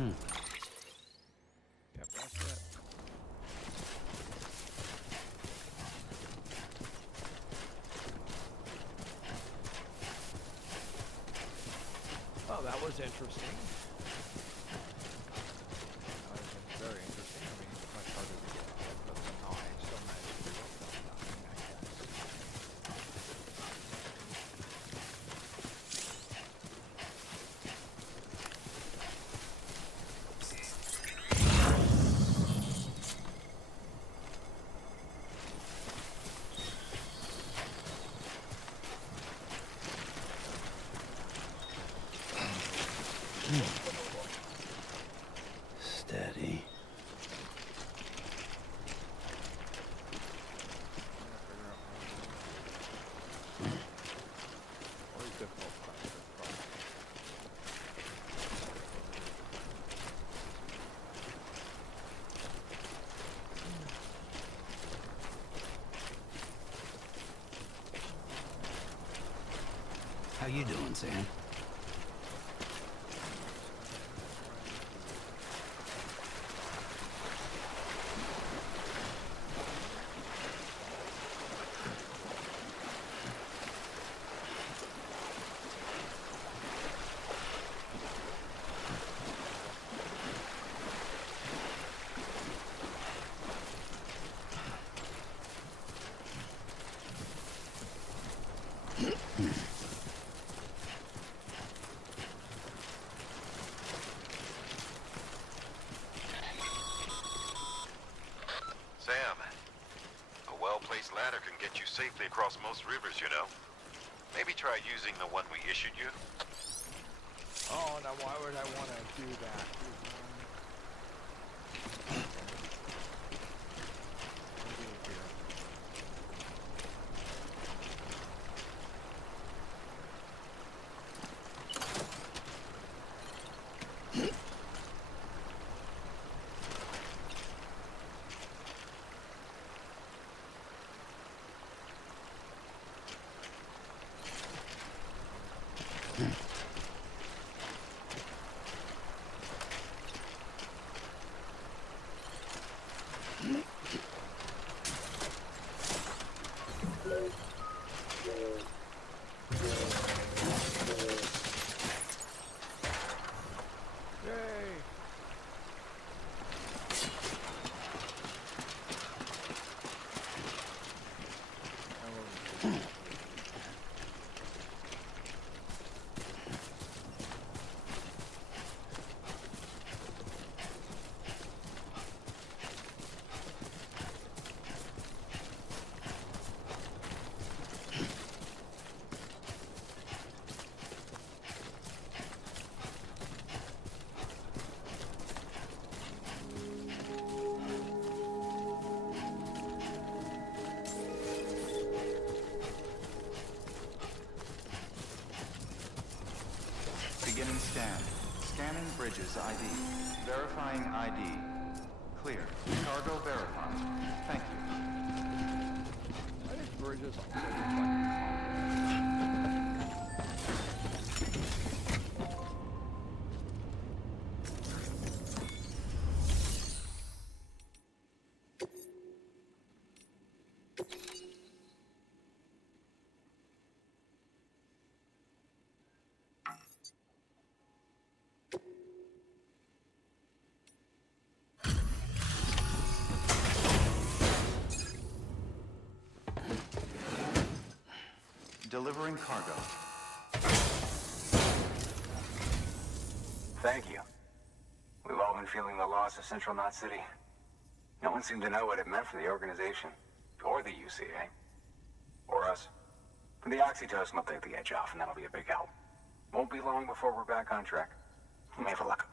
Yep, that's it. Oh, that was interesting. That was very interesting. I mean, it's much harder to get out, but somehow I still managed to do it without dying, I guess. Steady. Always difficult to find good products. How you doing, Sam? Sam, a well-placed ladder can get you safely across most rivers, you know. Maybe try using the one we issued you. Oh, now why would I want to do that? Beginning scan. Scanning Bridges ID. Verifying ID. Clear. Cargo verified. Thank you. I think Bridges also looks like a compliment. Delivering cargo. Thank you. We've all been feeling the loss of Central Knot City. No one seemed to know what it meant for the organization, or the UCA, or us. The oxytocin will take the edge off, and that'll be a big help. Won't be long before we're back on track. You may have a luck.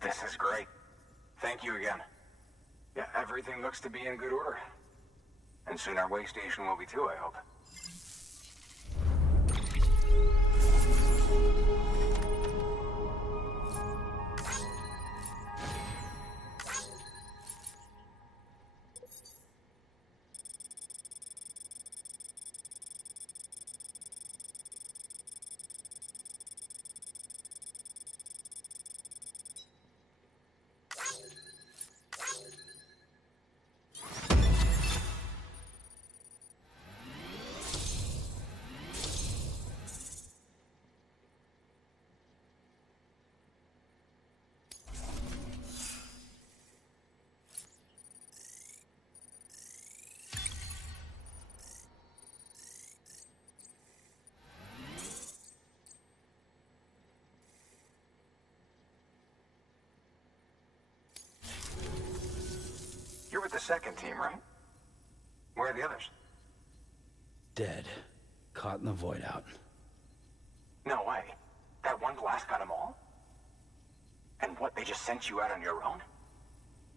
This is great. Thank you again. Yeah, everything looks to be in good order. And soon our way station will be too, I hope. You're with the second team, right? Where are the others? Dead. Caught in the void out. No way. That one blast got them all? And what, they just sent you out on your own?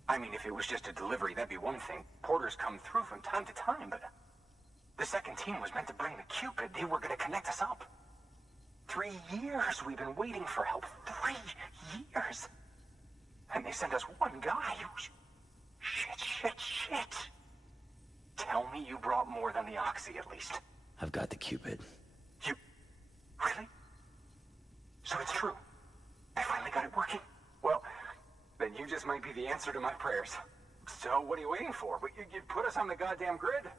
I mean, if it was just a delivery, that'd be one thing. Porters come through from time to time, but... The second team was meant to bring the Cupid. They were gonna connect us up. 3 years we've been waiting for help. 3 years! And they sent us one guy. Shit. Tell me you brought more than the Oxy, at least. I've got the Cupid. You... Really? So it's true. They finally got it working. Well, then you just might be the answer to my prayers. So what are you waiting for? You put us on the goddamn grid.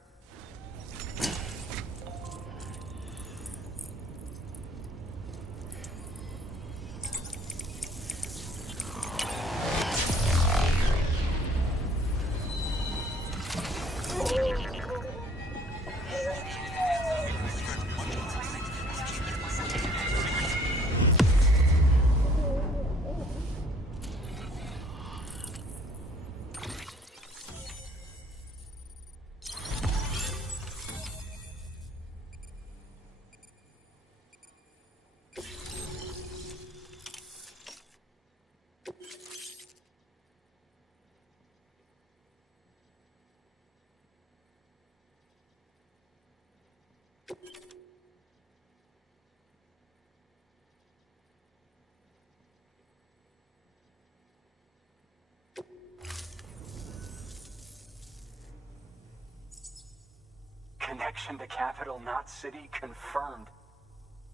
Connection to Capital Knot City confirmed.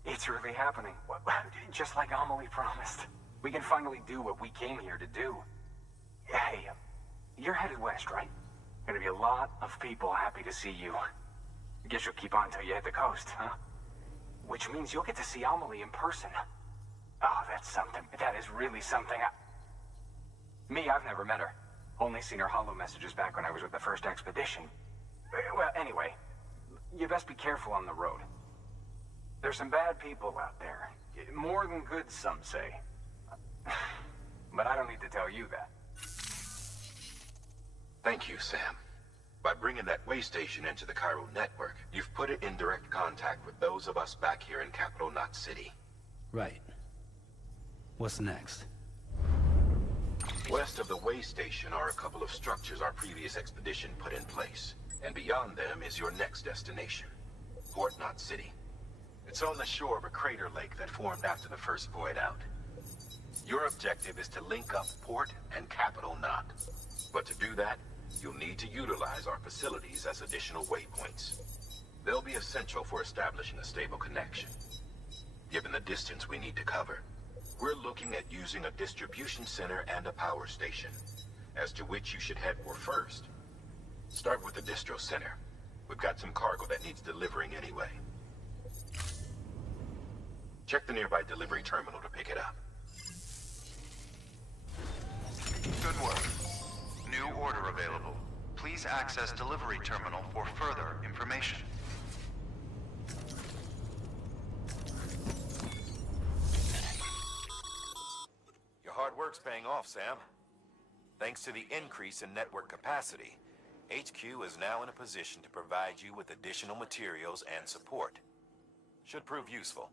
It's really happening. Just like Amelie promised. We can finally do what we came here to do. Hey, you're headed west, right? Gonna be a lot of people happy to see you. Guess you'll keep on till you hit the coast, huh? Which means you'll get to see Amelie in person. Oh, that's something. That is really something. Me, I've never met her. Only seen her holo messages back when I was with the first expedition. Well, anyway, you best be careful on the road. There's some bad people out there. More than good, some say. But I don't need to tell you that. Thank you, Sam. By bringing that way station into the Cairo network, you've put it in direct contact with those of us back here in Capital Knot City. Right. What's next? West of the way station are a couple of structures our previous expedition put in place. And beyond them is your next destination, Port Knot City. It's on the shore of a crater lake that formed after the first void out. Your objective is to link up port and capital Knot. But to do that, you'll need to utilize our facilities as additional waypoints. They'll be essential for establishing a stable connection. Given the distance we need to cover, we're looking at using a distribution center and a power station, as to which you should head for first. Start with the distro center. We've got some cargo that needs delivering anyway. Check the nearby delivery terminal to pick it up. Good work. New order available. Please access delivery terminal for further information. Your hard work's paying off, Sam. Thanks to the increase in network capacity, HQ is now in a position to provide you with additional materials and support. Should prove useful.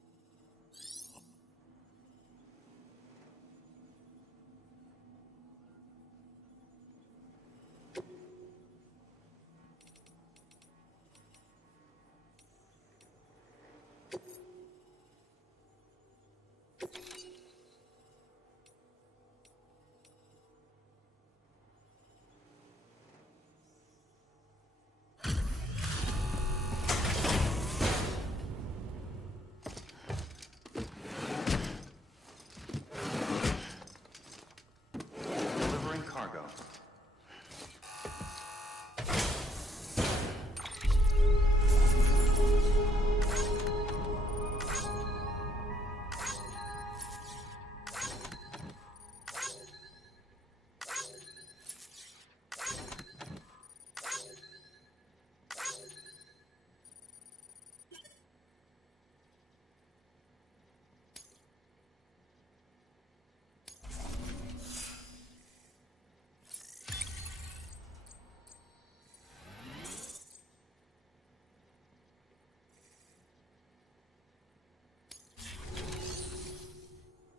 Delivering cargo.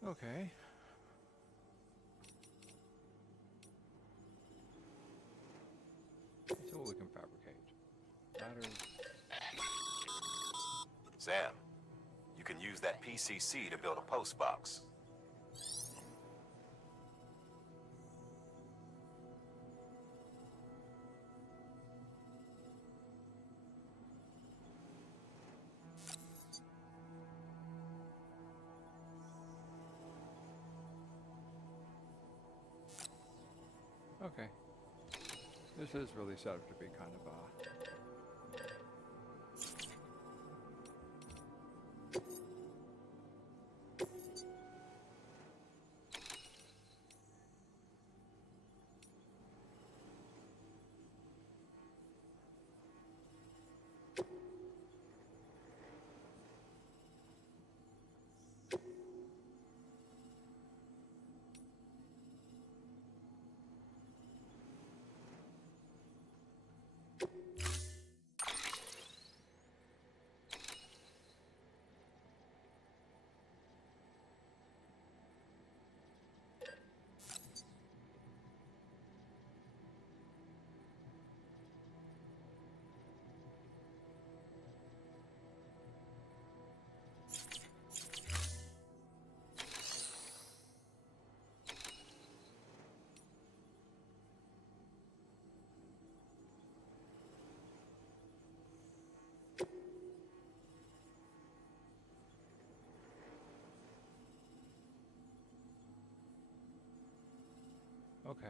Okay. Let's see what we can fabricate. Ladders. Sam, you can use that PCC to build a post box. Okay. This is really set up to be kind of okay.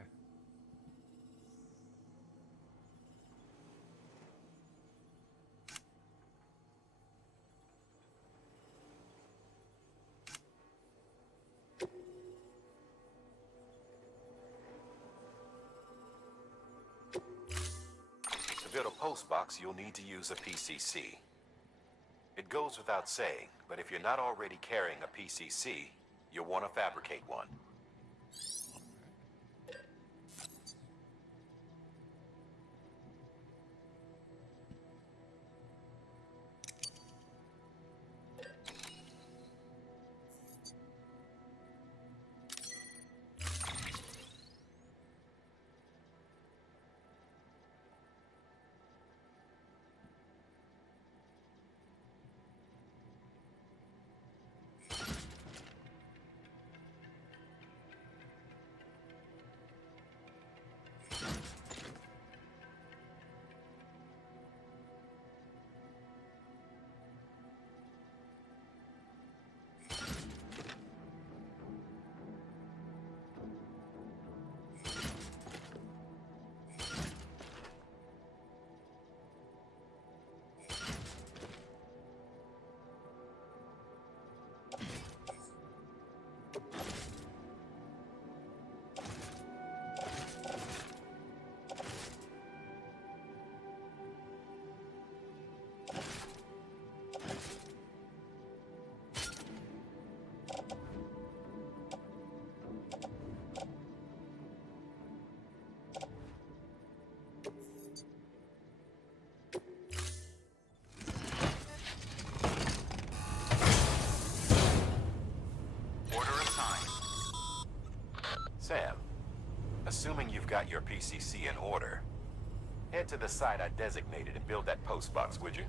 To build a post box, you'll need to use a PCC. It goes without saying, but if you're not already carrying a PCC, you'll want to fabricate one. Assuming you've got your PCC in order, head to the site I designated and build that post box, would you?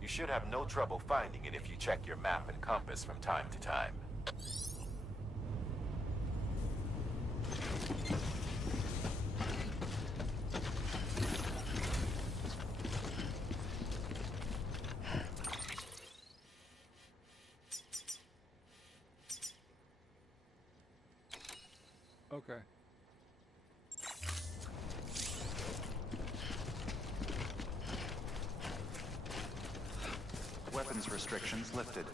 You should have no trouble finding it if you check your map and compass from time to time. Okay. Weapons restrictions lifted.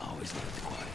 Always like the quiet.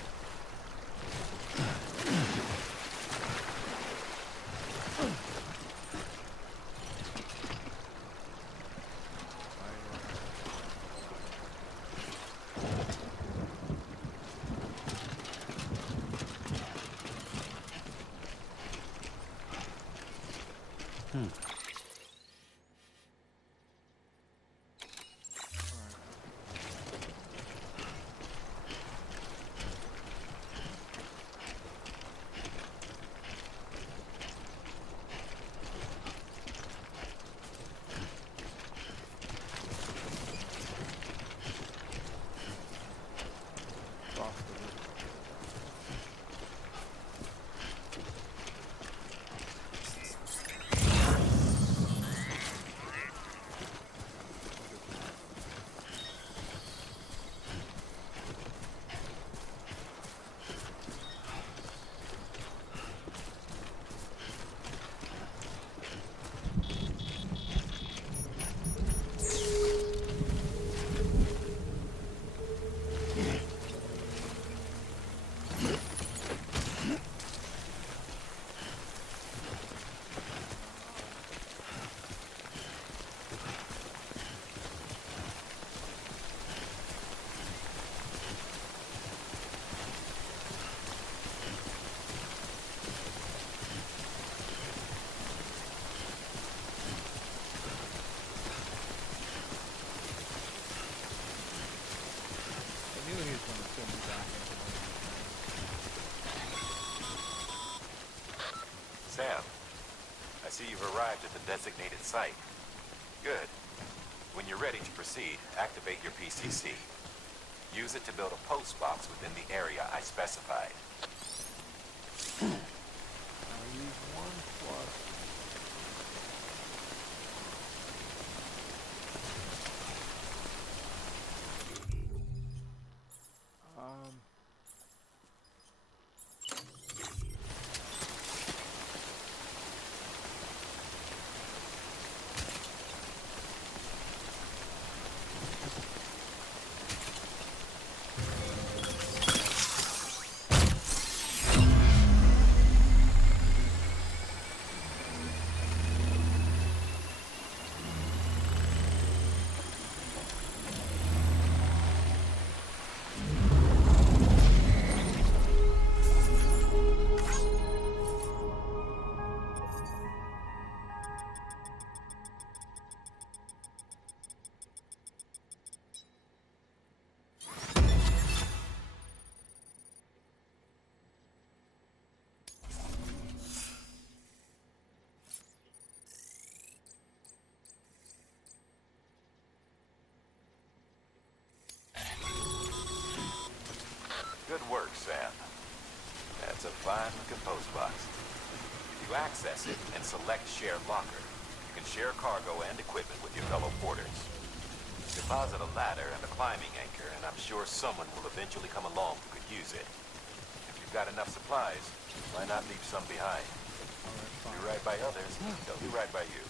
Sam, I see you've arrived at the designated site. Good. When you're ready to proceed, activate your PCC. Use it to build a post box within the area I specified. I'll use 1 plus. and select Share Locker. You can share cargo and equipment with your fellow porters. Deposit a ladder and a climbing anchor, and I'm sure someone will eventually come along who could use it. If you've got enough supplies, why not leave some behind? Do right by others, they'll do right by you.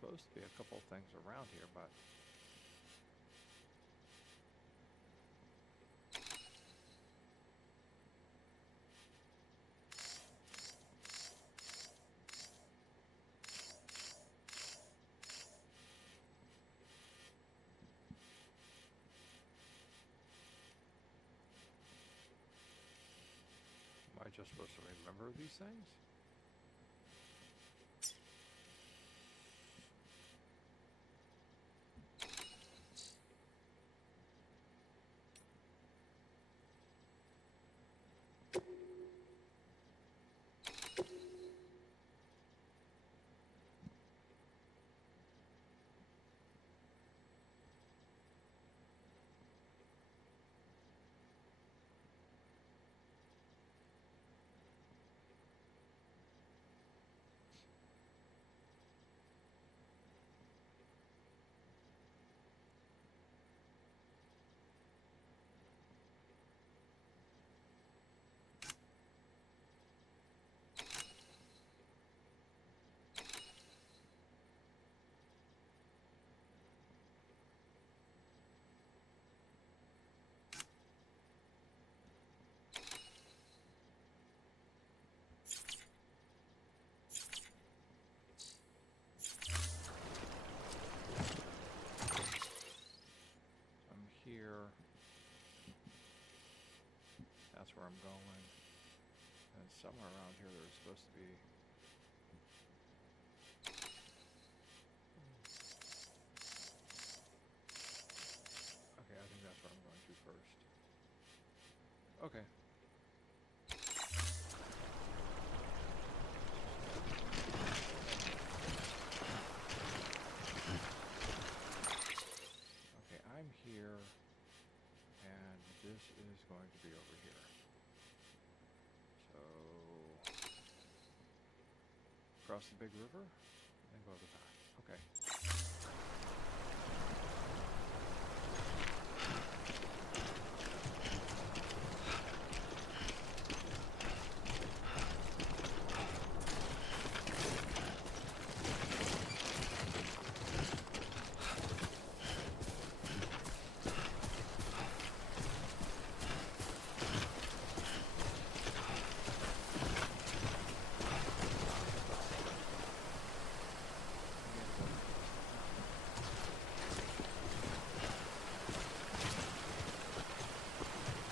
Supposed to be a couple things around here, but am I just supposed to remember these things? Here. That's where I'm going. And somewhere around here there's supposed to be... Okay, I think that's where I'm going to first. Okay. here, and this is going to be over here. So, cross the big river, and go to the back. Okay.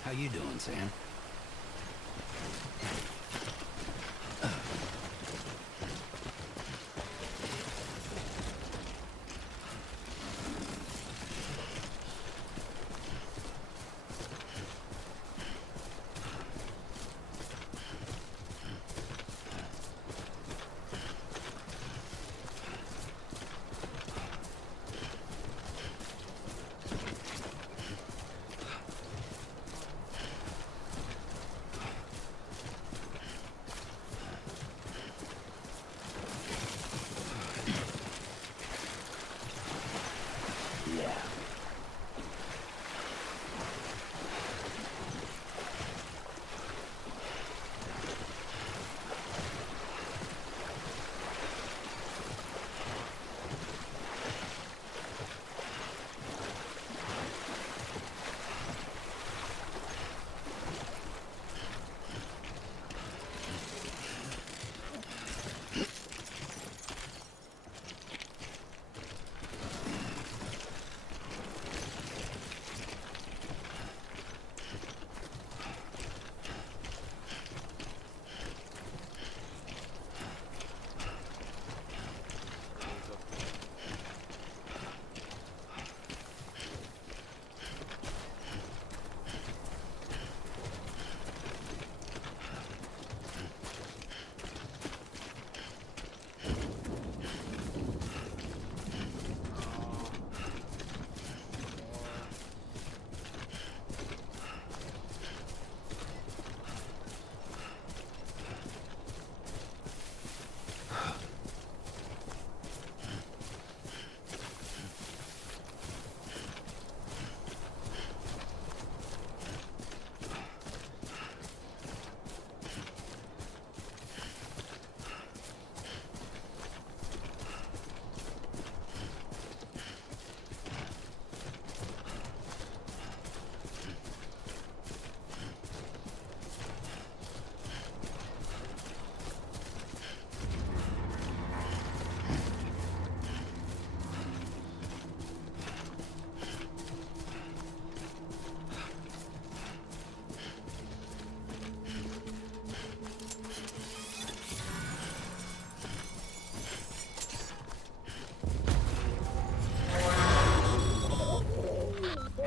How you doing, Sam?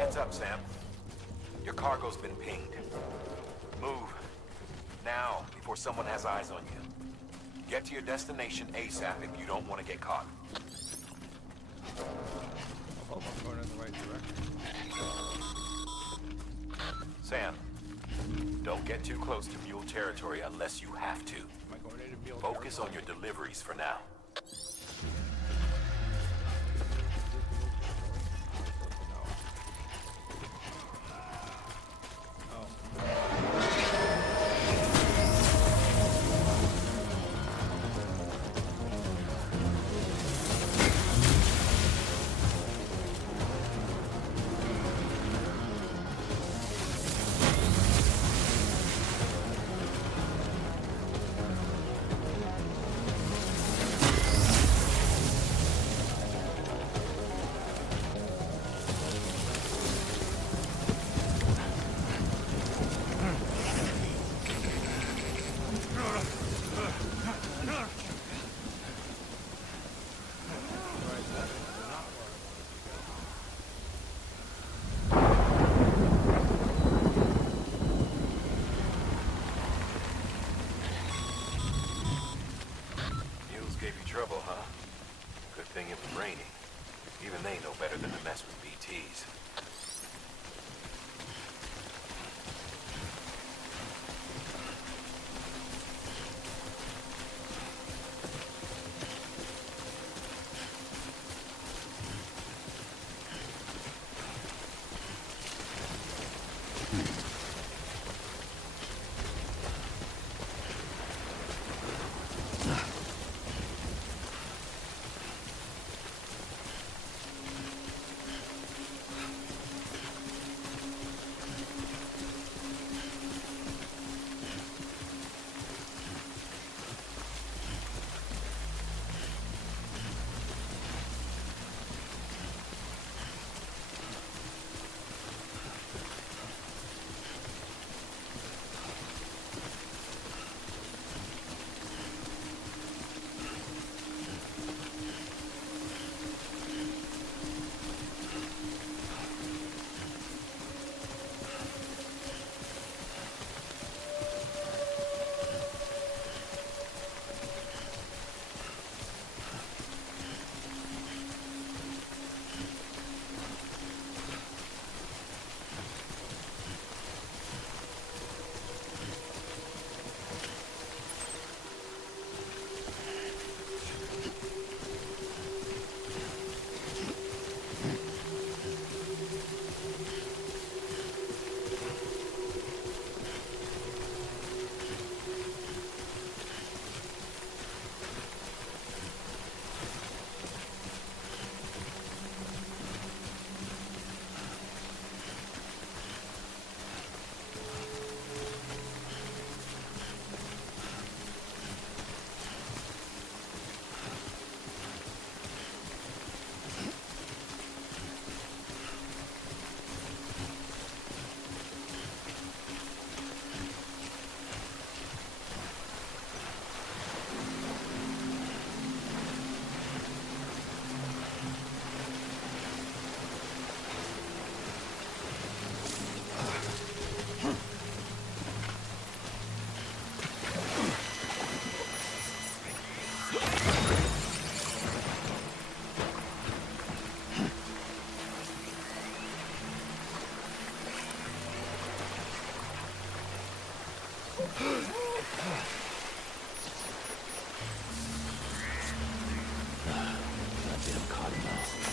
Heads up, Sam. Your cargo's been pinged. Move. Now, before someone has eyes on you. Get to your destination ASAP if you don't want to get caught. I hope I'm going in the right direction. Sam, don't get too close to mule territory unless you have to. Am I going into mule Focus on your deliveries for now. Goddamn cottonmouth.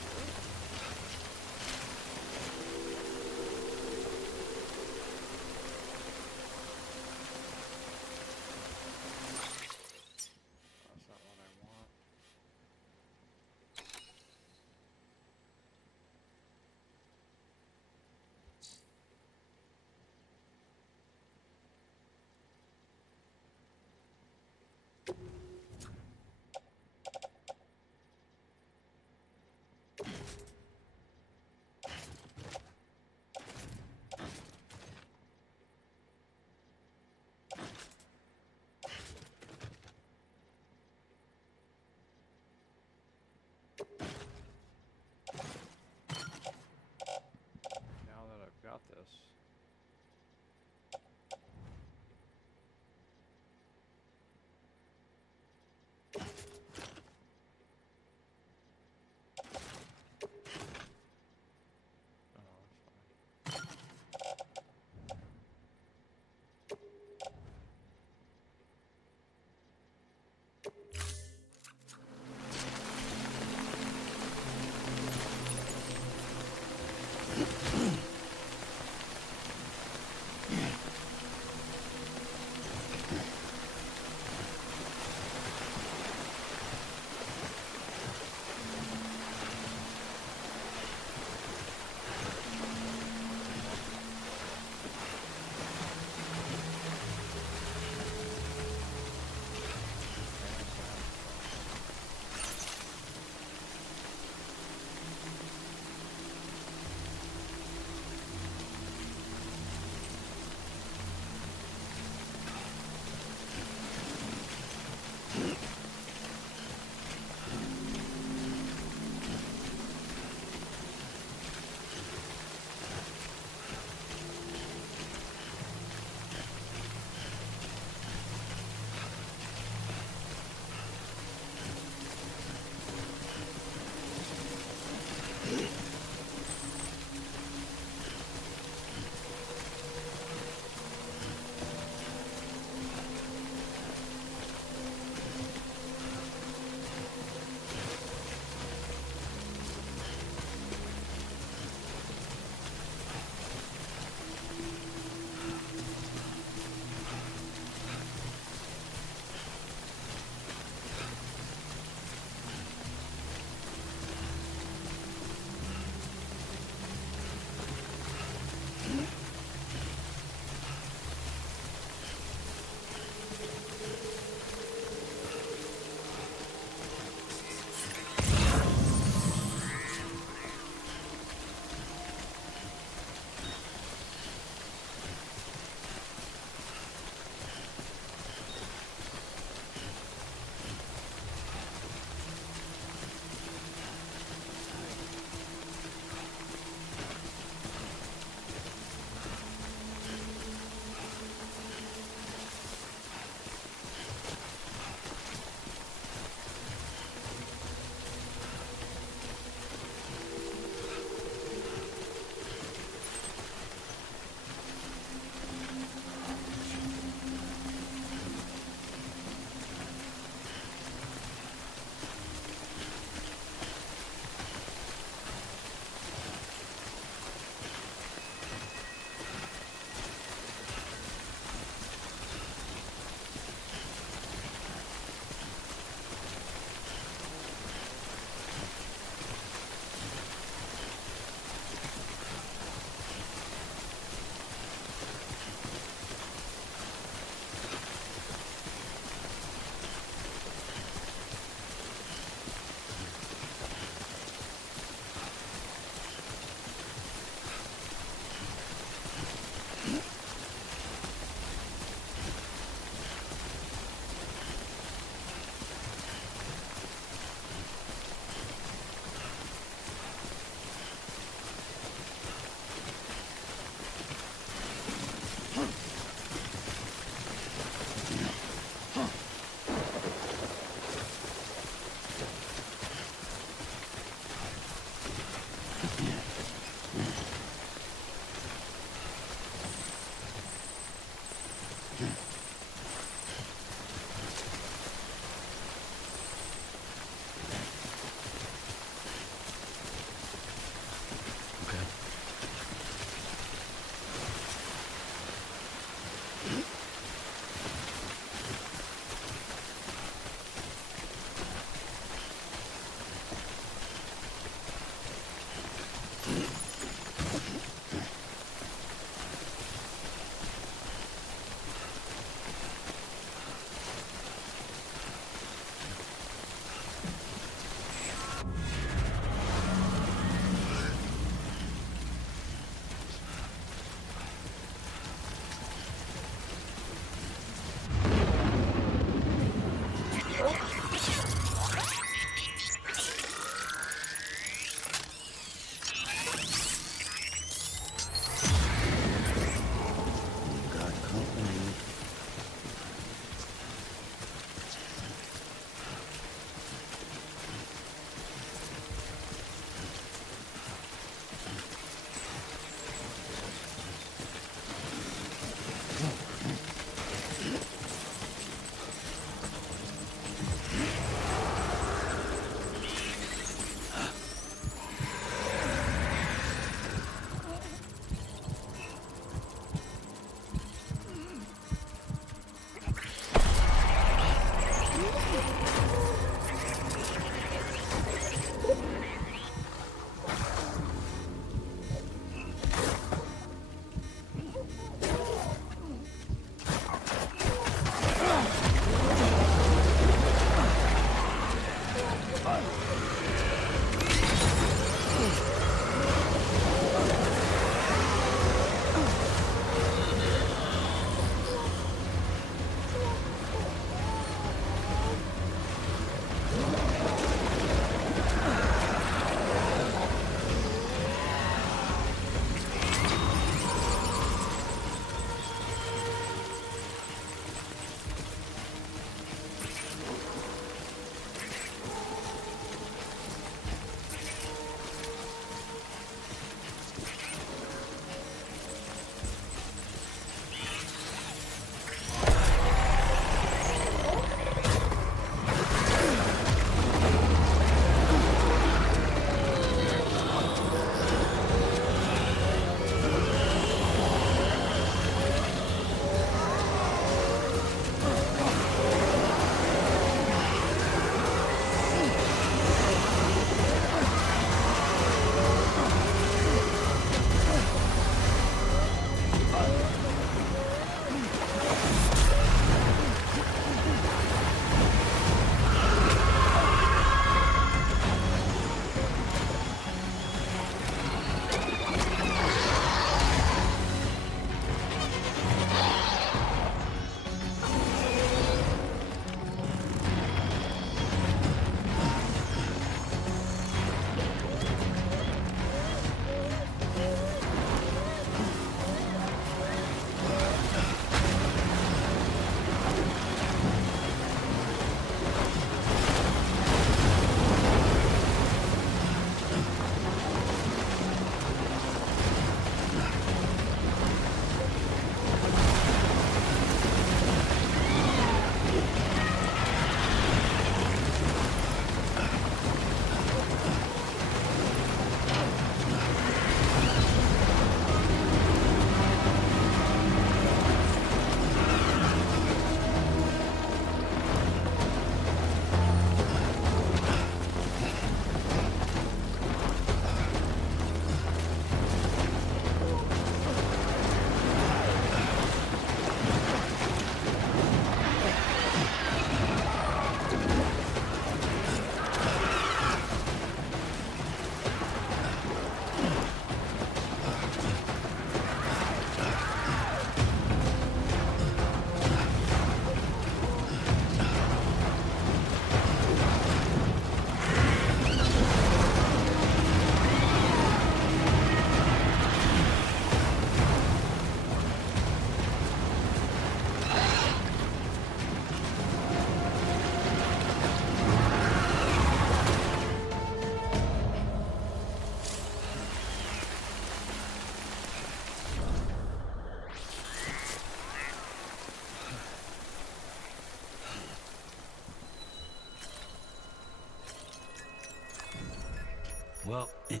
Well, Orders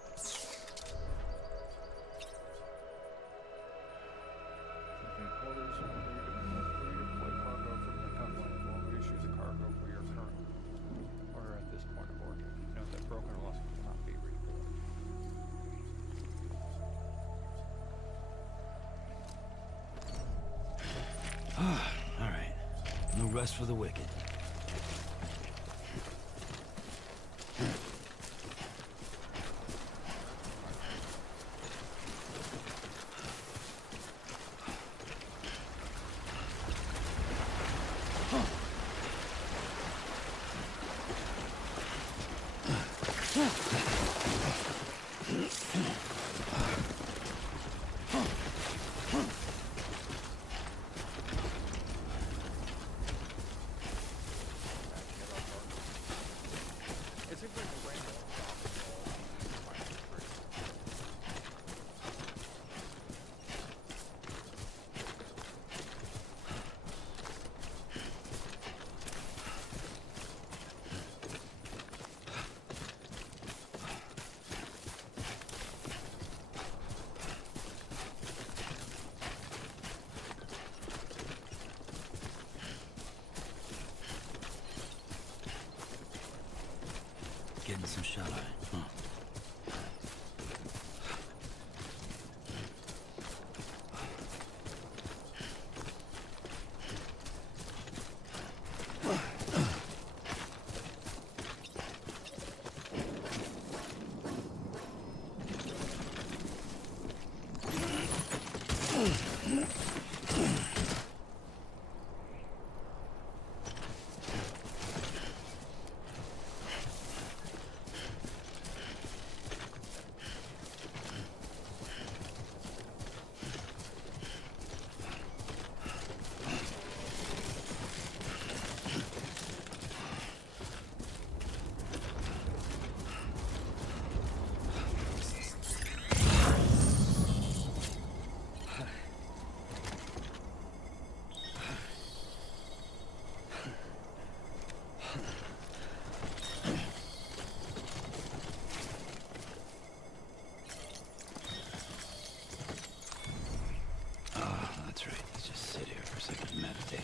redeploy cargo from the Cumberland will reissue the cargo for your current order at this point of order. Note that broken or lost cannot be redeployed. all right. No rest for the wicked. It's a good rainbow. Getting some shut eye, huh? That's right. Let's just sit here for a second and meditate.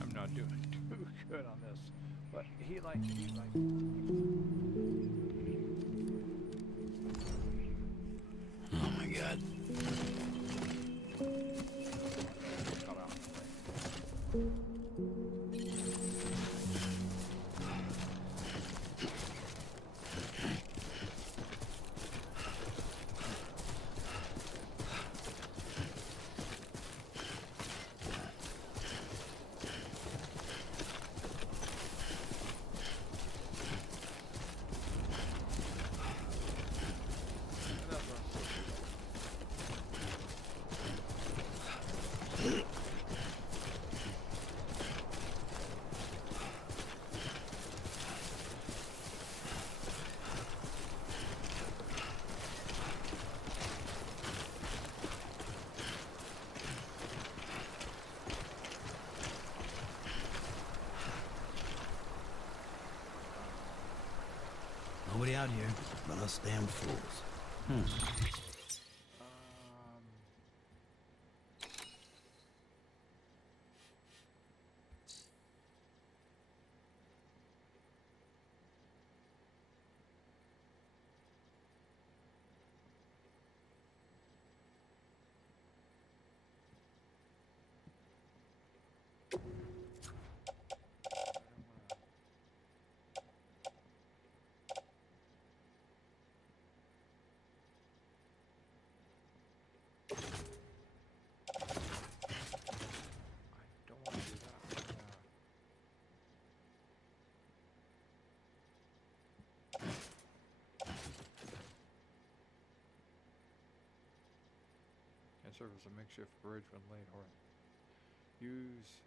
I'm not doing too good on this, but he likes. Oh my God. Cut out. Nobody out here but us damn fools. and serve as a makeshift bridge when laid or use.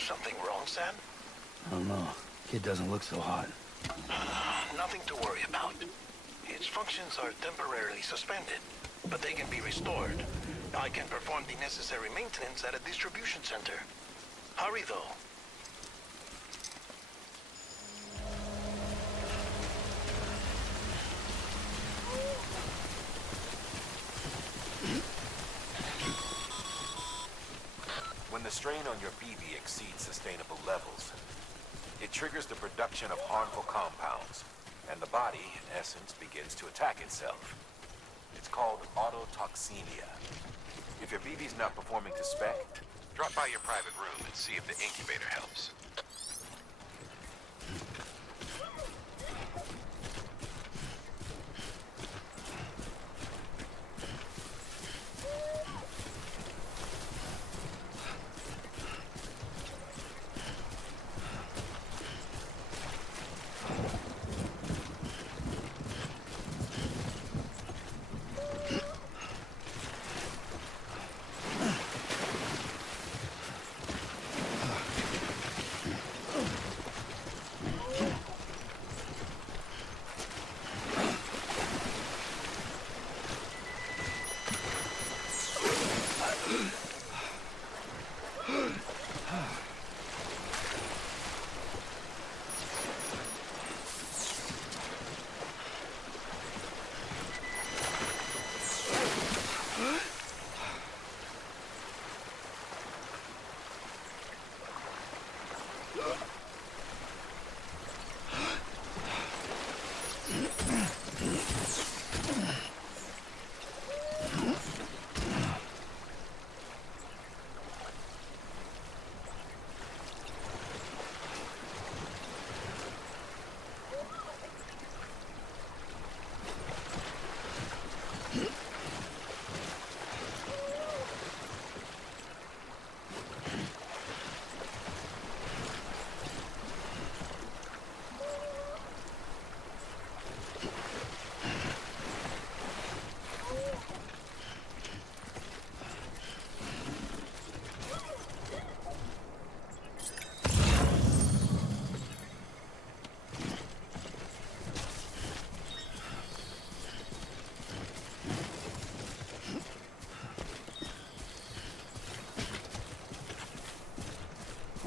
Something wrong, Sam? I don't know. Kid doesn't look so hot. Nothing to worry about. Its functions are temporarily suspended, but they can be restored. I can perform the necessary maintenance at a distribution center. Hurry, though. When the strain on your BB exceeds sustainable levels, it triggers the production of harmful compounds, and the body, in essence, begins to attack itself. It's called autotoxemia. If your BB's not performing to spec, drop by your private room and see if the incubator helps.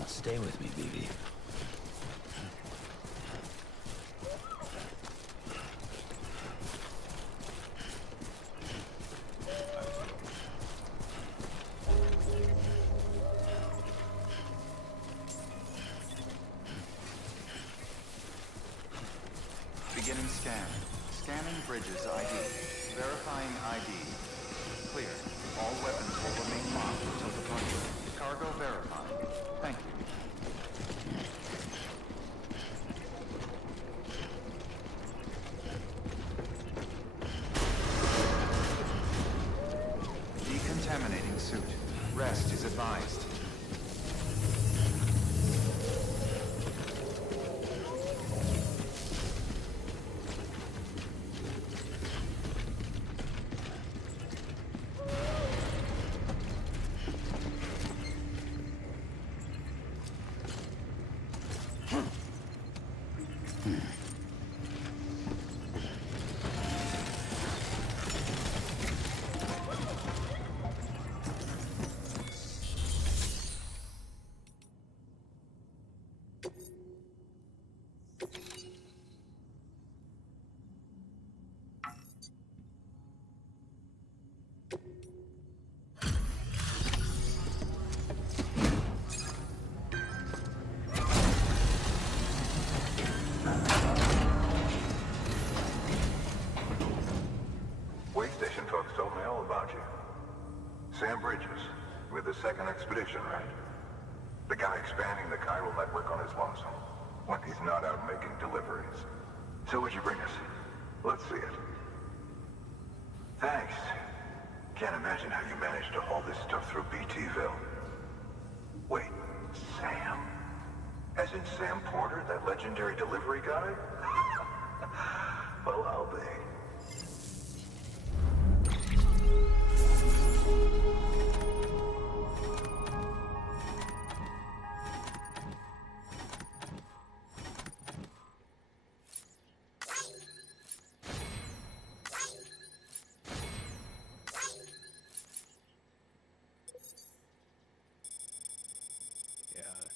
Stay with me, BB. Beginning scan. Scanning bridges ID. Verifying ID. Clear. All weapons will remain locked until departure. Cargo verified. Thank you. Decontaminating suit. Rest is advised. Way station folks told me all about you. Sam Bridges, with the second expedition, right? The guy expanding the chiral network on his lonesome, when he's not out making deliveries. So what'd you bring us? Let's see it. Thanks. Can't imagine how you managed to haul this stuff through BTville. Wait, Sam? As in Sam Porter, that legendary delivery guy? Well, I'll be.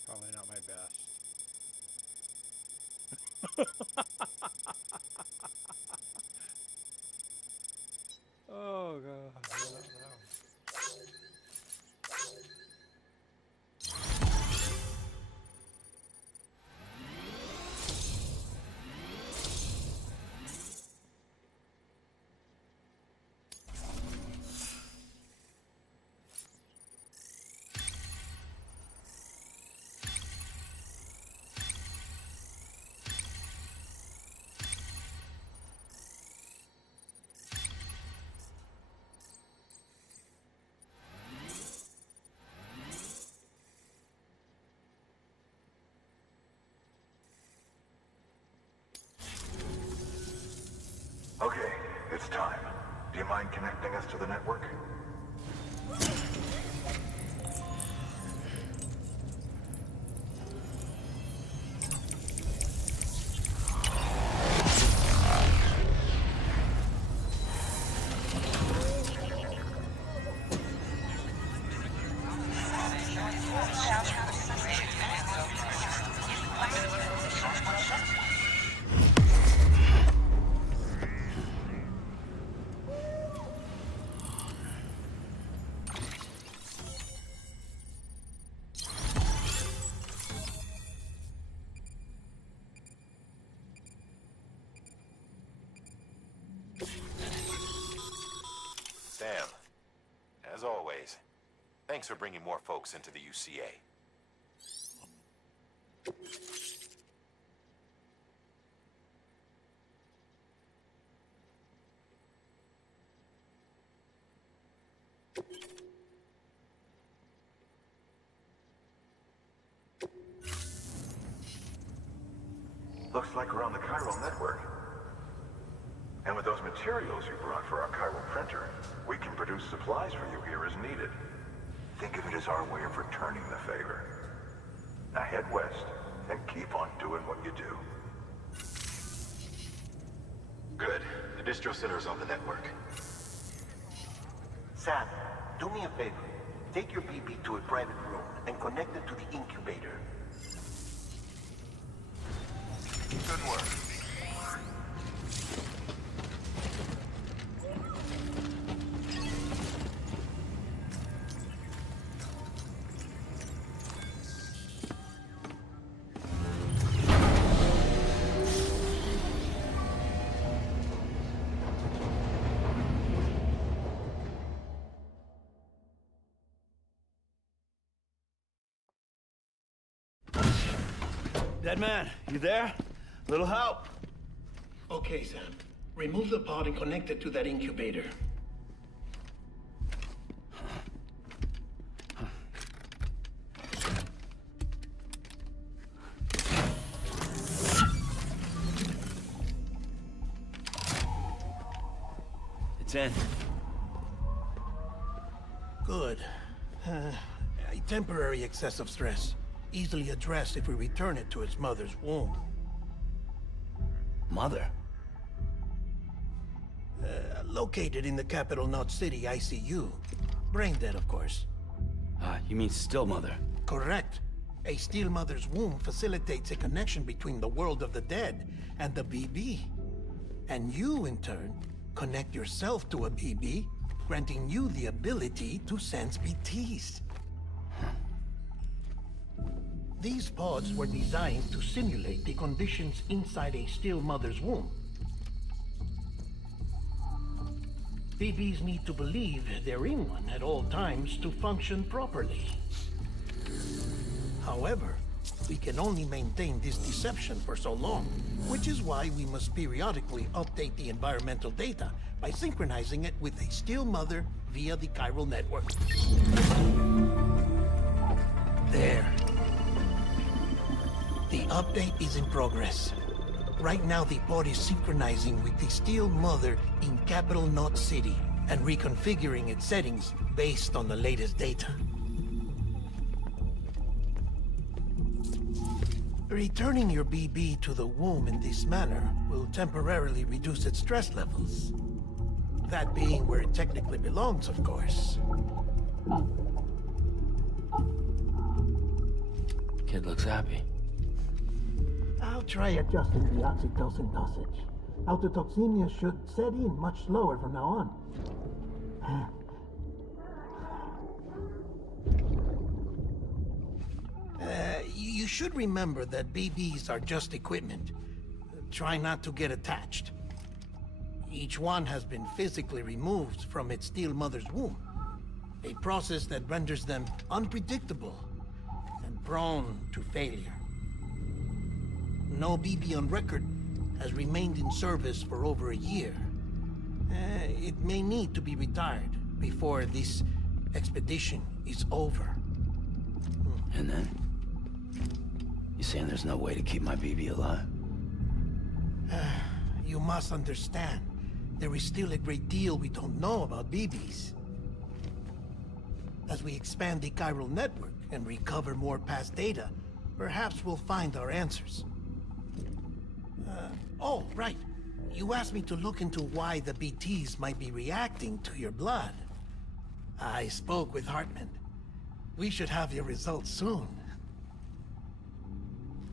Probably not my best. Oh god. Okay, it's time. Do you mind connecting us to the network? Sam, as always, thanks for bringing more folks into the UCA. Looks like we're on the chiral network. And with those materials you brought for our chiral printer, we can produce supplies for you here as needed. Think of it as our way of returning the favor. Now head west and keep on doing what you do. Good. The distro center's on the network. Sam, do me a favor. Take your BB to a private room and connect it to the incubator. Good work. Dead man, you there? Little help. Okay, Sam. Remove the pod and connect it to that incubator. It's in. Good. A temporary excess of stress. Easily addressed if we return it to its mother's womb. Mother? Located in the capital Knot City ICU. Brain dead, of course. You mean still mother? Correct. A still mother's womb facilitates a connection between the world of the dead and the BB. And you, in turn, connect yourself to a BB, granting you the ability to sense BTs. These pods were designed to simulate the conditions inside a still mother's womb. BBs need to believe they're in one at all times to function properly. However, we can only maintain this deception for so long, which is why we must periodically update the environmental data by synchronizing it with a still mother via the chiral network. There. The update is in progress. Right now, the pod is synchronizing with the Steel Mother in capital NoC City and reconfiguring its settings based on the latest data. Returning your BB to the womb in this manner will temporarily reduce its stress levels. That being where it technically belongs, of course. Kid looks happy. I'll try adjusting the oxytocin dosage. Autotoxemia should set in much slower from now on. You should remember that BBs are just equipment. Try not to get attached. Each one has been physically removed from its steel mother's womb. A process that renders them unpredictable and prone to failure. No BB on record has remained in service for over a year. It may need to be retired before this expedition is over. And then? You saying there's no way to keep my BB alive? You must understand, there is still a great deal we don't know about BBs. As we expand the chiral network and recover more past data, perhaps we'll find our answers. Oh, right. You asked me to look into why the BTs might be reacting to your blood. I spoke with Hartman. We should have your results soon.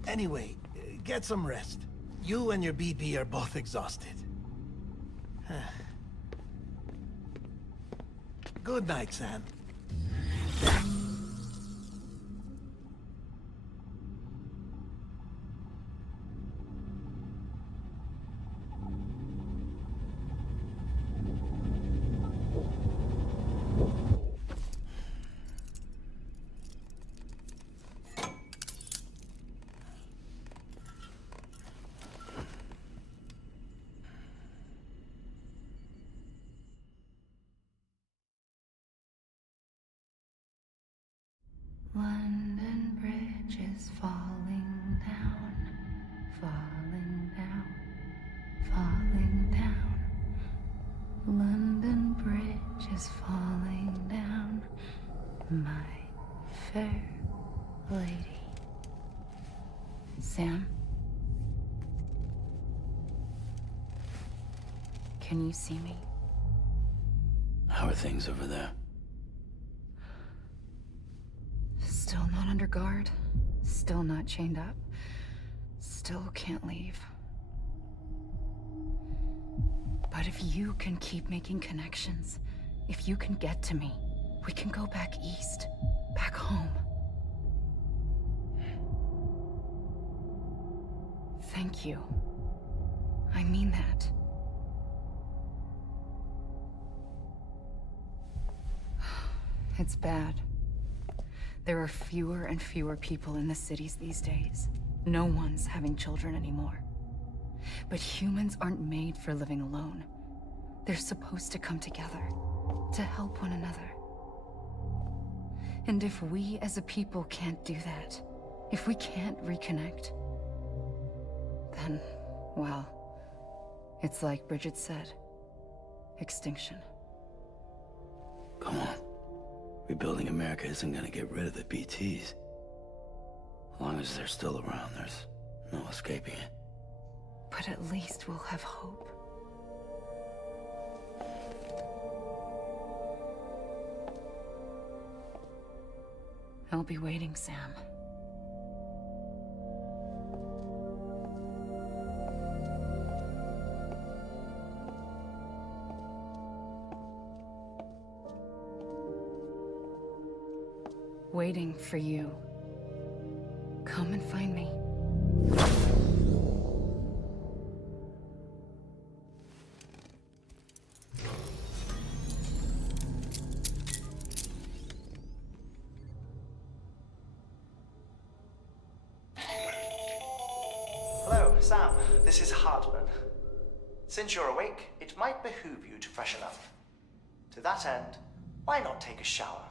Anyway, get some rest. You and your BB are both exhausted. Good night, Sam. London Bridge is falling down, falling down, falling down. London Bridge is falling down, my fair lady. Sam? Can you see me? How are things over there? Still not under guard, still not chained up, still can't leave. But if you can keep making connections, if you can get to me, we can go back east, back home. Thank you. I mean that. It's bad. There are fewer and fewer people in the cities these days. No one's having children anymore. But humans aren't made for living alone. They're supposed to come together, to help one another. And if we as a people can't do that, if we can't reconnect, then, well, it's like Bridget said, extinction. Come on. Rebuilding America isn't gonna get rid of the BTs. As long as they're still around, there's no escaping it. But at least we'll have hope. I'll be waiting, Sam. Waiting for you. Come and find me. this is Hardman. Since you're awake, it might behoove you to freshen up. To that end, why not take a shower?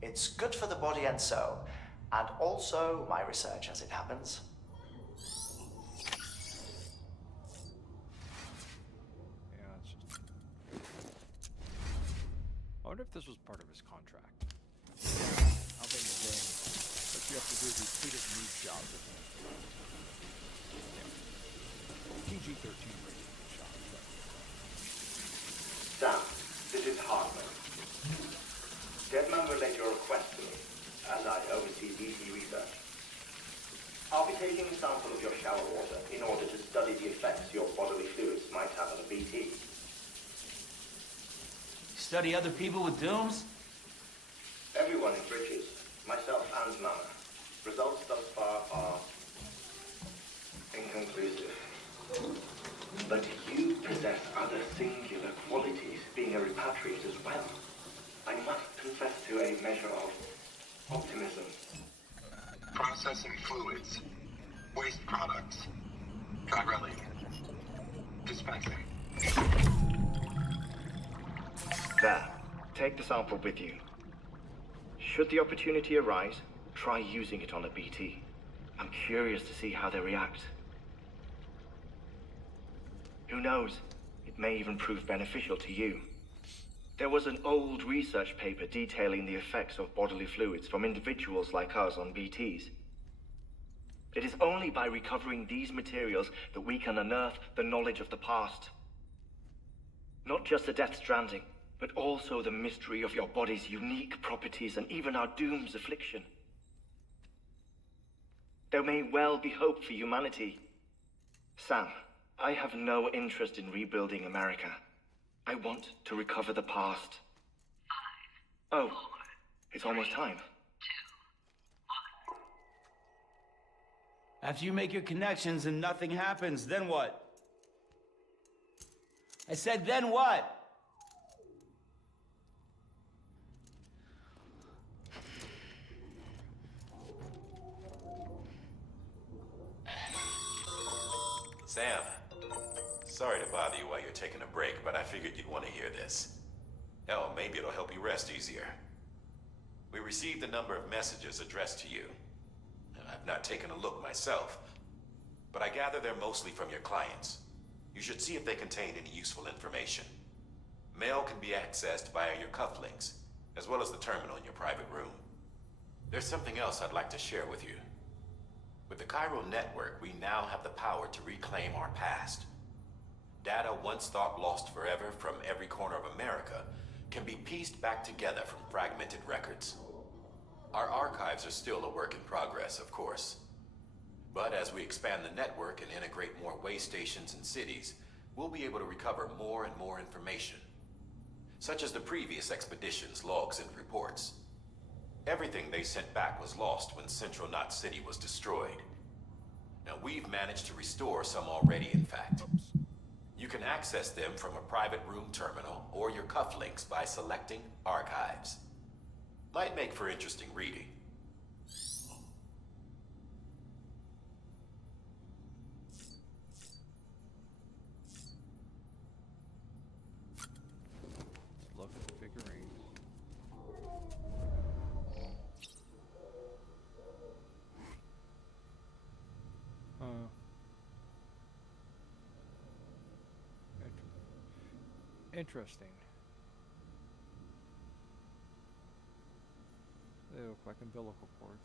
It's good for the body and soul, and also my research as it happens. Yeah, it's just... I wonder if this was part of his contract. How they the game that you have to do repeated needs jobs with him. Yeah. PG-13 rated jobs. Sam, this is Hardman. Deadman relayed your request to me, as I oversee DC research. I'll be taking a sample of your shower water in order to study the effects your bodily fluids might have on a BT. Study other people with dooms? Everyone in Bridges, myself and Mama. Results thus far are inconclusive. But you possess other singular qualities, being a repatriate as well. I must confess to a measure of optimism. Processing fluids. Waste products. Chirelli. Dispensing. There. Take the sample with you. Should the opportunity arise, try using it on a BT. I'm curious to see how they react. Who knows? It may even prove beneficial to you. There was an old research paper detailing the effects of bodily fluids from individuals like us on BTs. It is only by recovering these materials that we can unearth the knowledge of the past. Not just the Death Stranding, but also the mystery of your body's unique properties and even our doom's affliction. There may well be hope for humanity. Sam, I have no interest in rebuilding America. I want to recover the past. 5, oh, 4, it's almost time. 2, 1. After you make your connections and nothing happens, then what? I said, then what? Sam, sorry to bother you while you're taking a break, but I figured you'd want to hear this. Hell, maybe it'll help you rest easier. We received a number of messages addressed to you. I've not taken a look myself, but I gather they're mostly from your clients. You should see if they contain any useful information. Mail can be accessed via your cufflinks, as well as the terminal in your private room. There's something else I'd like to share with you. With the Chiral network, we now have the power to reclaim our past. Data once thought lost forever from every corner of America can be pieced back together from fragmented records. Our archives are still a work in progress, of course. But as we expand the network and integrate more way stations and cities, we'll be able to recover more and more information, such as the previous expedition's logs and reports. Everything they sent back was lost when Central Knot City was destroyed. Now we've managed to restore some already, in fact. You can access them from a private room terminal or your cufflinks by selecting Archives. Might make for interesting reading. Look at the figurines. Interesting. They look like umbilical cords.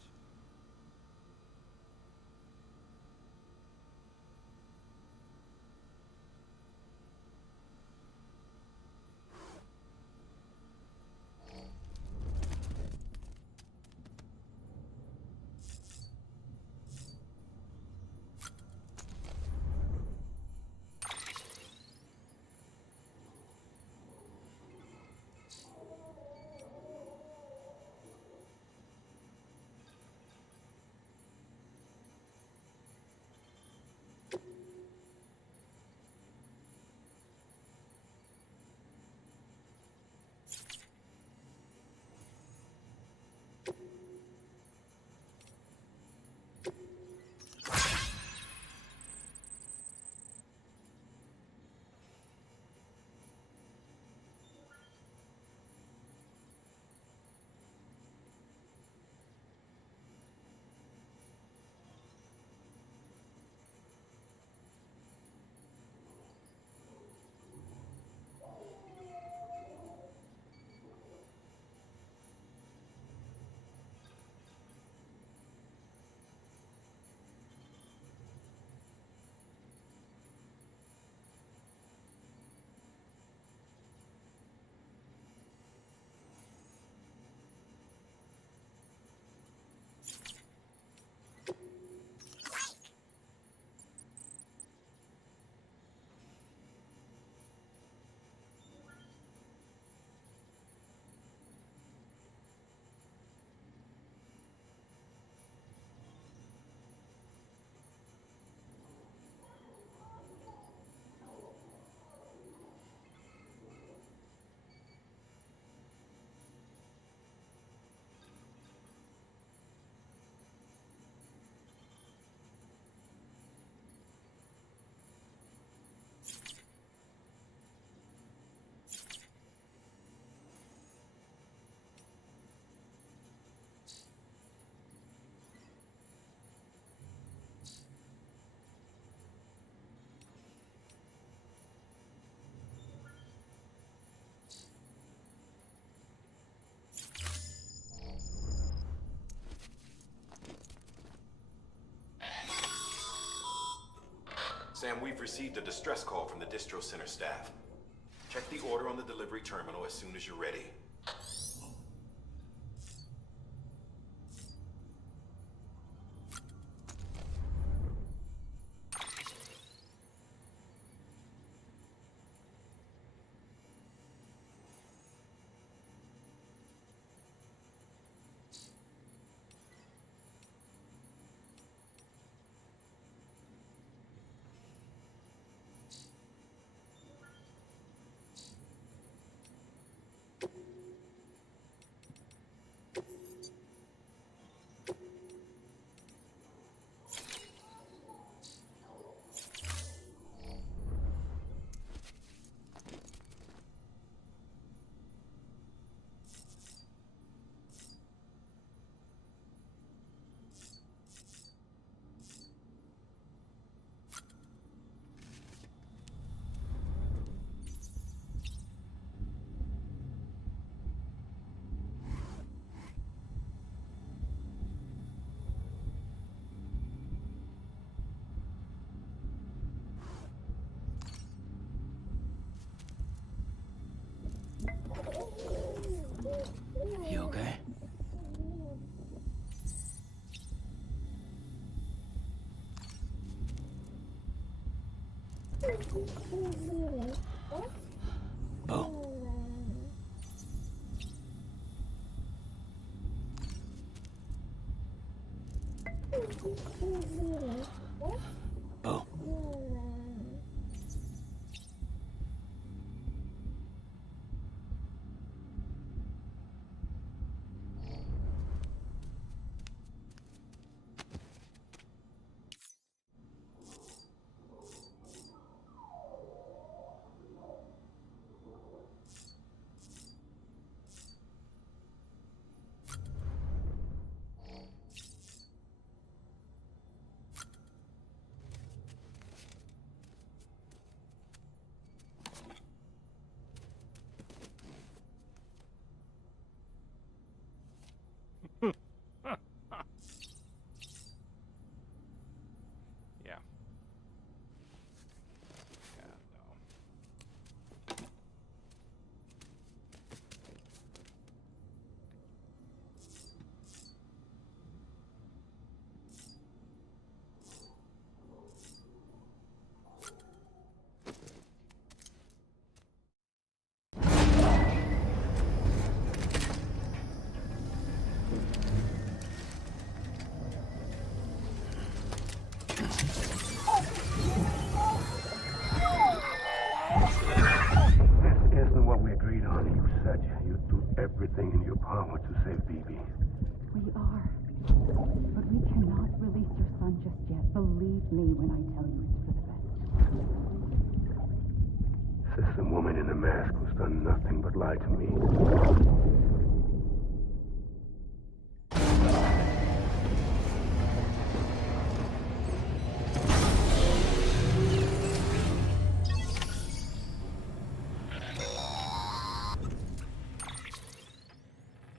Sam, we've received a distress call from the distro center staff. Check the order on the delivery terminal as soon as you're ready. You okay? Bo. Bo. Yeah. Yeah, no. This isn't what we agreed on. You said you'd do everything in your power to save BB. We are. But we cannot release your son just yet. Believe me when I tell you it's for the best. Says the woman in the mask who's done nothing but lie to me.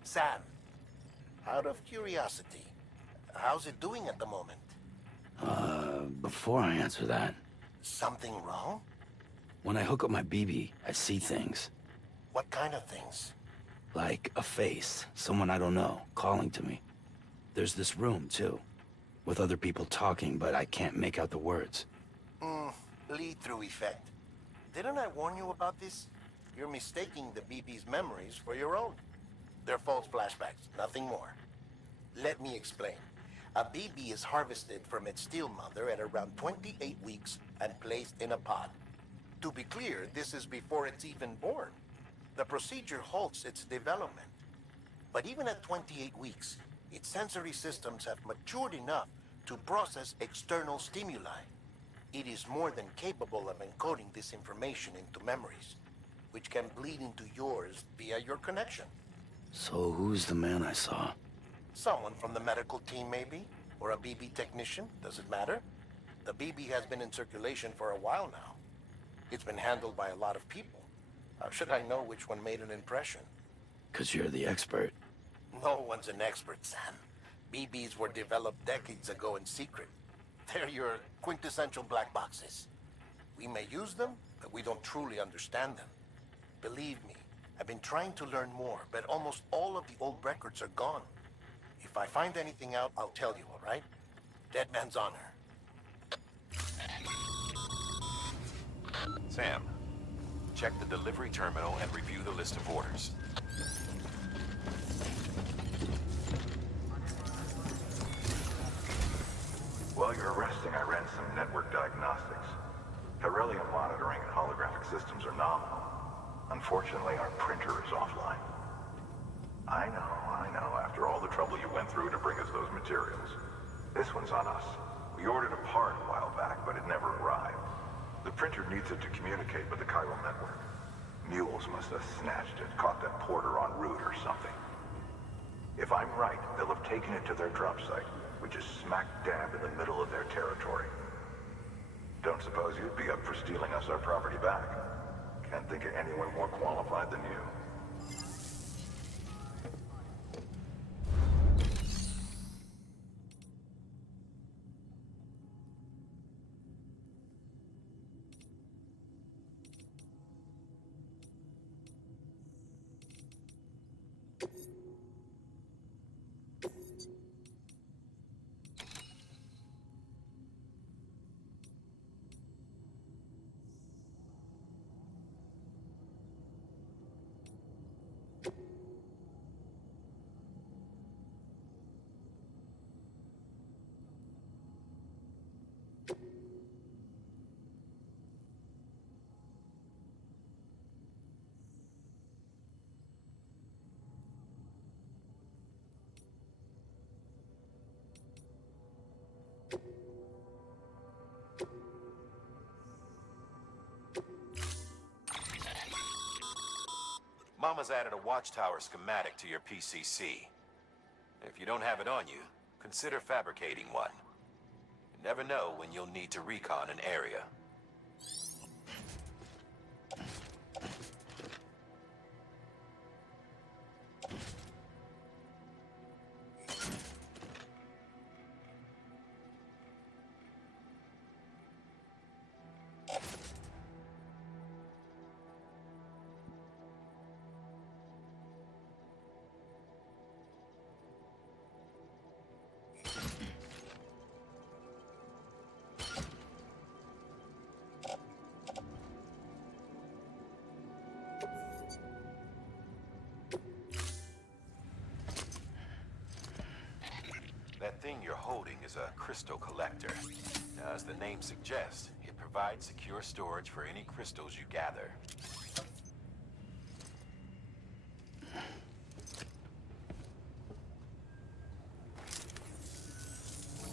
Sam, out of curiosity, how's it doing at the moment? Before I answer that, Something wrong? when I hook up my BB, I see things. What kind of things? Like a face, someone I don't know, calling to me. There's this room, too, with other people talking, but I can't make out the words. Lead-through effect. Didn't I warn you about this? You're mistaking the BB's memories for your own. They're false flashbacks, nothing more. Let me explain. A BB is harvested from its steel mother at around 28 weeks and placed in a pod. To be clear, this is before it's even born. The procedure halts its development. But even at 28 weeks, its sensory systems have matured enough to process external stimuli. It is more than capable of encoding this information into memories, which can bleed into yours via your connection. So who's the man I saw? Someone from the medical team, maybe? Or a BB technician? Does it matter? The BB has been in circulation for a while now. It's been handled by a lot of people. How should I know which one made an impression? 'Cause you're the expert. No one's an expert, Sam. BBs were developed decades ago in secret. They're your quintessential black boxes. We may use them, but we don't truly understand them. Believe me, I've been trying to learn more, but almost all of the old records are gone. If I find anything out, I'll tell you, all right? Dead man's honor. Sam, check the delivery terminal and review the list of orders. While you're resting, I ran some network diagnostics. Beryllium monitoring and holographic systems are nominal. Unfortunately, our printer is offline. I know, after all the trouble you went through to bring us those materials. This one's on us. We ordered a part a while back, but it never arrived. The printer needs it to communicate with the chiral network. Mules must have snatched it, caught that porter en route or something. If I'm right, they'll have taken it to their drop site, which is smack dab in the middle of their territory. Don't suppose you'd be up for stealing us our property back? Can't think of anyone more qualified than you. Mama's added a watchtower schematic to your PCC. If you don't have it on you, consider fabricating one. You never know when you'll need to recon an area. That thing you're holding is a crystal collector. Now, as the name suggests, it provides secure storage for any crystals you gather.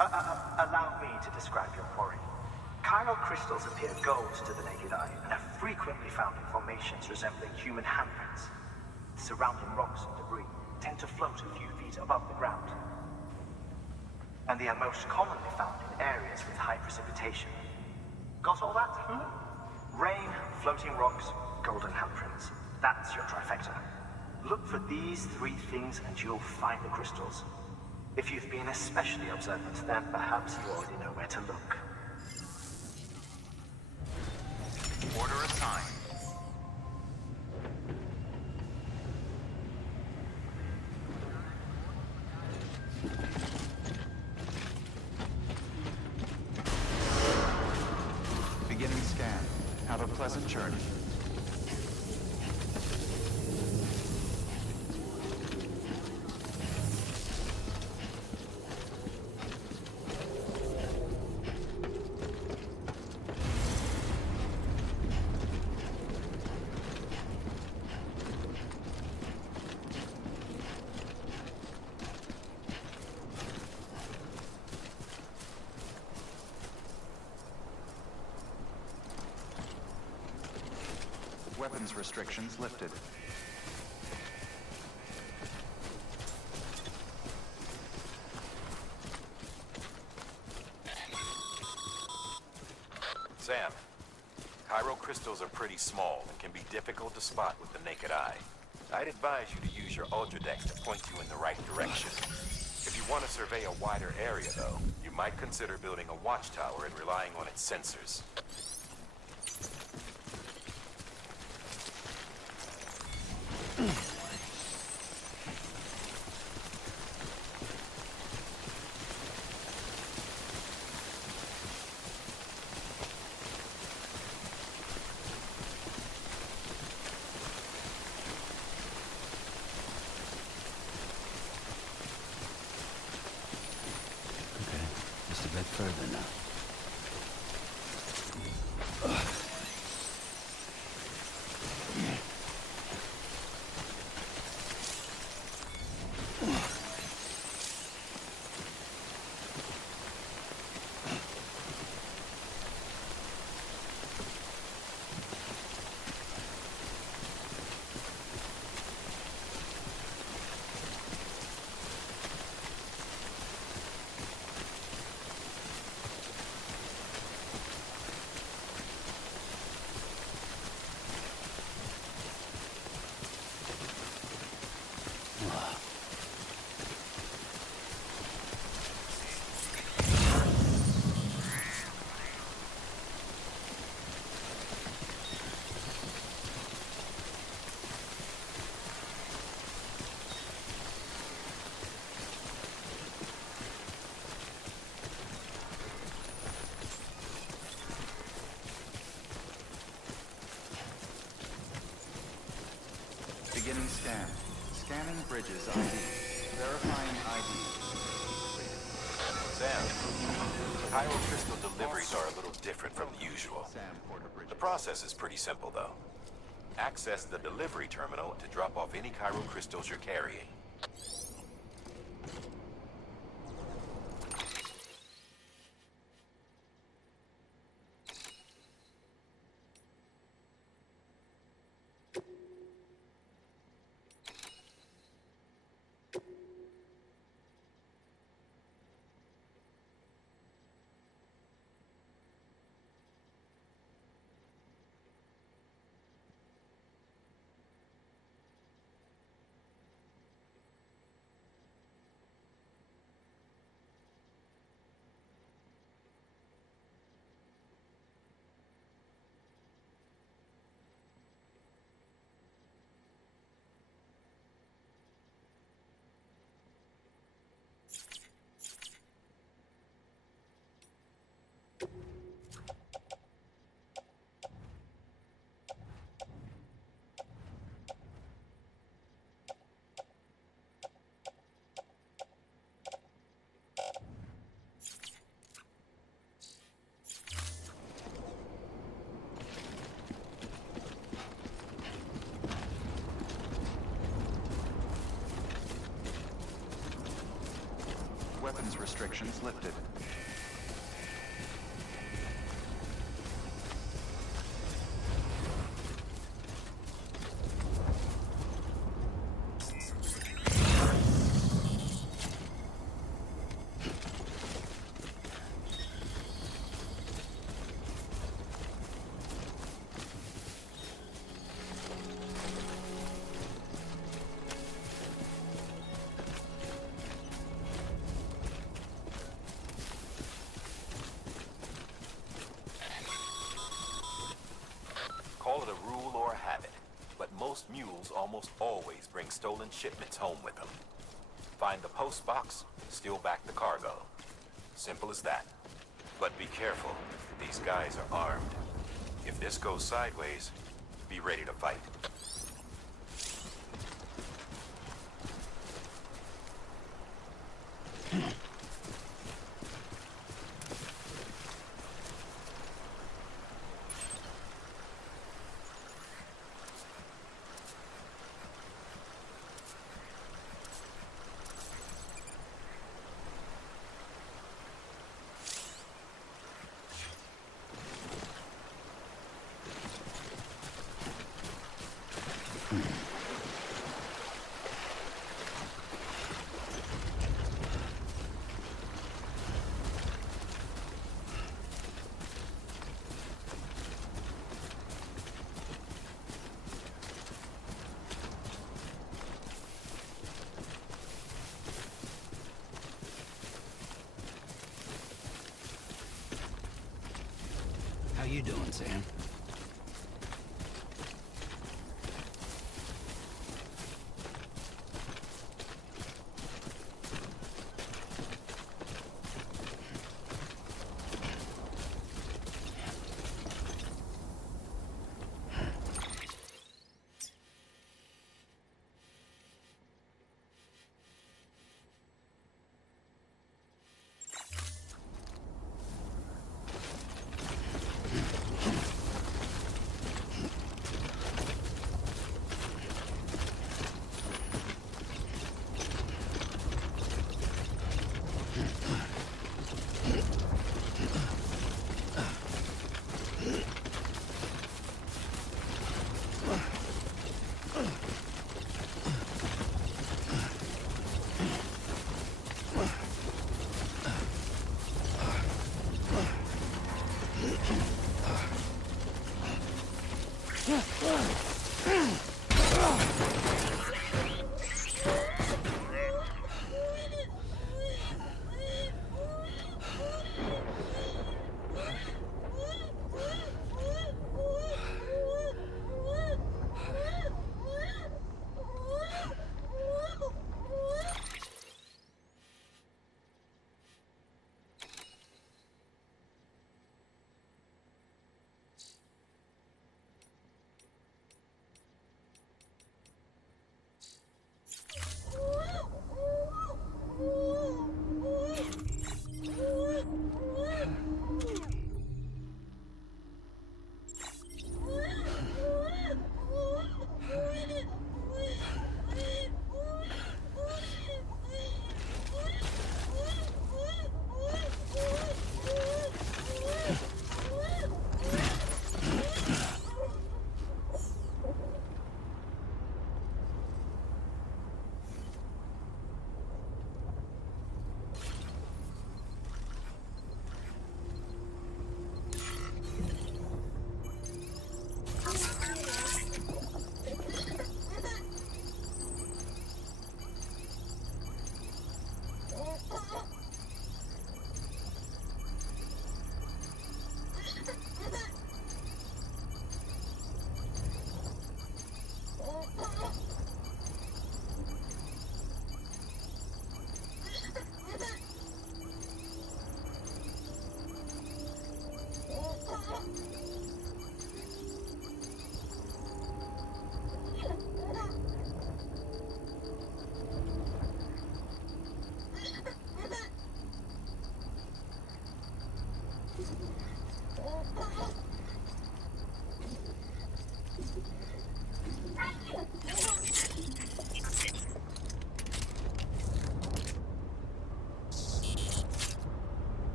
Allow me to describe your quarry. Chiral crystals appear gold to the naked eye and are frequently found in formations resembling human handprints. Surrounding rocks and debris tend to float a few feet above the ground. And they are most commonly found in areas with high precipitation. Got all that? Rain, floating rocks, golden handprints. That's your trifecta. Look for these three things and you'll find the crystals. If you've been especially observant, then perhaps you already know where to look. Order assigned. Beginning scan. Have a pleasant journey. Weapons restrictions lifted. Sam, chiral crystals are pretty small and can be difficult to spot with the naked eye. I'd advise you to use your Ultradex to point you in the right direction. If you want to survey a wider area, though, you might consider building a watchtower and relying on its sensors. further now. Beginning scan. Scanning bridges ID. Verifying ID. Sam, Chiral crystal deliveries are a little different from the usual. The process is pretty simple, though. Access the delivery terminal to drop off any chiral crystals you're carrying. Weapons restrictions lifted. Call it a rule or a habit, but most mules almost always bring stolen shipments home with them. Find the post box, steal back the cargo. Simple as that. But be careful, these guys are armed. If this goes sideways, be ready to fight. How you doing, Sam?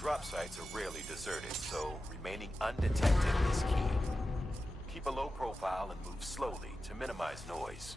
Drop sites are rarely deserted, so remaining undetected is key. Keep a low profile and move slowly to minimize noise.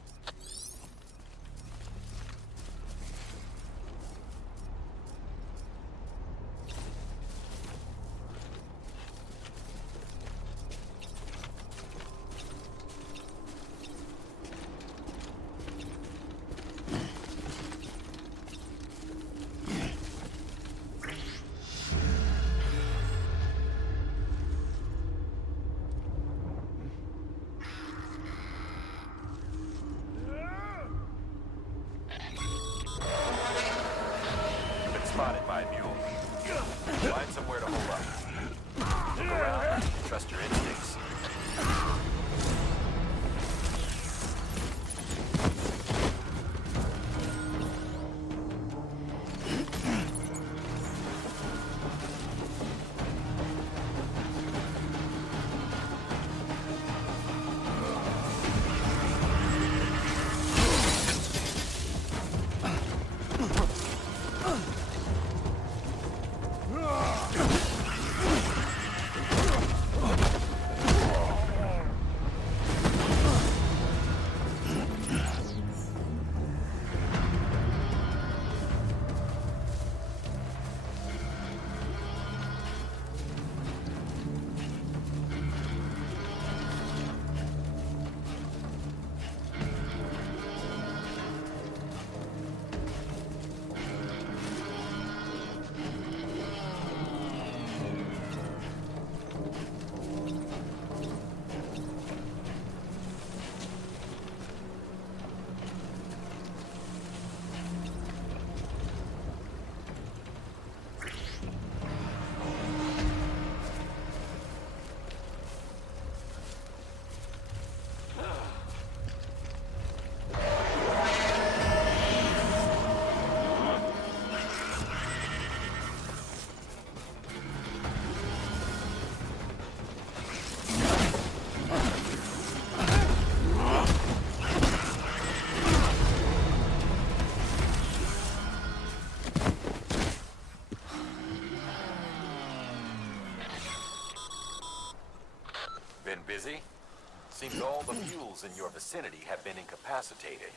Seems all the fuels in your vicinity have been incapacitated.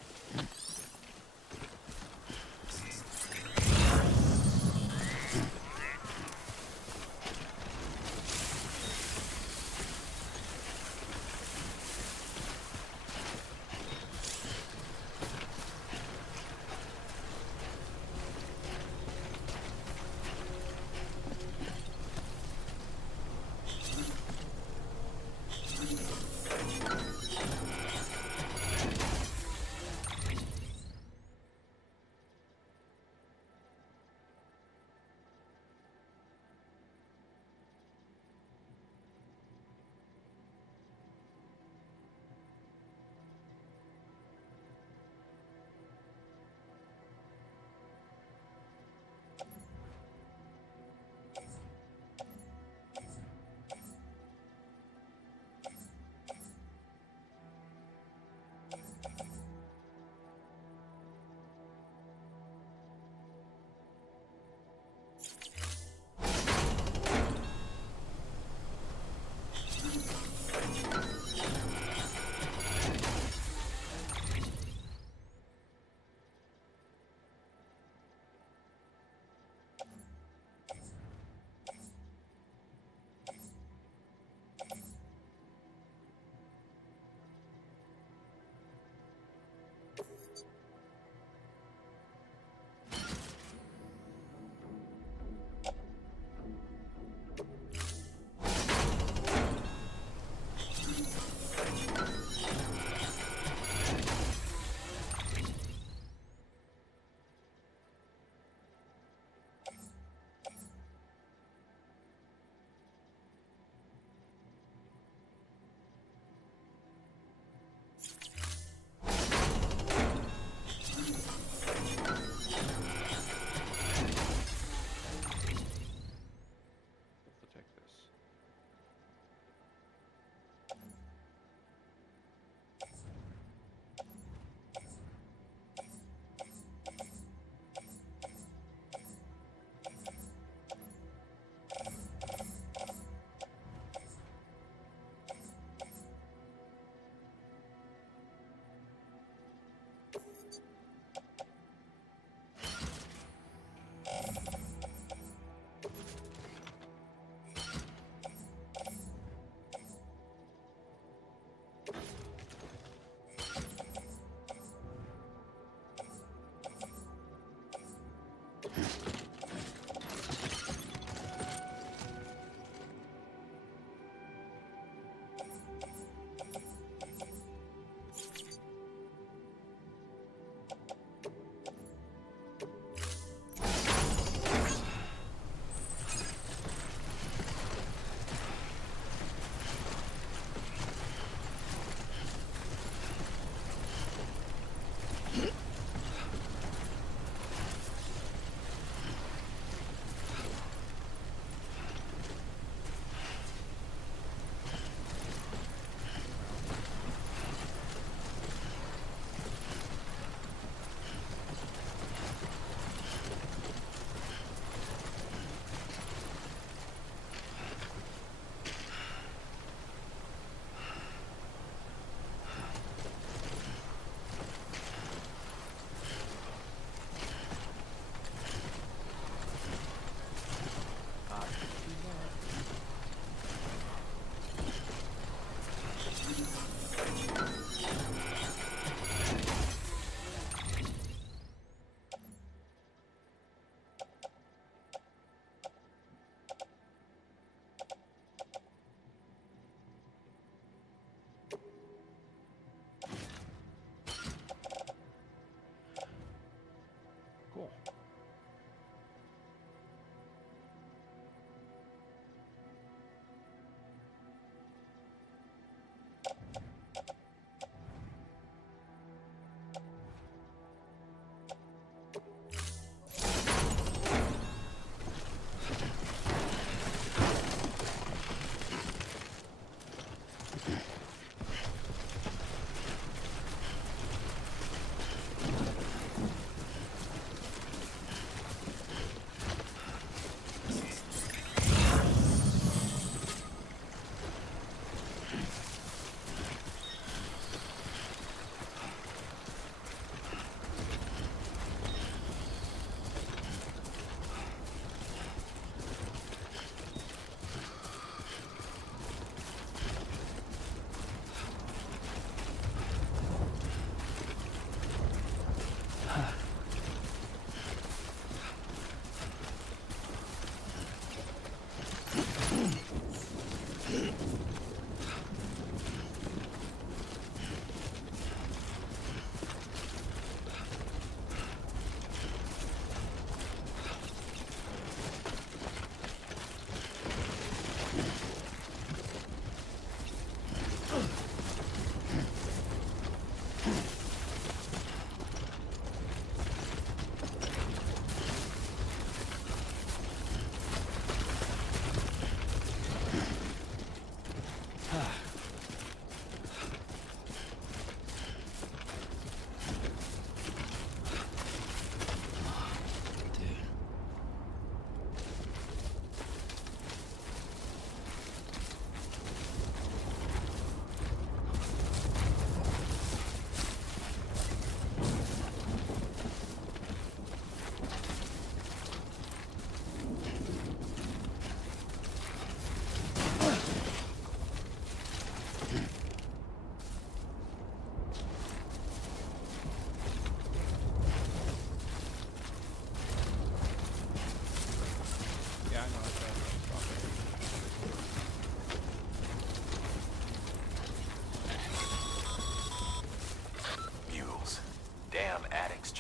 Thank you.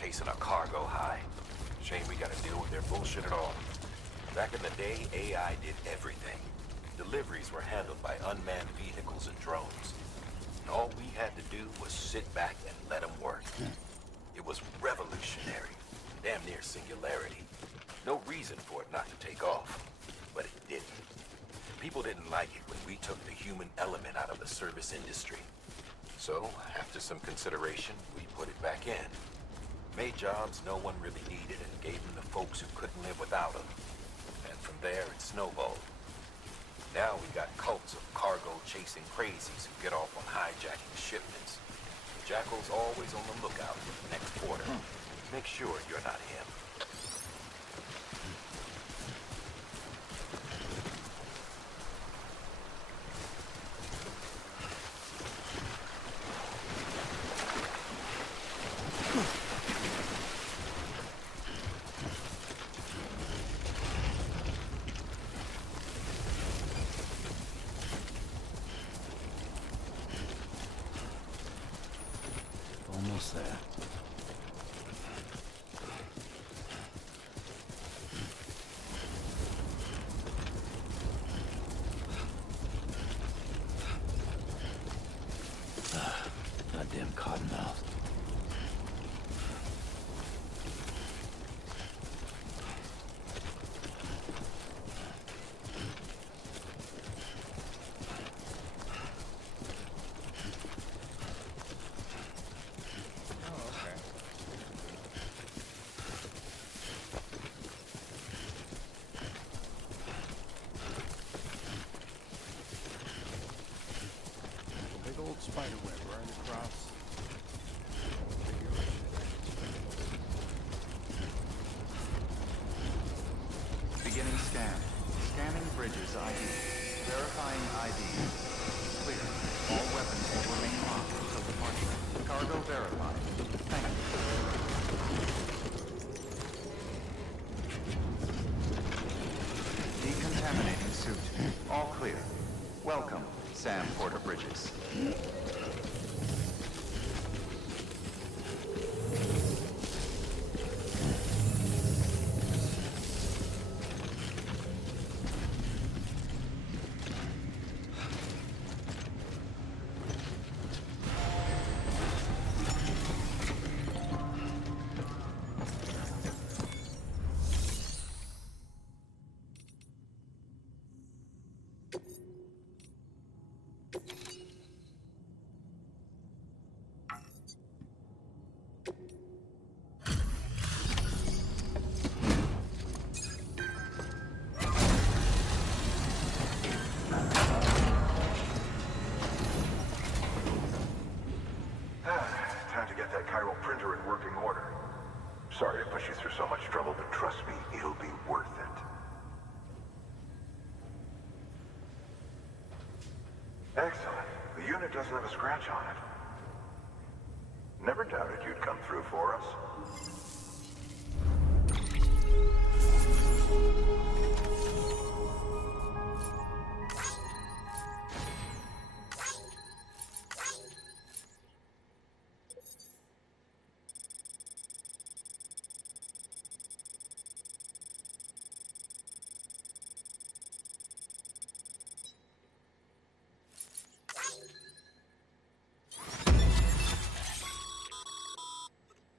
chasing a cargo high. Shame we gotta deal with their bullshit at all. Back in the day, AI did everything. Deliveries were handled by unmanned vehicles and drones. And all we had to do was sit back and let them work. It was revolutionary, damn near singularity. No reason for it not to take off, but it didn't. People didn't like it when we took the human element out of the service industry. So, after some consideration, we put it back in. Made jobs no one really needed and gave them to folks who couldn't live without them. And from there, it snowballed. Now we got cults of cargo-chasing crazies who get off on hijacking shipments. The Jackal's always on the lookout for the next order. Make sure you're not him. Almost there. Goddamn cottonmouth. Spider web right across. Beginning scan. Scanning bridges ID. Verifying ID. Clear. All weapons will remain locked until departure. Cargo verified. Thank you. Decontaminating suit. All clear. Welcome, Sam Porter Bridges. Time to get that chiral printer in working order. Sorry to push you through so much trouble, but trust me, it'll be worth it. Excellent. The unit doesn't have a scratch on it. Never doubted you'd come through for us.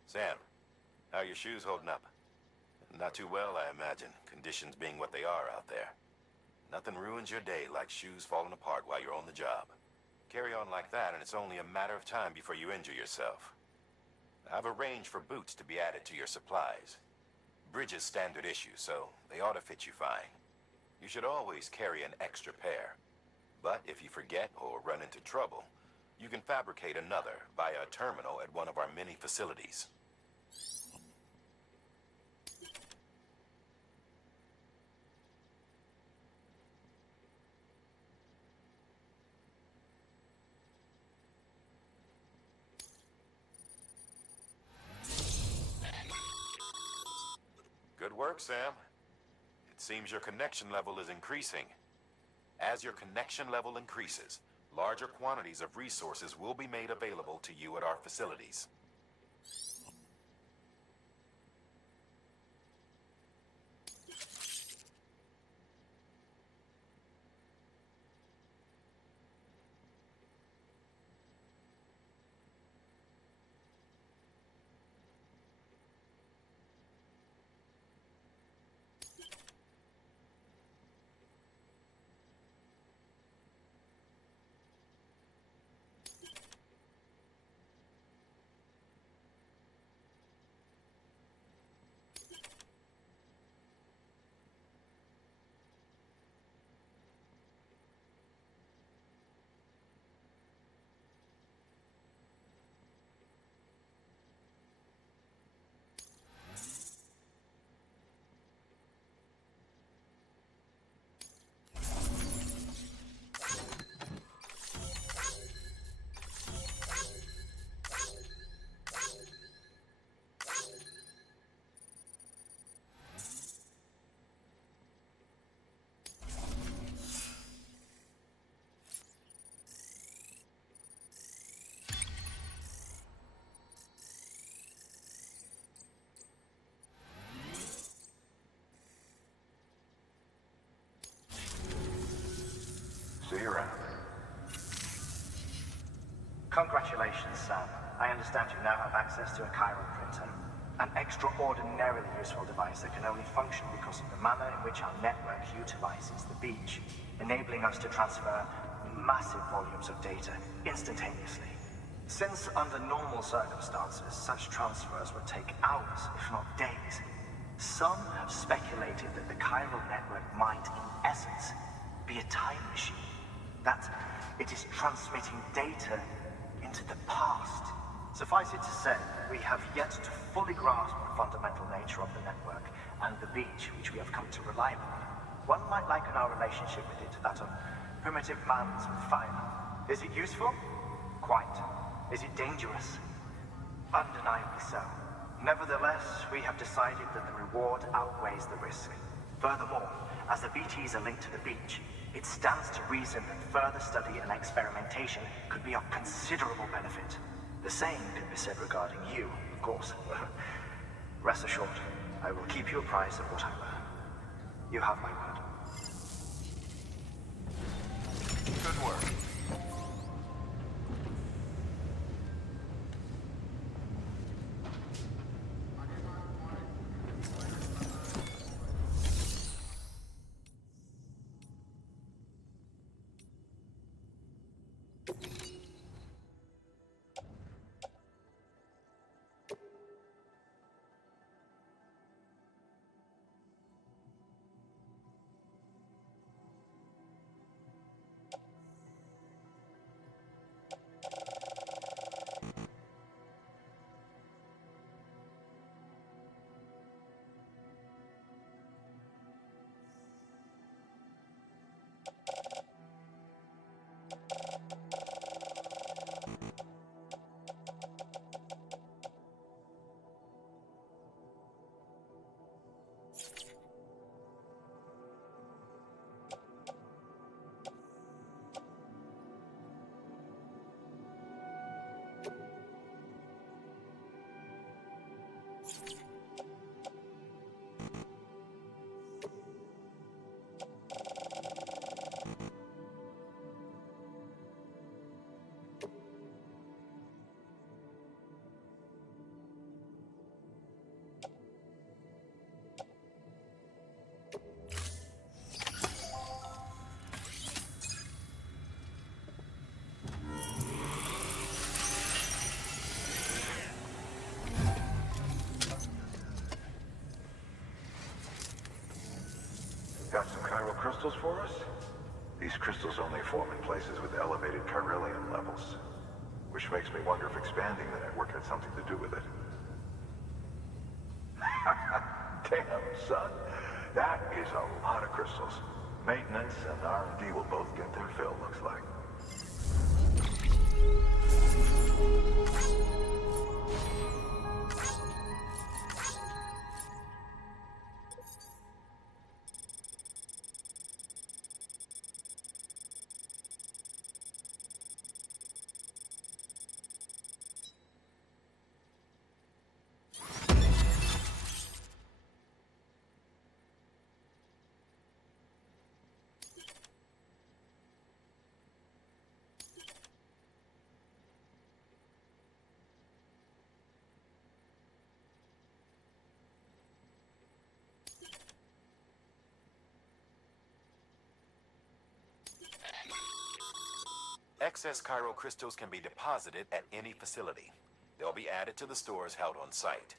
Sam, how are your shoes holding up? Not too well, I imagine, conditions being what they are out there. Nothing ruins your day like shoes falling apart while you're on the job. Carry on like that and it's only a matter of time before you injure yourself. I've arranged for boots to be added to your supplies. Bridges standard issue, so they ought to fit you fine. You should always carry an extra pair. But if you forget or run into trouble, you can fabricate another via a terminal at one of our many facilities. Good work, Sam. It seems your connection level is increasing. As your connection level increases, larger quantities of resources will be made available to you at our facilities. Congratulations, Sam. I understand you now have access to a chiral printer. An extraordinarily useful device that can only function because of the manner in which our network utilizes the beach, enabling us to transfer massive volumes of data instantaneously. Since under normal circumstances, such transfers would take hours, if not days, some have speculated that the chiral network might, in essence, be a time machine. That it is transmitting data into the past. Suffice it to say, we have yet to fully grasp the fundamental nature of the network and the beach which we have come to rely upon. One might liken our relationship with it to that of primitive mans with fire. Is it useful? Quite. Is it dangerous? Undeniably so. Nevertheless, we have decided that the reward outweighs the risk. Furthermore, as the BTs are linked to the beach, it stands to reason that further study and experimentation could be of considerable benefit. The same can be said regarding you, of course. Rest assured, I will keep you apprised of what I learn. You have my word. Good work. Got some chiral crystals for us? These crystals only form in places with elevated chiralium levels, which makes me wonder if expanding the network had something to do with it. Damn, son. That is a lot of crystals. Maintenance and R&D will both get their fill, looks like. Excess chiral crystals can be deposited at any facility. They'll be added to the stores held on site.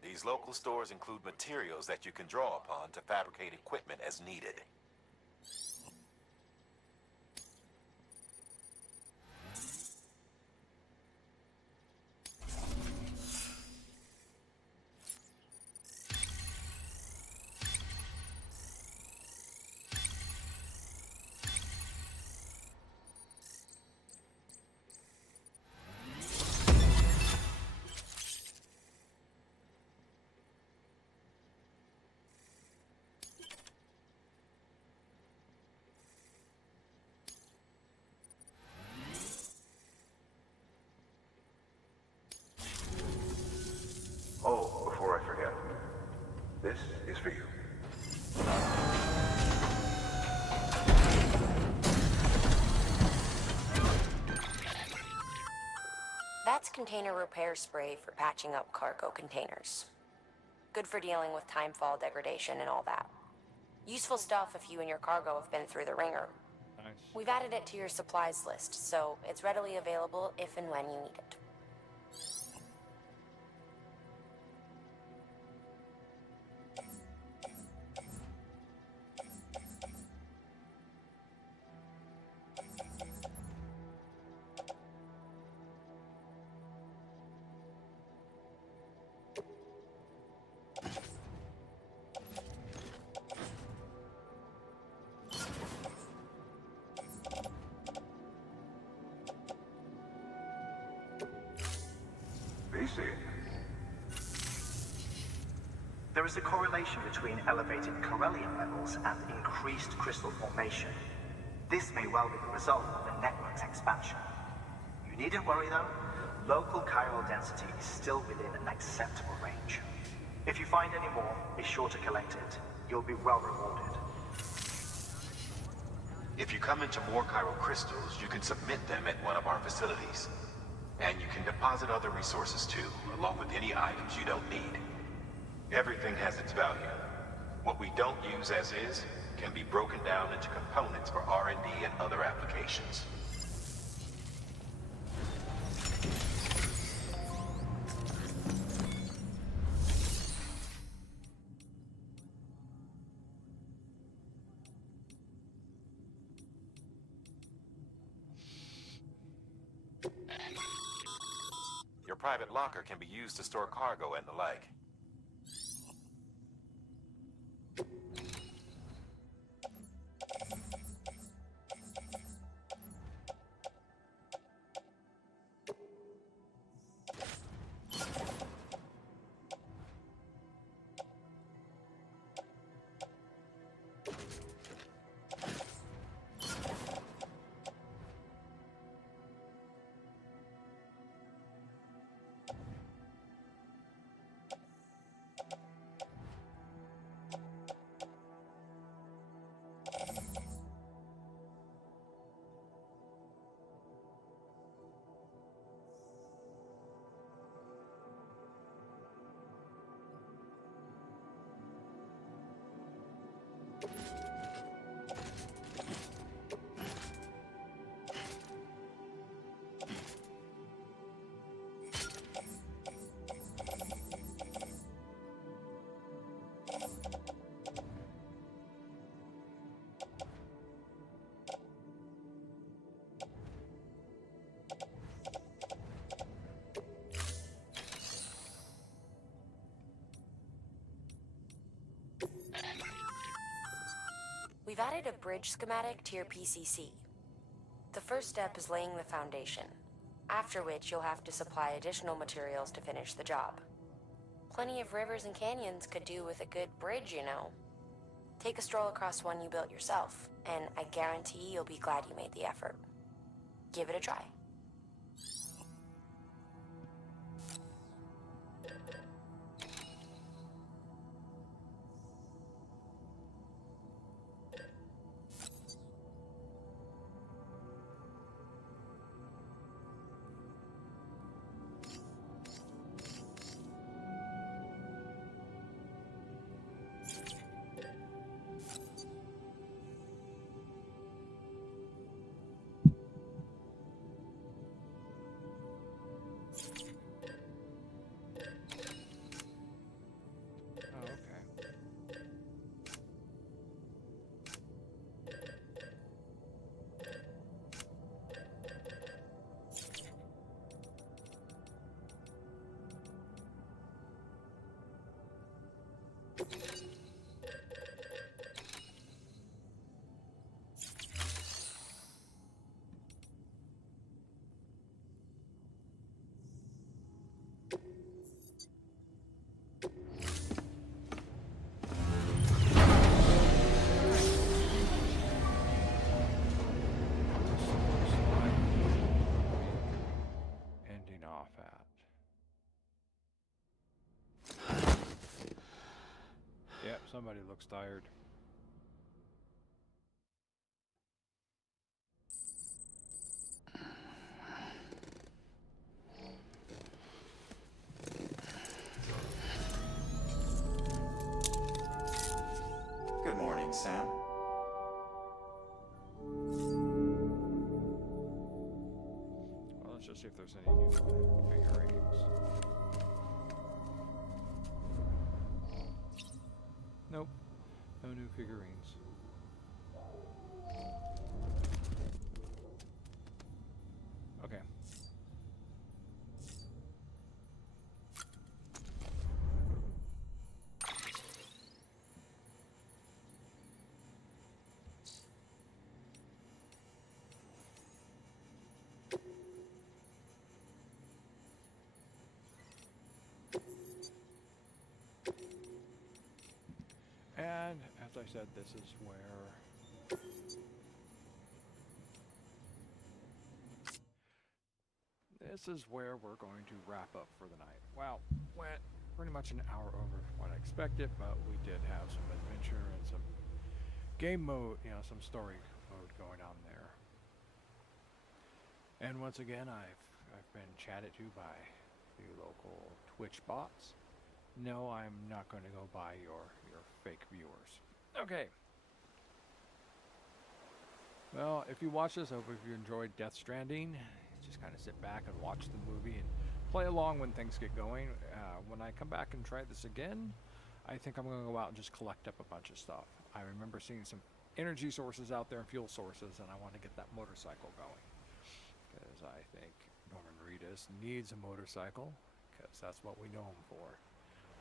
These local stores include materials that you can draw upon to fabricate equipment as needed. container repair spray for patching up cargo containers. Good for dealing with timefall degradation and all that. Useful stuff if you and your cargo have been through the ringer. Nice. We've added it to your supplies list, so it's readily available if and when you need it. There is a correlation between elevated Corellium levels and increased crystal formation. This may well be the result of the network's expansion. You needn't worry though. Local chiral density is still within an acceptable range. If you find any more, be sure to collect it. You'll be well rewarded. If you come into more chiral crystals, you can submit them at one of our facilities. And you can deposit other resources too, along with any items you don't need. Everything has its value. What we don't use as is can be broken down into components for R&D and other applications. Your private locker can be used to store cargo and the like. We've added a bridge schematic to your PCC. The first step is laying the foundation, after which you'll have to supply additional materials to finish the job. Plenty of rivers and canyons could do with a good bridge, you know. Take a stroll across one you built yourself, and I guarantee you'll be glad you made the effort. Give it a try. Ending off at. Yep, somebody looks tired. Sam? Well, let's just see if there's any new figurines. Nope, no new figurines. Okay. And as I said, this is where we're going to wrap up for the night. Wow, went pretty much an hour over what I expected, but we did have some adventure and some game mode, some story mode going on there. And once again, I've been chatted to by the local Twitch bots. No, I'm not going to go by your fake viewers. Okay. Well, if you watch this, I hope if you enjoyed Death Stranding, just kind of sit back and watch the movie and play along when things get going. When I come back and try this again, I think I'm going to go out and just collect up a bunch of stuff. I remember seeing some energy sources out there and fuel sources, and I want to get that motorcycle going. Because I think Norman Reedus needs a motorcycle, because that's what we know him for.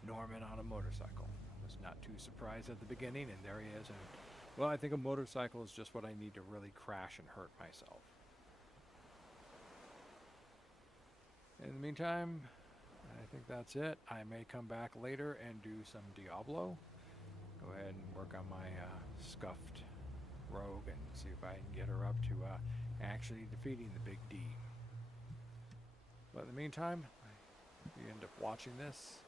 Norman on a motorcycle. Was not too surprised at the beginning, and there he is. And well, I think a motorcycle is just what I need to really crash and hurt myself. In the meantime, I think that's it. I may come back later and do some Diablo. Go ahead and work on my scuffed rogue and see if I can get her up to actually defeating the big D. But in the meantime, if you end up watching this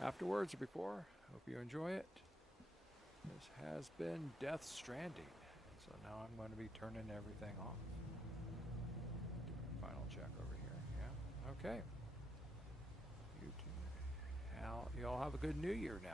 afterwards or before, hope you enjoy it. This has been Death Stranding. So now I'm going to be turning everything off. Final check over here. Yeah. Okay. You all have a good New Year now.